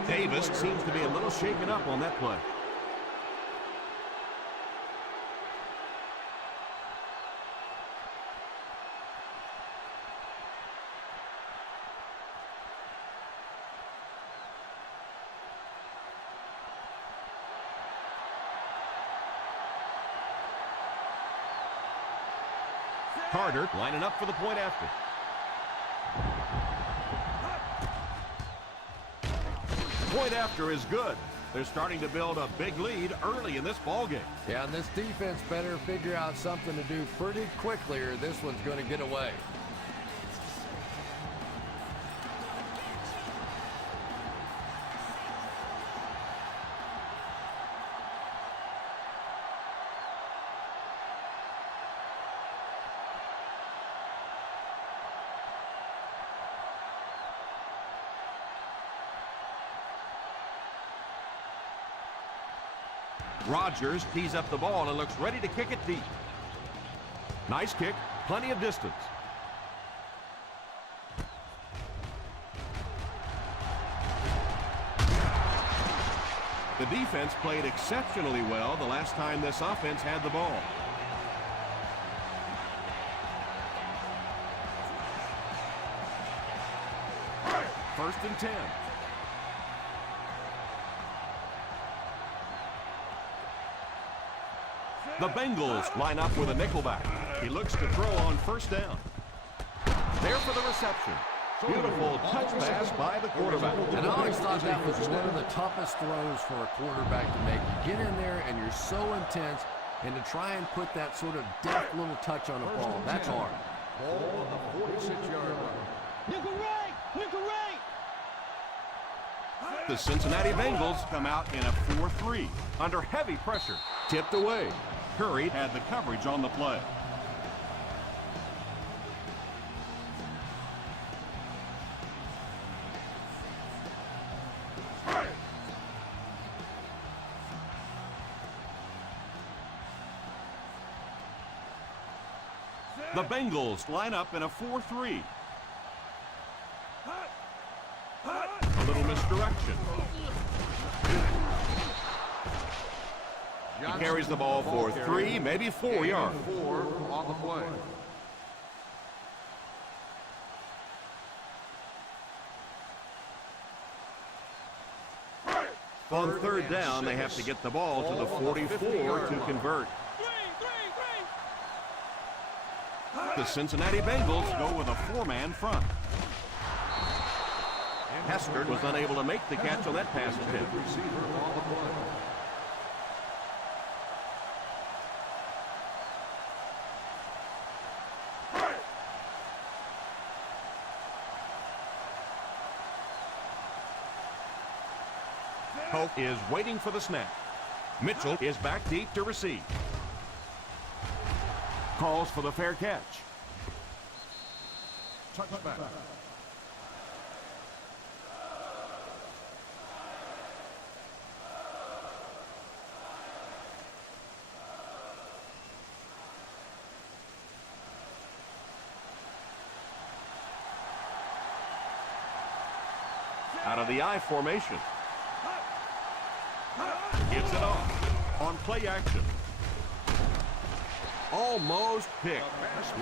Davis seems to be a little shaken up on that play. Carter lining up for the point after. Point after is good. They're starting to build a big lead early in this ballgame. Yeah, and this defense better figure out something to do pretty quickly or this one's going to get away. Rodgers tees up the ball and looks ready to kick it deep. Nice kick, plenty of distance. The defense played exceptionally well the last time this offense had the ball. First and 10. The Bengals line up with a nickelback. He looks to throw on first down. There for the reception. Beautiful touch pass by the quarterback. And I always thought that was one of the toughest throws for a quarterback to make. You get in there and you're so intense, and to try and put that sort of deft little touch on a ball, that's hard. Ball on the 46-yard line. Nickel right! Nickel right! The Cincinnati Bengals come out in a 4-3 under heavy pressure. Tipped away. Curry had the coverage on the play. The Bengals line up in a 4-3. A little misdirection. He carries the ball for 3, maybe 4 yards. 4 on the play. On third down, they have to get the ball to the 44 to convert. The Cincinnati Bengals go with a 4-man front. Hester was unable to make the catch on that pass attempt. Hope is waiting for the snap. Mitchell is back deep to receive. Calls for the fair catch. Touchback. Out of the I formation. Gets it off on play action. Almost picked.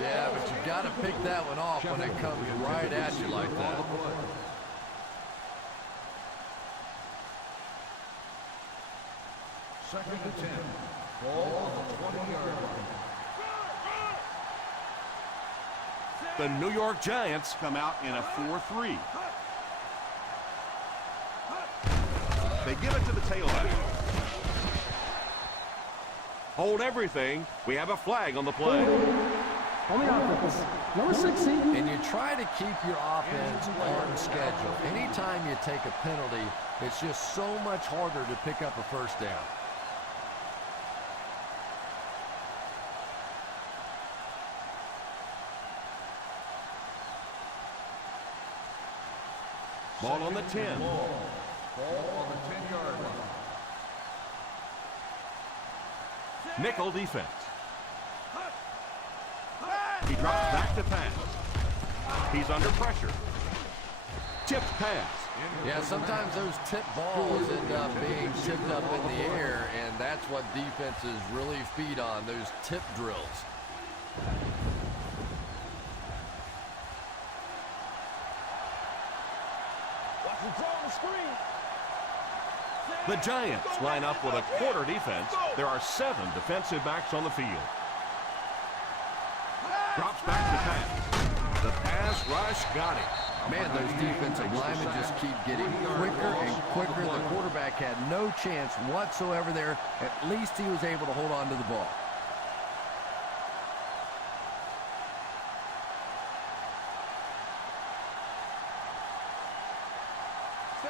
Yeah, but you got to pick that one off when it comes right at you like that. Second and 10. Ball on the 20-yard line. The New York Giants come out in a 4-3. They give it to the tailback. Hold everything. We have a flag on the play. On the offense, number 16. And you try to keep your offense on schedule. Anytime you take a penalty, it's just so much harder to pick up a first down. Ball on the 10. Ball on the 10-yard line. Nickel defense. He drops back to pass. He's under pressure. Tipped pass. Yeah, sometimes those tipped balls end up being tipped up in the air, and that's what defenses really feed on, those tip drills. Watch the throw on the screen. The Giants line up with a quarter defense. There are 7 defensive backs on the field. Drops back to pass. The pass rush got him. Man, those defensive linemen just keep getting quicker and quicker. The quarterback had no chance whatsoever there. At least he was able to hold on to the ball.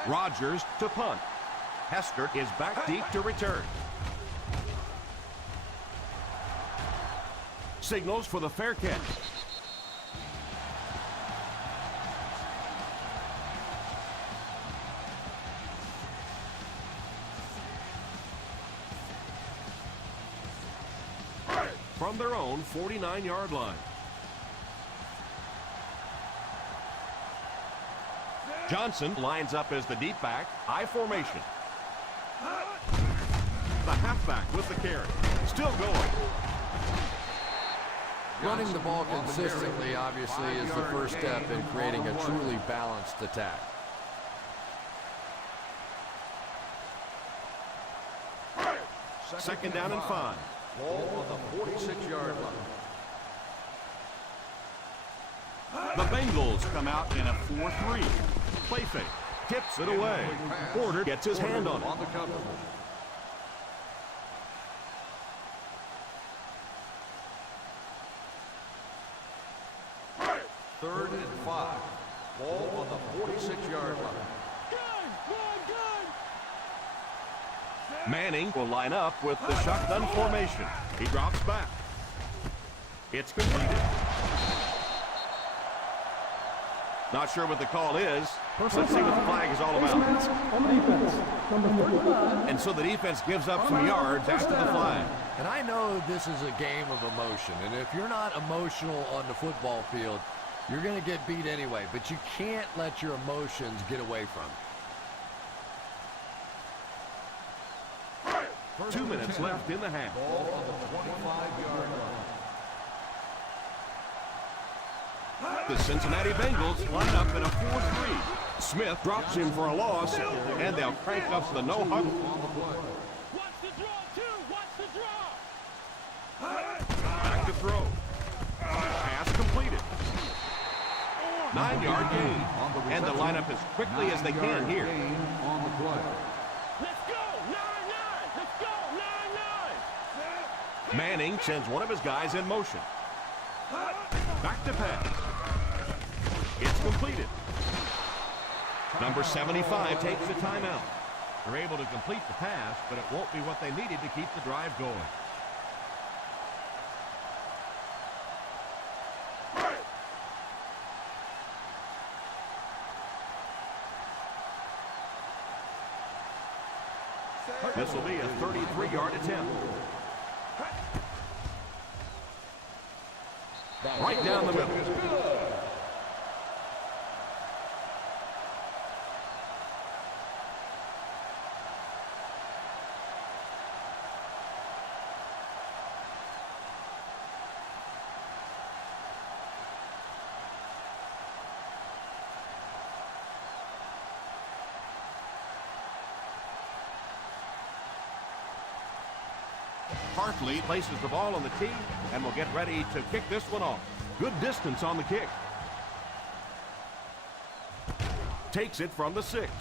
Rodgers to punt. Hester is back deep to return. Signals for the fair catch. From their own 49-yard line. Johnson lines up as the deep back, I formation. The halfback with the carry. Still going. Running the ball consistently, obviously, is the first step in creating a truly balanced attack. Second down and 5. Ball on the 46-yard line. The Bengals come out in a 4-3. Play fake. Tips it away. Porter gets his hand on it. On the cover. Third and 5. Ball on the 46-yard line. Manning will line up with the shotgun formation. He drops back. It's completed. Not sure what the call is. Let's see what the flag is all about. On the defense, number 35. And so the defense gives up some yards after the flag. And I know this is a game of emotion, and if you're not emotional on the football field, you're going to get beat anyway, but you can't let your emotions get away from you. 2 minutes left in the half. Ball on the 25-yard line. The Cincinnati Bengals line up in a 4-3. Smith drops him for a loss, and they'll crank up the no huddle. Watch the draw, too. Watch the draw. Back to throw. Pass completed. 9-yard gain. And the lineup as quickly as they can here. On the play. Let's go. 9-9. Let's go. 9-9. Manning sends one of his guys in motion. Back to pass. It's completed. Number 75 takes a timeout. They're able to complete the pass, but it won't be what they needed to keep the drive going. This will be a 33-yard attempt. Right down the middle. Hartley places the ball on the tee and will get ready to kick this one off. Good distance on the kick. Takes it from the 6.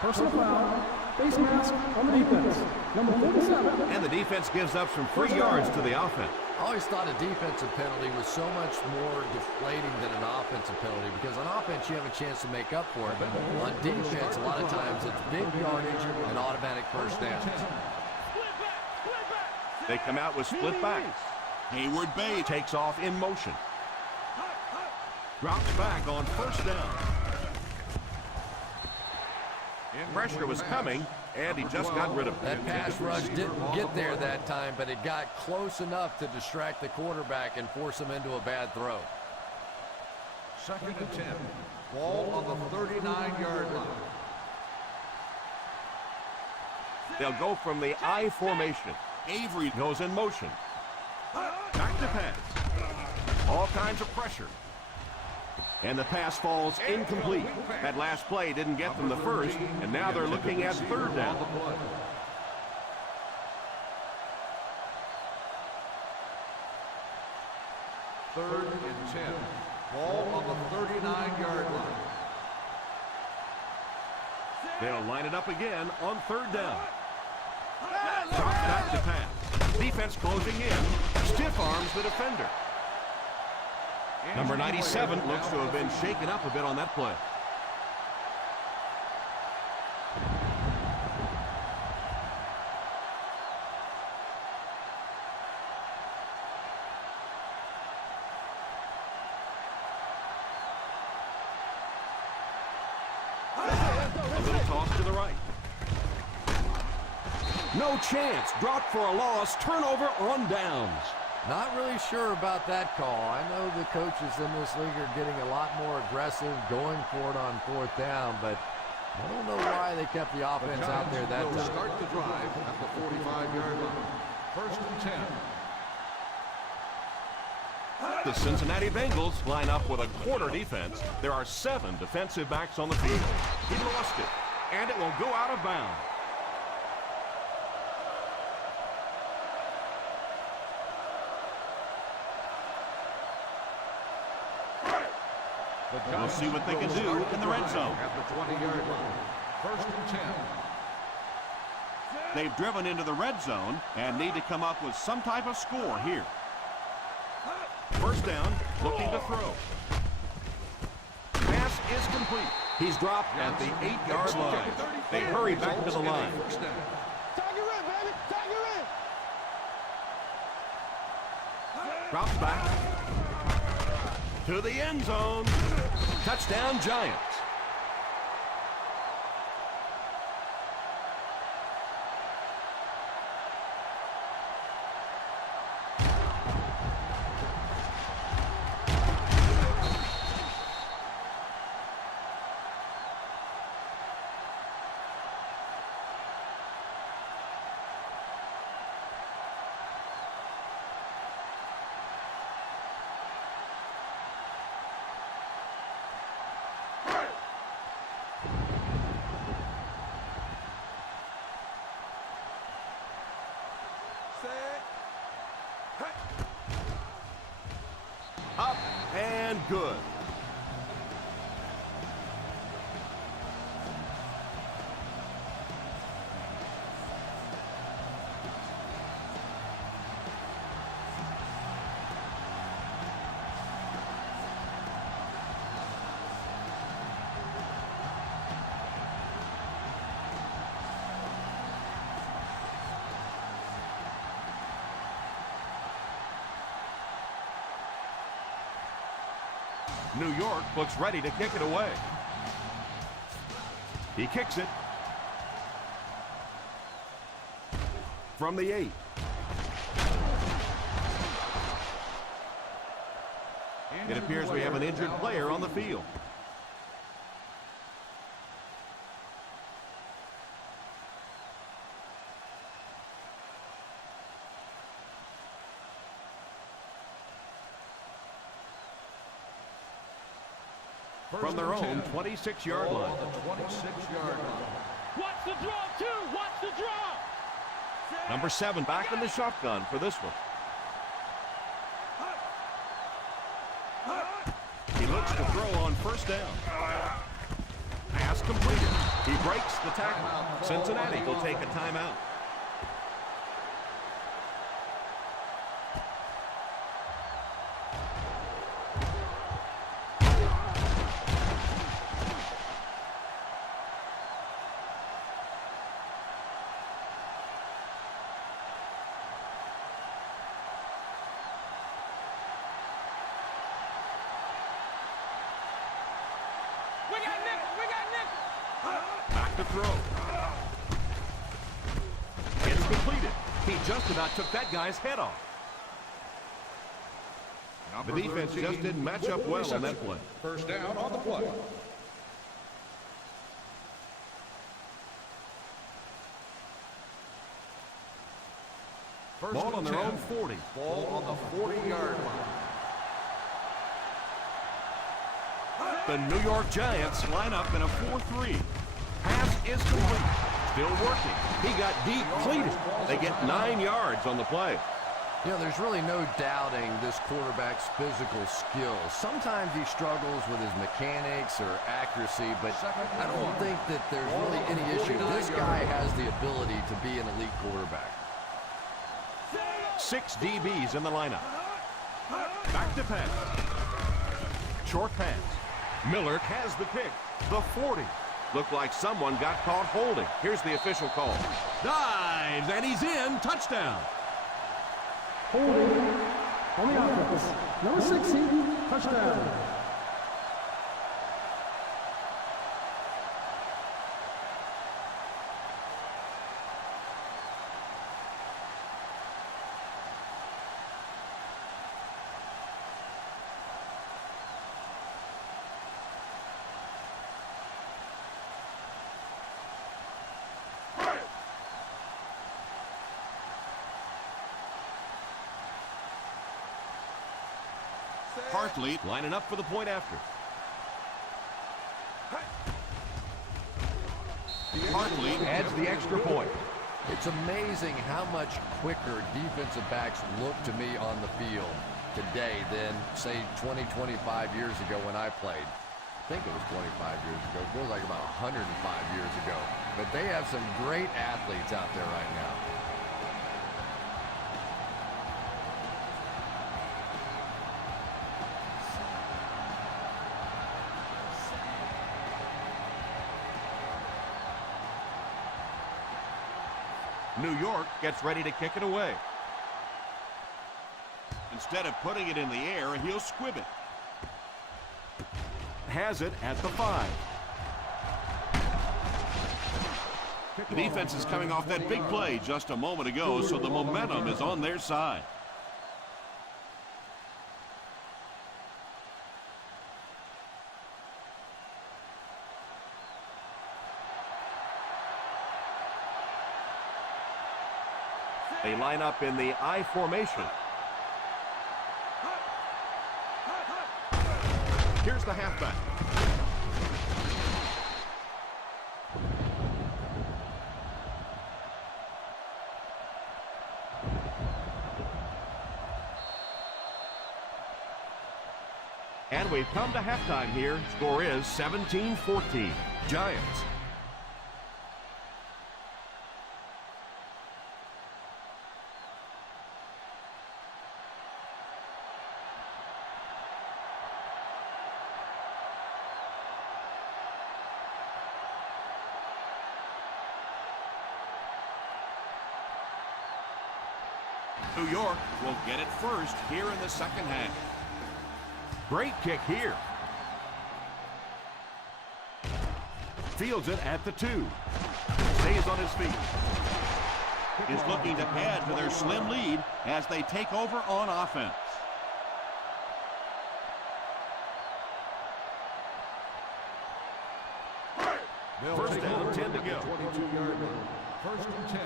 Personal foul. Face mask on the defense. Number 47. And the defense gives up some free yards to the offense. I always thought a defensive penalty was so much more deflating than an offensive penalty because on offense you have a chance to make up for it, but on defense a lot of times it's big yardage and automatic first down. They come out with split backs. Hayward Bay takes off in motion. Drops back on first down. Pressure was coming, and he just got rid of it. That pass rush didn't get there that time, but it got close enough to distract the quarterback and force him into a bad throw. 2nd and 10. Ball on the 39-yard line. They'll go from the I formation. Avery goes in motion. Back to pass. All kinds of pressure. And the pass falls incomplete. That last play didn't get them the first, and now they're looking at third down. 3rd and 10. Ball on the 39-yard line. They'll line it up again on third down. Drops back to pass. Defense closing in. Stiff arms the defender. Number 97 looks to have been shaken up a bit on that play. A little toss to the right. No chance. Dropped for a loss. Turnover on downs. Not really sure about that call. I know the coaches in this league are getting a lot more aggressive, going for it on fourth down, but I don't know why they kept the offense out there that time. Start the drive at the 45-yard line. 1st and 10. The Cincinnati Bengals line up with a quarter defense. There are 7 defensive backs on the field. He lost it, and it will go out of bounds. We'll see what they can do in the red zone. At the 20-yard line. 1st and 10. They've driven into the red zone and need to come up with some type of score here. First down, looking to throw. Pass is complete. He's dropped at the 8-yard line. They hurry back to the line. Tag her in, baby. Tag her in. Drops back to the end zone. Touchdown, Giants. Up and good. New York looks ready to kick it away. He kicks it from the 8. It appears we have an injured player on the field. From their own 26-yard line. On the 26-yard line. Watch the draw, too. Watch the draw. Number 7 back in the shotgun for this one. He looks to throw on first down. Pass completed. He breaks the tackle. Cincinnati will take a timeout. Back to throw. It's completed. He just about took that guy's head off. The defense just didn't match up well on that play. First down on the play. Ball on their own 40. Ball on the 40-yard line. The New York Giants line up in a 4-3. Pass is complete. Still working. He got depleted. They get 9 yards on the play. You know, there's really no doubting this quarterback's physical skills. Sometimes he struggles with his mechanics or accuracy, but I don't think that there's really any issue. This guy has the ability to be an elite quarterback. 6 DBs in the lineup. Back to pass. Short pass. Miller has the pick. The 40. Looked like someone got caught holding. Here's the official call. Dives, and he's in. Touchdown. Holding on the offense. Number 16, touchdown. Hartley lining up for the point after. Hartley adds the extra point. It's amazing how much quicker defensive backs look to me on the field today than, say, 20, 25 years ago when I played. I think it was 25 years ago. It feels like about 105 years ago. But they have some great athletes out there right now. New York gets ready to kick it away. Instead of putting it in the air, he'll squib it. Has it at the 5. The defense is coming off that big play just a moment ago, so the momentum is on their side. They line up in the I formation. Here's the halfback. And we've come to halftime here. Score is 17-14. Giants. New York will get it first here in the second half. Great kick here. Fields it at the 2. Stays on his feet. Is looking to add to their slim lead as they take over on offense. First down, 10 to go. 22-yard line. First and 10.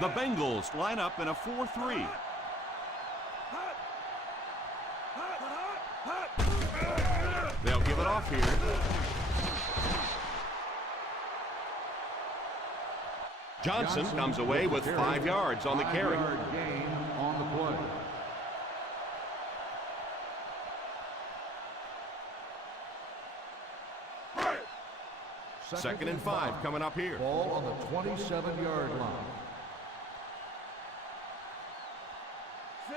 The Bengals line up in a 4-3. They'll give it off here. Johnson comes away with 5 yards on the carry. 5-yard gain on the play. 2nd and 5 coming up here. Ball on the 27-yard line.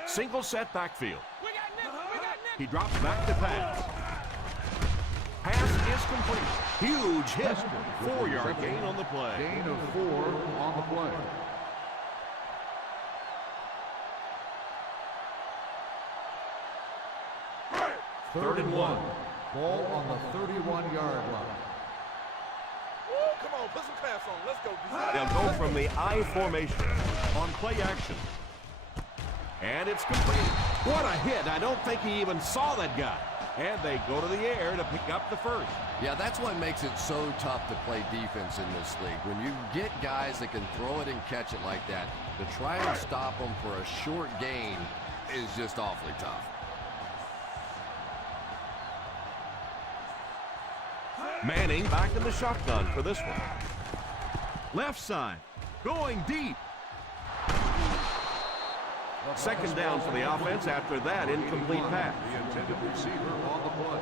Single set backfield. We got Nick. We got Nick. He drops back to pass. Pass is complete. Huge hit. 4-yard gain on the play. Gain of 4 on the play. Third and 1. Ball on the 31-yard line. Woo, come on, put some clamps on. Let's go. They'll go from the I formation on play action. And it's complete. What a hit. I don't think he even saw that guy. And they go to the air to pick up the first. Yeah, that's what makes it so tough to play defense in this league. When you get guys that can throw it and catch it like that, to try and stop them for a short gain is just awfully tough. Manning back in the shotgun for this one. Left side, going deep. 2nd down for the offense after that incomplete pass. The intended receiver on the play.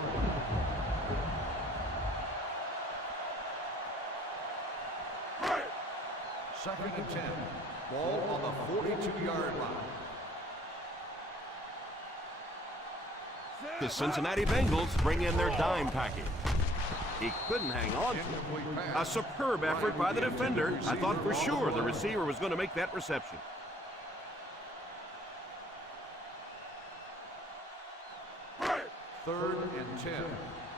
Second and 10. Ball on the 42-yard line. The Cincinnati Bengals bring in their dime package. He couldn't hang on to it. A superb effort by the defender. I thought for sure the receiver was going to make that reception. Third and 10.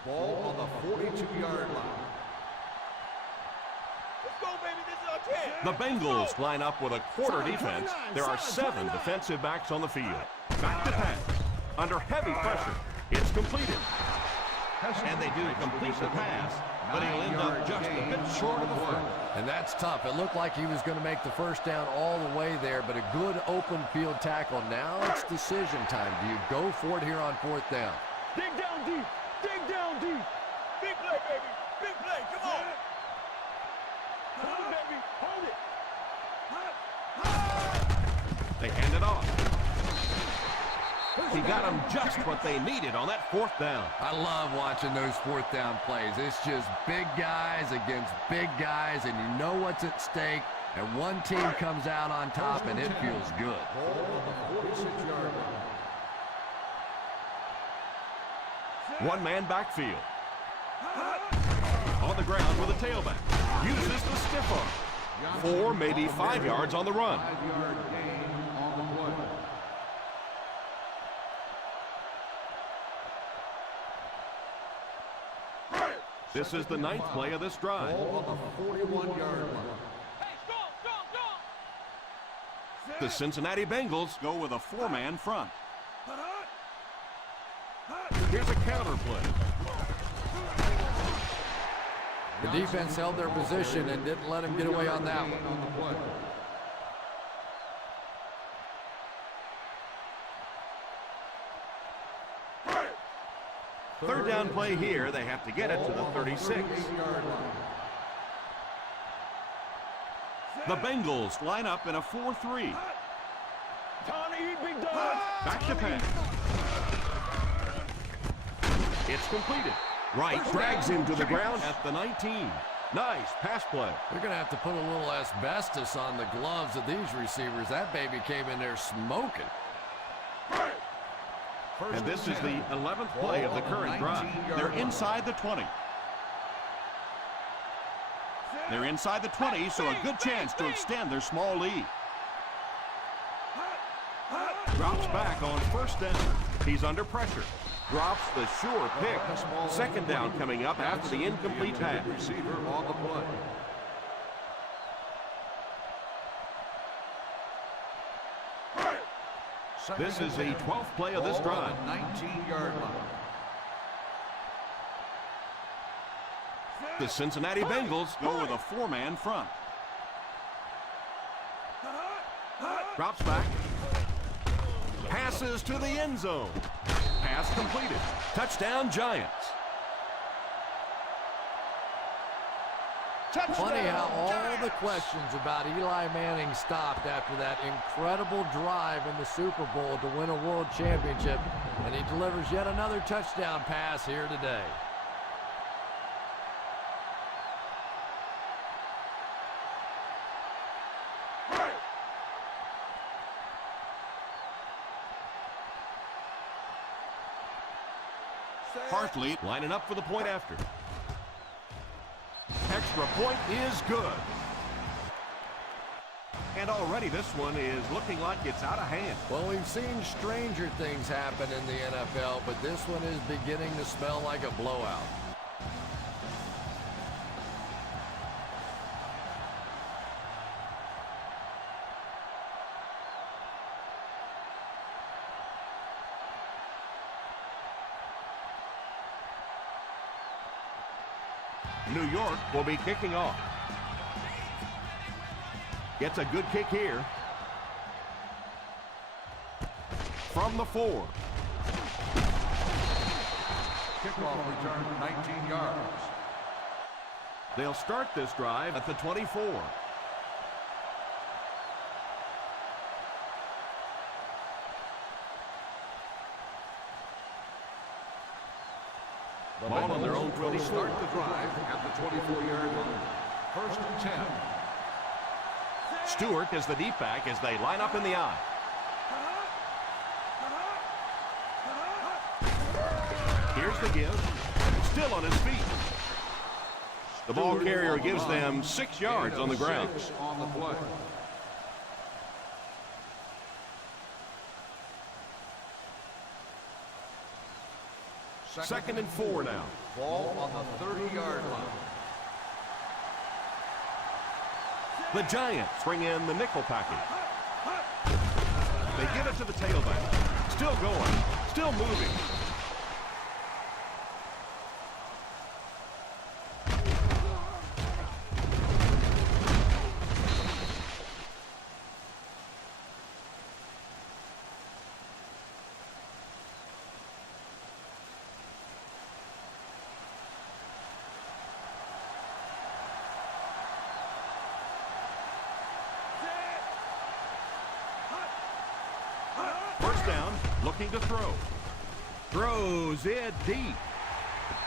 Ball on the 42-yard line. Let's go, baby. This is our chance. The Bengals line up with a quarter defense. There are 7 defensive backs on the field. Back to pass. Under heavy pressure. It's completed. And they do complete the pass, but he'll end up just a bit short of the first. And that's tough. It looked like he was going to make the first down all the way there, but a good open field tackle. Now it's decision time. Do you go for it here on 4th down? Dig down deep. Dig down deep. Big play, baby. Big play. Come on. Hold it, baby. Hold it. They hand it off. He got them just what they needed on that 4th down. I love watching those 4th down plays. It's just big guys against big guys, and you know what's at stake, and one team comes out on top, and it feels good. Ball on the 46-yard line. One-man backfield. On the ground with a tailback. Uses the stiff arm. 4, maybe 5 yards on the run. 5-yard gain on the play. This is the 9th play of this drive. Ball on the 41-yard line. Hey, strong, strong, strong. The Cincinnati Bengals go with a 4-man front. Here's a counter play. The defense held their position and didn't let him get away on that one. On the play. Third down play here. They have to get it to the 36. 38-yard line. The Bengals line up in a 4-3. Time to eat, big dog. Back to pass. It's completed. Wright drags him to the ground at the 19. Nice pass play. They're going to have to put a little asbestos on the gloves of these receivers. That baby came in there smoking. And this is the 11th play of the current drive. They're inside the 20. They're inside the 20, so a good chance to extend their small lead. Drops back on 1st down. He's under pressure. Drops the sure pick. 2nd down coming up after the incomplete pass. Receiver on the play. This is the 12th play of this drive. 19-yard line. The Cincinnati Bengals go with a 4-man front. Drops back. Passes to the end zone. Pass completed. Touchdown, Giants. Funny how all the questions about Eli Manning stopped after that incredible drive in the Super Bowl to win a world championship, and he delivers yet another touchdown pass here today. Hartley lining up for the point after. Extra point is good. And already this one is looking like it's out of hand. Well, we've seen stranger things happen in the NFL, but this one is beginning to smell like a blowout. New York will be kicking off. Gets a good kick here. From the 4. Kickoff return 19 yards. They'll start this drive at the 24. Ball on their own 24. Start the drive at the 24-yard line. First and 10. Stewart is the deep back as they line up in the I. Here's the give. Still on his feet. The ball carrier gives them 6 yards on the ground. 6 on the play. Second and 4 now. Ball on the 30-yard line. The Giants bring in the nickel package. They give it to the tailback. Still going. Still moving. First down, looking to throw. Throws it deep.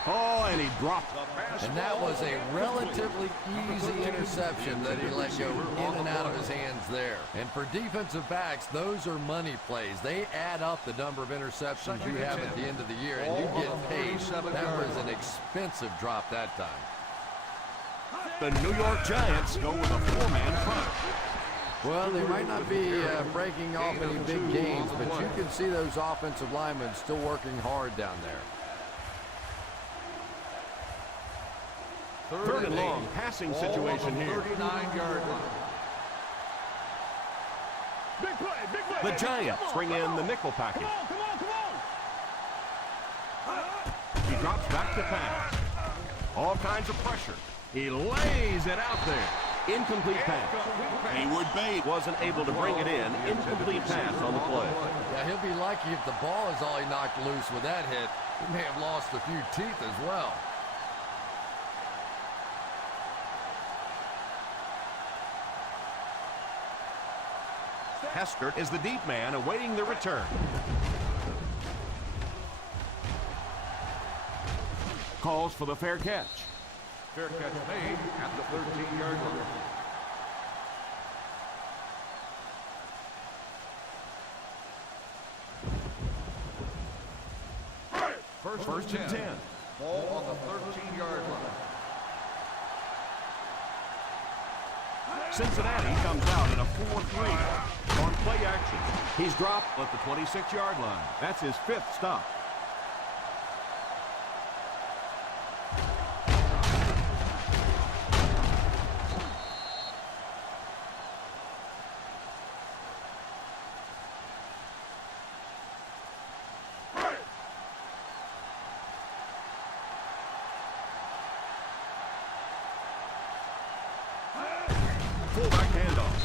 Oh, and he dropped the pass. And that was a relatively easy interception that he let go in and out of his hands there. And for defensive backs, those are money plays. They add up the number of interceptions you have at the end of the year, and you get paid. That was an expensive drop that time. The New York Giants go with a 4-man front. Well, they might not be breaking off any big gains, but you can see those offensive linemen still working hard down there. Third and long passing situation here. 39-yard line. Big play. The Giants bring in the nickel package. Come on. He drops back to pass. All kinds of pressure. He lays it out there. Incomplete pass. Hayward Bay wasn't able to bring it in. Incomplete pass on the play. Yeah, he'll be lucky if the ball is all he knocked loose with that hit. He may have lost a few teeth as well. Hester is the deep man awaiting the return. Calls for the fair catch. Fair catch made at the 13-yard line. First and 10. Ball on the 13-yard line. Cincinnati comes out in a 4-3 on play action. He's dropped at the 26-yard line. That's his 5th stop. Fullback handoff.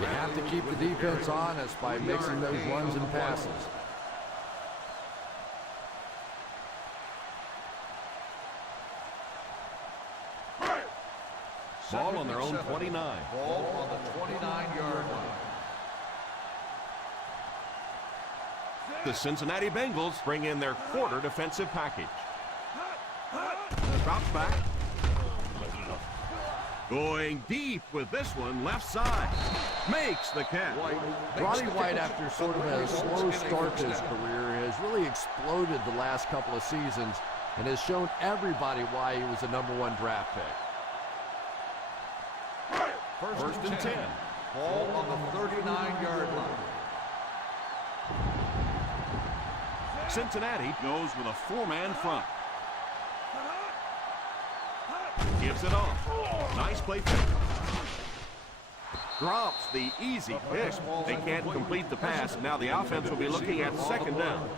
You have to keep the defense honest by mixing those runs and passes. Ball on their own 29. Ball on the 29-yard line. The Cincinnati Bengals bring in their quarter defensive package. Drops back. Going deep with this one, left side. Makes the catch. Roddy White, after sort of a slow start to his career, has really exploded the last couple of seasons and has shown everybody why he was a #1 draft pick. First and 10. Ball on the 39-yard line. Cincinnati goes with a 4-man front. Gives it off. Nice play fake. Drops the easy pick. They can't complete the pass. Now the offense will be looking at second down.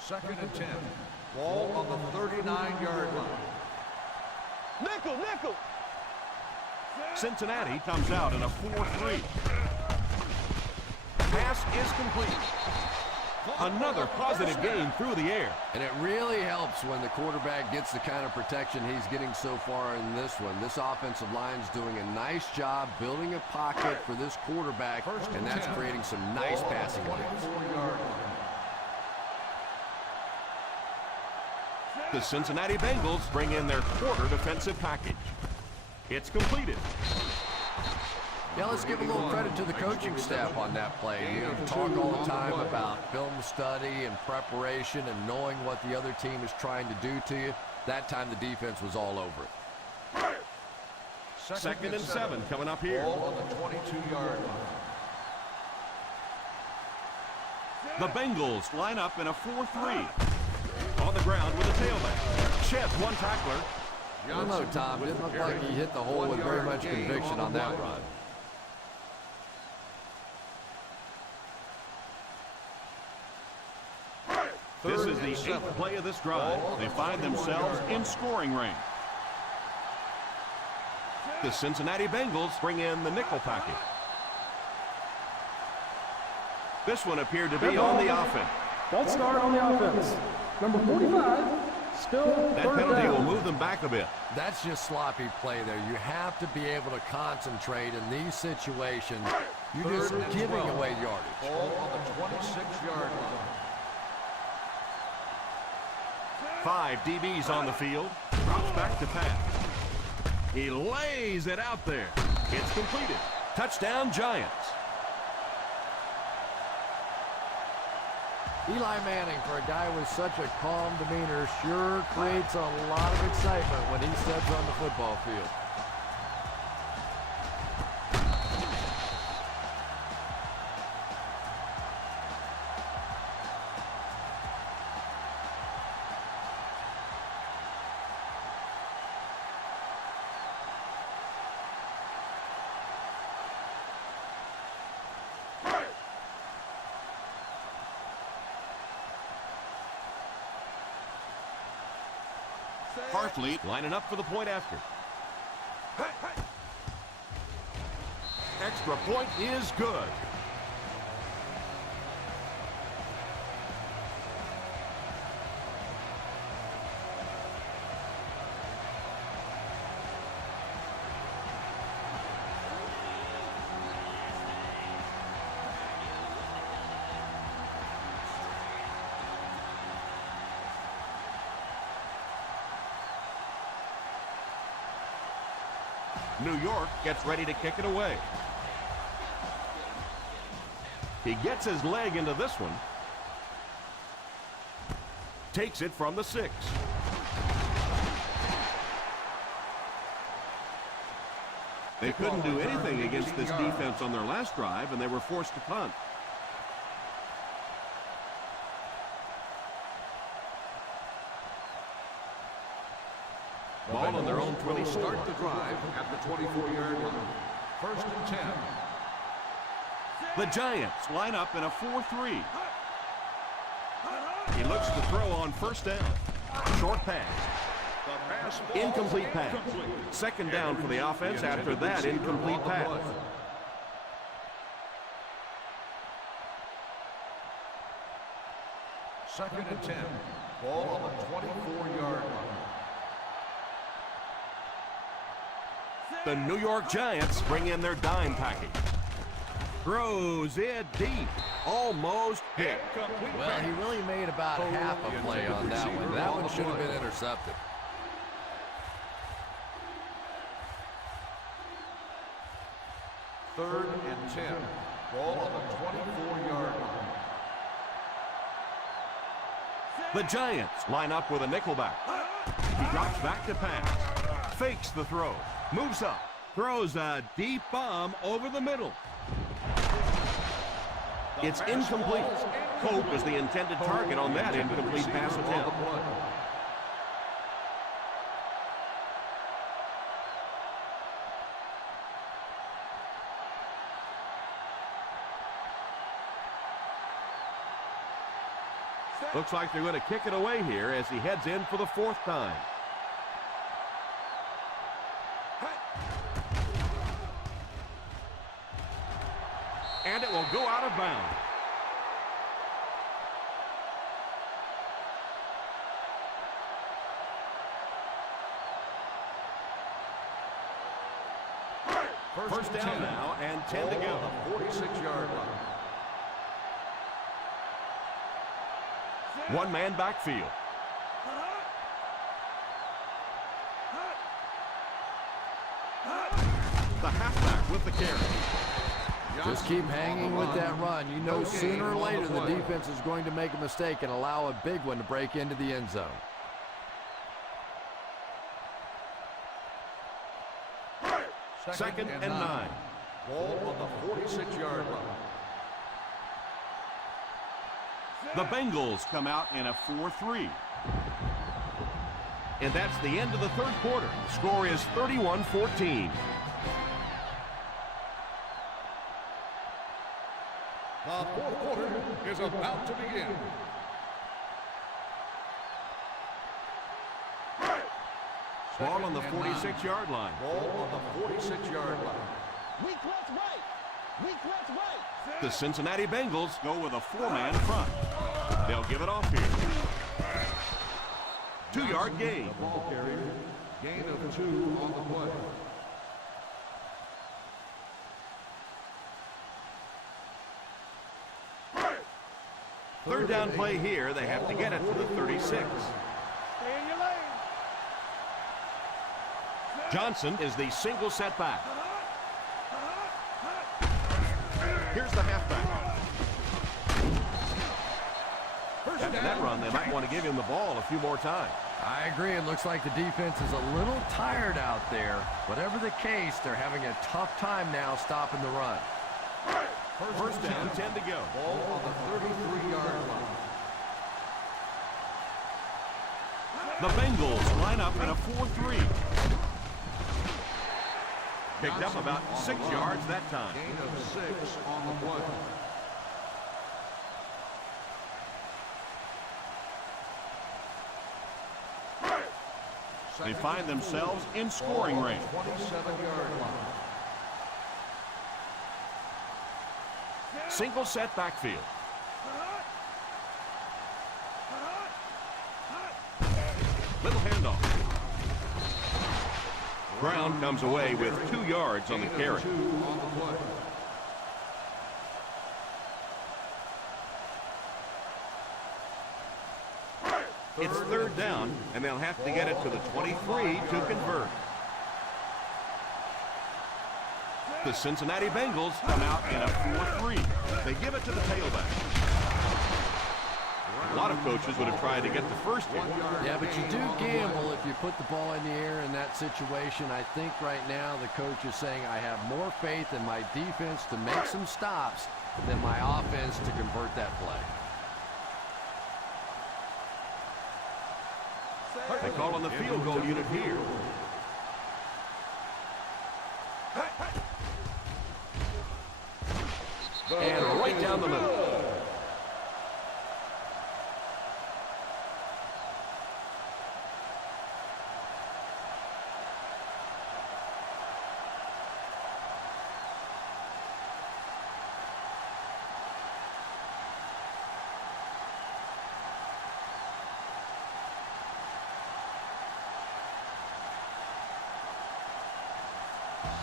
Second and 10. Ball on the 39-yard line. Nickel. Cincinnati comes out in a 4-3. Pass is complete. Another positive gain through the air. And it really helps when the quarterback gets the kind of protection he's getting so far in this one. This offensive line's doing a nice job building a pocket for this quarterback, and that's creating some nice passing lanes. The Cincinnati Bengals bring in their quarter defensive package. It's completed. Yeah, let's give a little credit to the coaching staff on that play. You talk all the time about film study and preparation and knowing what the other team is trying to do to you. That time the defense was all over it. Second and 7 coming up here. Ball on the 22-yard line. The Bengals line up in a 4-3. On the ground with a tailback. Sheds one tackler. I don't know, Tom. Didn't look like he hit the hole with very much conviction on that run. This is the 8th play of this drive. They find themselves in scoring range. The Cincinnati Bengals bring in the nickel package. This one appeared to be on the offense. False start on the offense. Number 45, still That third penalty down. will move them back a bit. That's just sloppy play there. You have to be able to concentrate in these situations. You're just giving away yardage. Ball on the 26-yard line. 5 DBs on the field. Drops back to pass. He lays it out there. It's completed. Touchdown, Giants. Eli Manning, for a guy with such a calm demeanor, sure creates a lot of excitement when he steps on the football field. Hartley lining up for the point after. Extra point is good. New York gets ready to kick it away. He gets his leg into this one. Takes it from the 6. They couldn't do anything against this defense on their last drive, and they were forced to punt. Ball on their own 20. Start the drive at the 24-yard line. First and 10. The Giants line up in a 4-3. He looks to throw on first down. Short pass. Incomplete pass. Second down for the offense after that incomplete pass. Second and 10. Ball on the 24-yard line. The New York Giants bring in their dime package. Throws it deep. Almost hit. Well, he really made about half a play on that one. That one should have been intercepted. Third and 10. Ball on the 24-yard line. The Giants line up with a nickelback. He drops back to pass. Fakes the throw. Moves up. Throws a deep bomb over the middle. It's incomplete. Hope is the intended target on that incomplete pass attempt. Looks like they're going to kick it away here as he heads in for the fourth time. And it will go out of bounds. First down now and 10 to go. 46-yard line. One-man backfield. The halfback with the carry. Just keep hanging with that run. You know sooner or later the defense is going to make a mistake and allow a big one to break into the end zone. Second and 9. Ball on the 46-yard line. The Bengals come out in a 4-3. And that's the end of the third quarter. Score is 31-14. The fourth quarter is about to begin. Ball on the 46-yard line. Ball on the 46-yard line. Weak left right. Weak left right. The Cincinnati Bengals go with a four-man front. They'll give it off here. 2-yard gain. Ball carrier. Gain of 2 on the play. Third down play here. They have to get it to the 36. Stay in your lane. Johnson is the single setback. Here's the halfback. After that run, they might want to give him the ball a few more times. I agree. It looks like the defense is a little tired out there. Whatever the case, they're having a tough time now stopping the run. First down, 10 to go. Ball on the 33-yard line. The Bengals line up in a 4-3. Picked up about 6 yards that time. Gain of 6 on the play. They find themselves in scoring range. 27-yard line. Single set backfield. Little handoff. Brown comes away with 2 yards on the carry. 2 on the play. It's third down, and they'll have to get it to the 23 to convert. The Cincinnati Bengals come out in a 4-3. They give it to the tailback. A lot of coaches would have tried to get the first here. Yeah, but you do gamble if you put the ball in the air in that situation. I think right now the coach is saying I have more faith in my defense to make some stops than my offense to convert that play. They call on the field goal unit here. And right down the middle.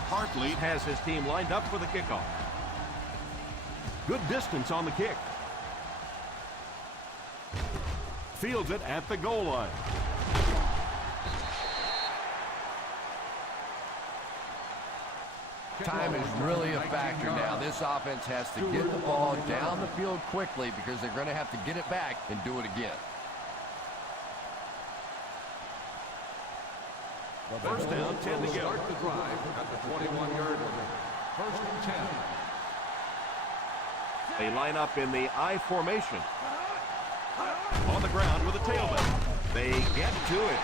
Hartley has his team lined up for the kickoff. Good distance on the kick. Fields it at the goal line. Time is really a factor now. This offense has to get the ball down the field quickly because they're going to have to get it back and do it again. First down, 10 to go. Start the drive at the 21-yard line. First and 10. They line up in the I formation. On the ground with a tailback. They get to it.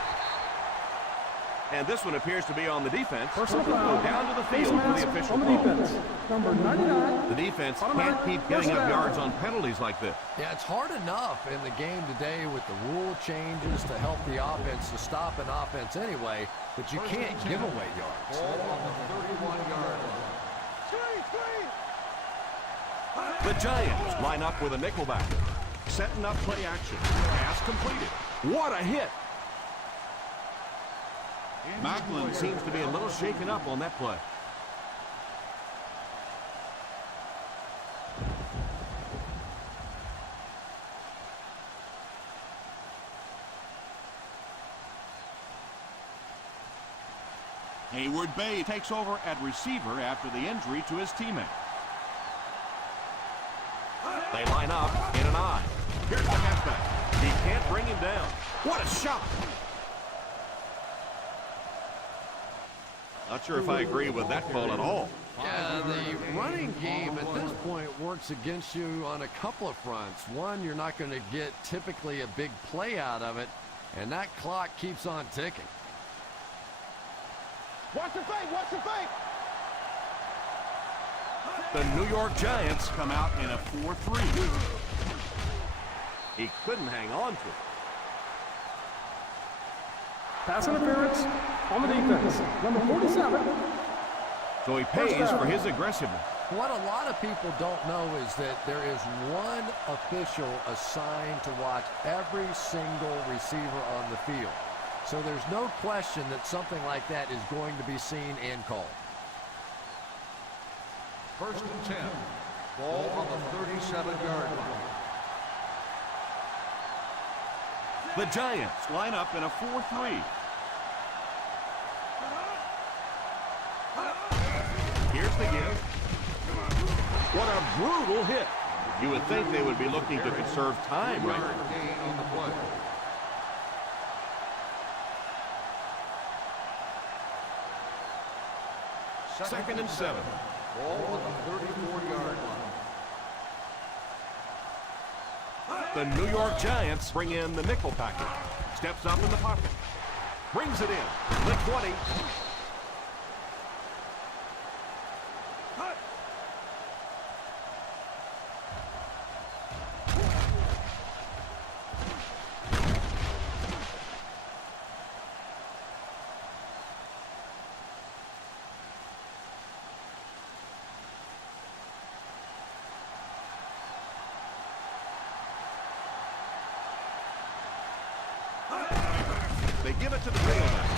And this one appears to be on the defense. Personal Go foul. down to the Face field for mask the official on the call. defense. Number 99. The defense Automatic can't keep first getting up down. yards on penalties like this. Yeah, it's hard enough in the game today with the rule changes to help the offense to stop an offense anyway, but you can't give away yards. Ball on the 31-yard line. The Giants line up with a nickelback. Setting up play action. Pass completed. What a hit. Macklin seems to be a little shaken up on that play. Hayward Bay takes over at receiver after the injury to his teammate. They line up in an I. Here's the halfback. He can't bring him down. What a shot! Not sure if I agree with that call at all. Yeah, the running game at this point works against you on a couple of fronts. One, you're not going to get typically a big play out of it, and that clock keeps on ticking. Watch the fake, watch the fake. The New York Giants come out in a 4-3. He couldn't hang on to it. Pass interference on the defense. Number 47. So he pays for his aggressiveness. What a lot of people don't know is that there is one official assigned to watch every single receiver on the field. So there's no question that something like that is going to be seen and called. First and 10. Ball on the 37-yard line. The Giants line up in a 4-3. Here's the give. What a brutal hit. You would think they would be looking to conserve time right now. Gain on the play. Second and 7. Ball on the 34-yard line. The New York Giants bring in the nickel package. Steps up in the pocket. Brings it in. The 20. They give it to the tailback.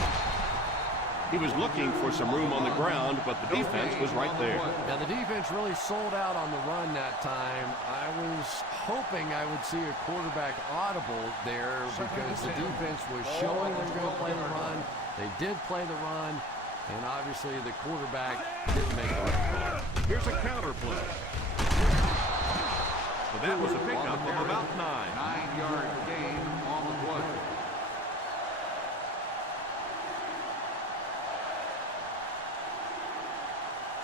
He was looking for some room on the ground, but the defense was right there. Now, the defense really sold out on the run that time. I was hoping I would see a quarterback audible there because the defense was showing they were going to play the run. They did play the run, and obviously the quarterback didn't make the right call. Here's a counter play. So that was a pickup of about 9. 9-yard gain on the play.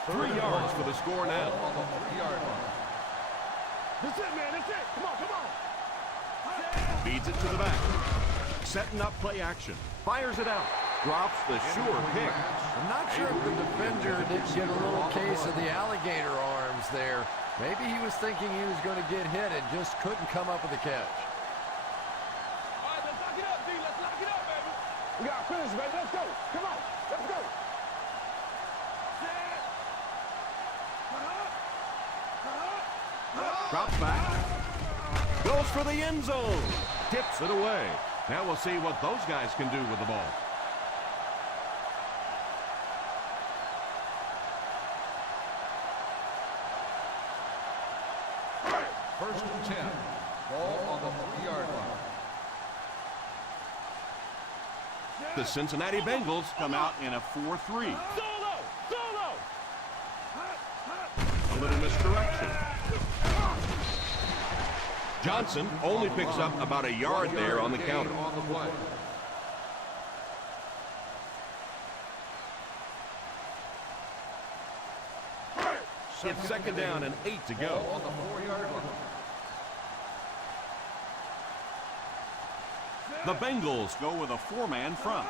Three yards for the score now. On the 3-yard line. That's it, man, that's it. Come on, come on. Feeds it to the back. Setting up play action. Fires it out. Drops the sure pick. I'm not sure if the defender did get a little case of the alligator arms there. Maybe he was thinking he was going to get hit and just couldn't come up with a catch. All right, let's lock it up, D. Let's lock it up, baby. We got to finish, baby. Let's go. Come on, let's go. Drops back. Goes for the end zone. Tips it away. Now we'll see what those guys can do with the ball. The Cincinnati Bengals come out in a 4-3. Solo! A little misdirection. Johnson only picks up about a yard there on the counter. On the play. It's second down and 8 to go. On the 4-yard line. The Bengals go with a 4-man front.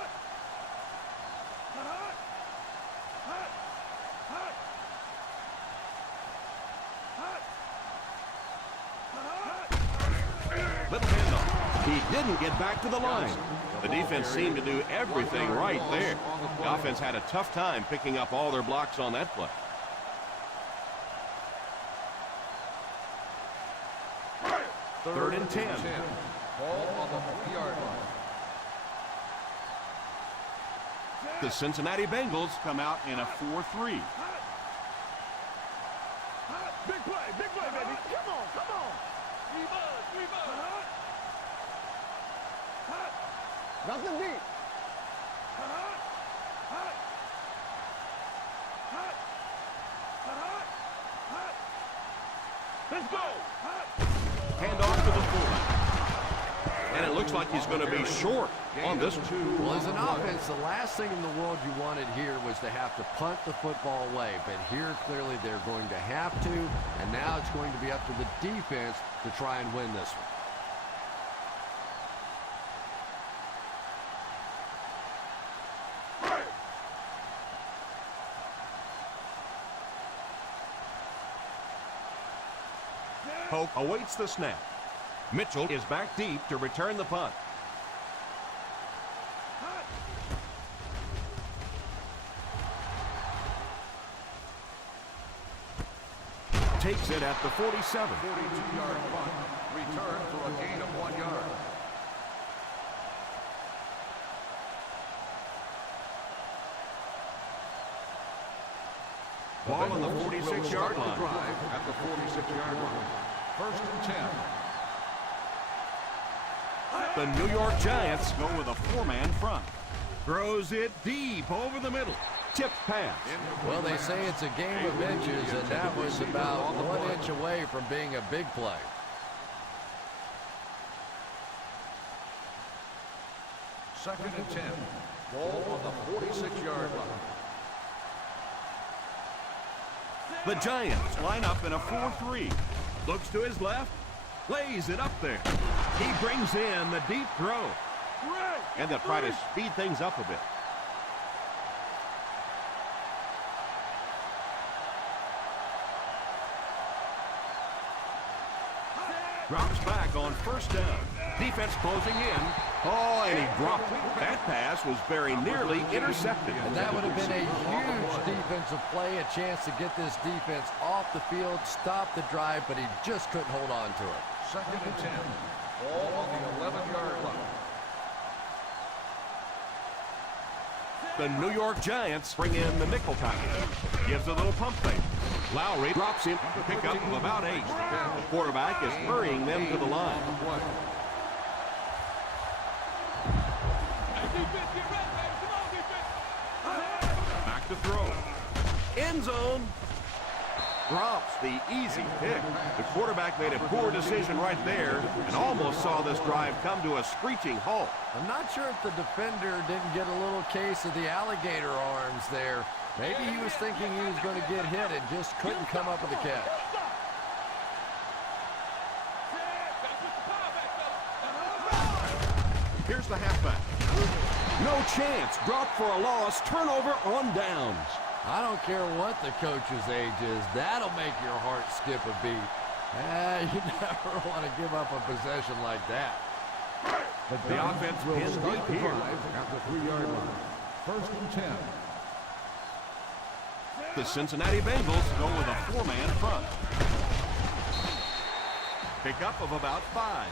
Little handoff. He didn't get back to the line. The defense seemed to do everything right there. The offense had a tough time picking up all their blocks on that play. Third and 10. Ball on the 3-yard line. The Cincinnati Bengals come out in a 4-3. Big play, baby. Come on. We buzz. Nothing deep. Let's go. Hand off to the fullback. And it looks like he's going to be short on this one. Well, as an offense, the last thing in the world you wanted here was to have to punt the football away. But here, clearly, they're going to have to. And now it's going to be up to the defense to try and win this one. Polk awaits the snap. Mitchell is back deep to return the punt. Takes it at the 47. 42-yard punt. Return for a gain of 1 yard. Ball on the 46-yard line. Drive at the 46-yard line. First and 10. The New York Giants go with a 4-man front. Throws it deep over the middle. Tipped pass. Well, they say it's a game of inches, and that was about 1 inch away from being a big play. Second and 10. Ball on the 46-yard line. The Giants line up in a 4-3. Looks to his left. Lays it up there. He brings in the deep throw. And they'll try to speed things up a bit. Drops back on first down. Defense closing in. Oh, and he dropped it. That pass was very nearly intercepted. And that would have been a huge defensive play, a chance to get this defense off the field, stop the drive, but he just couldn't hold on to it. Second and 10. Ball on the 11-yard line. The New York Giants bring in the nickel package. Gives a little pump fake. Lowry drops him to pick up of about 8. The quarterback is hurrying them to the line. Hey, defense, get ready, baby. Come on, defense. Back to throw. End zone. Drops the easy pick. The quarterback made a poor decision right there and almost saw this drive come to a screeching halt. I'm not sure if the defender didn't get a little case of the alligator arms there. Maybe he was thinking he was going to get hit and just couldn't come up with a catch. Here's the halfback. No chance. Drop for a loss. Turnover on downs. I don't care what the coach's age is. That'll make your heart skip a beat. You never want to give up a possession like that. The offense pinned deep here. At the 3-yard line. First and 10. The Cincinnati Bengals go with a 4-man front. Pickup of about 5.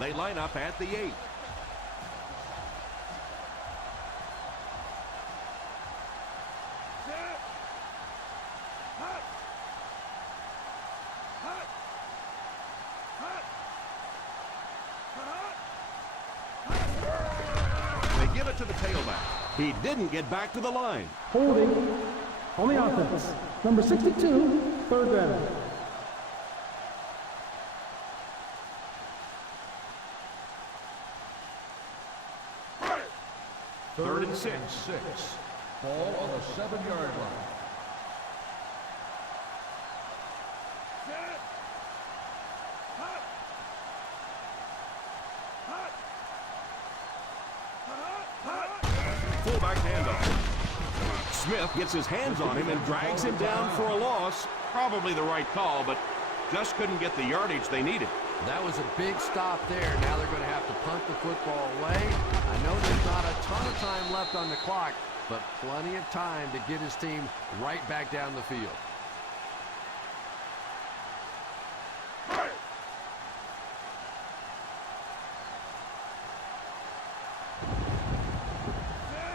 They line up at the 8. He didn't get back to the line. Holding on the offense. Number 62, third down. Third and 6. Ball on the 7-yard line. Fullback handoff. Smith gets his hands on him and drags him down for a loss. Probably the right call, but just couldn't get the yardage they needed. That was a big stop there. Now they're going to have to punt the football away. I know there's not a ton of time left on the clock, but plenty of time to get his team right back down the field.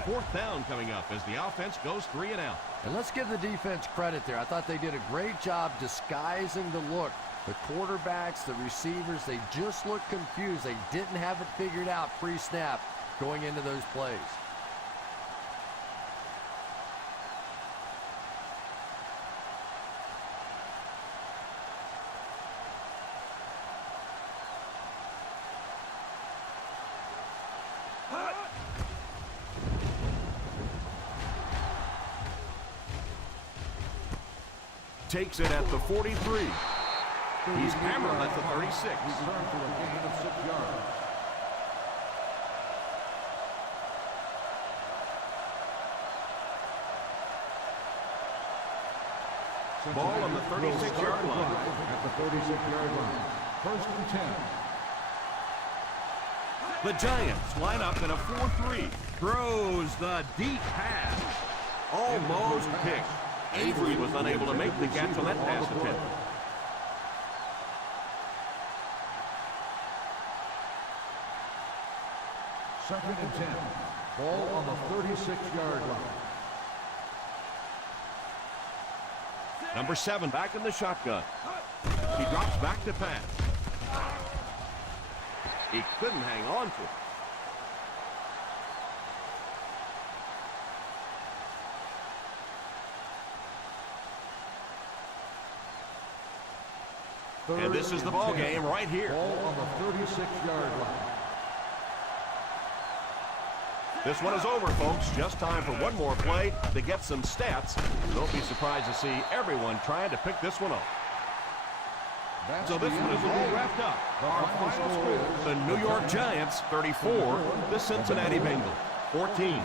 Fourth down coming up as the offense goes 3 and out. And let's give the defense credit there. I thought they did a great job disguising the look. The quarterbacks, the receivers, they just looked confused. They didn't have it figured out pre-snap going into those plays. Takes it at the 43. He's hammered at the 36. Return for a gain of 6 yards. Ball on the 36-yard line. At the 36-yard line. First and 10. The Giants line up in a 4-3. Throws the deep pass. Almost picked. Avery was unable to make the catch on that pass attempt. Second and 10. Ball on the 36-yard line. Number 7 back in the shotgun. He drops back to pass. He couldn't hang on to it. And this is the ball game right here. Ball on the 36-yard line. This one is over, folks. Just time for one more play to get some stats. Don't be surprised to see everyone trying to pick this one up. So this one is all wrapped up. Our final score, the New York Giants 34, the Cincinnati Bengals 14.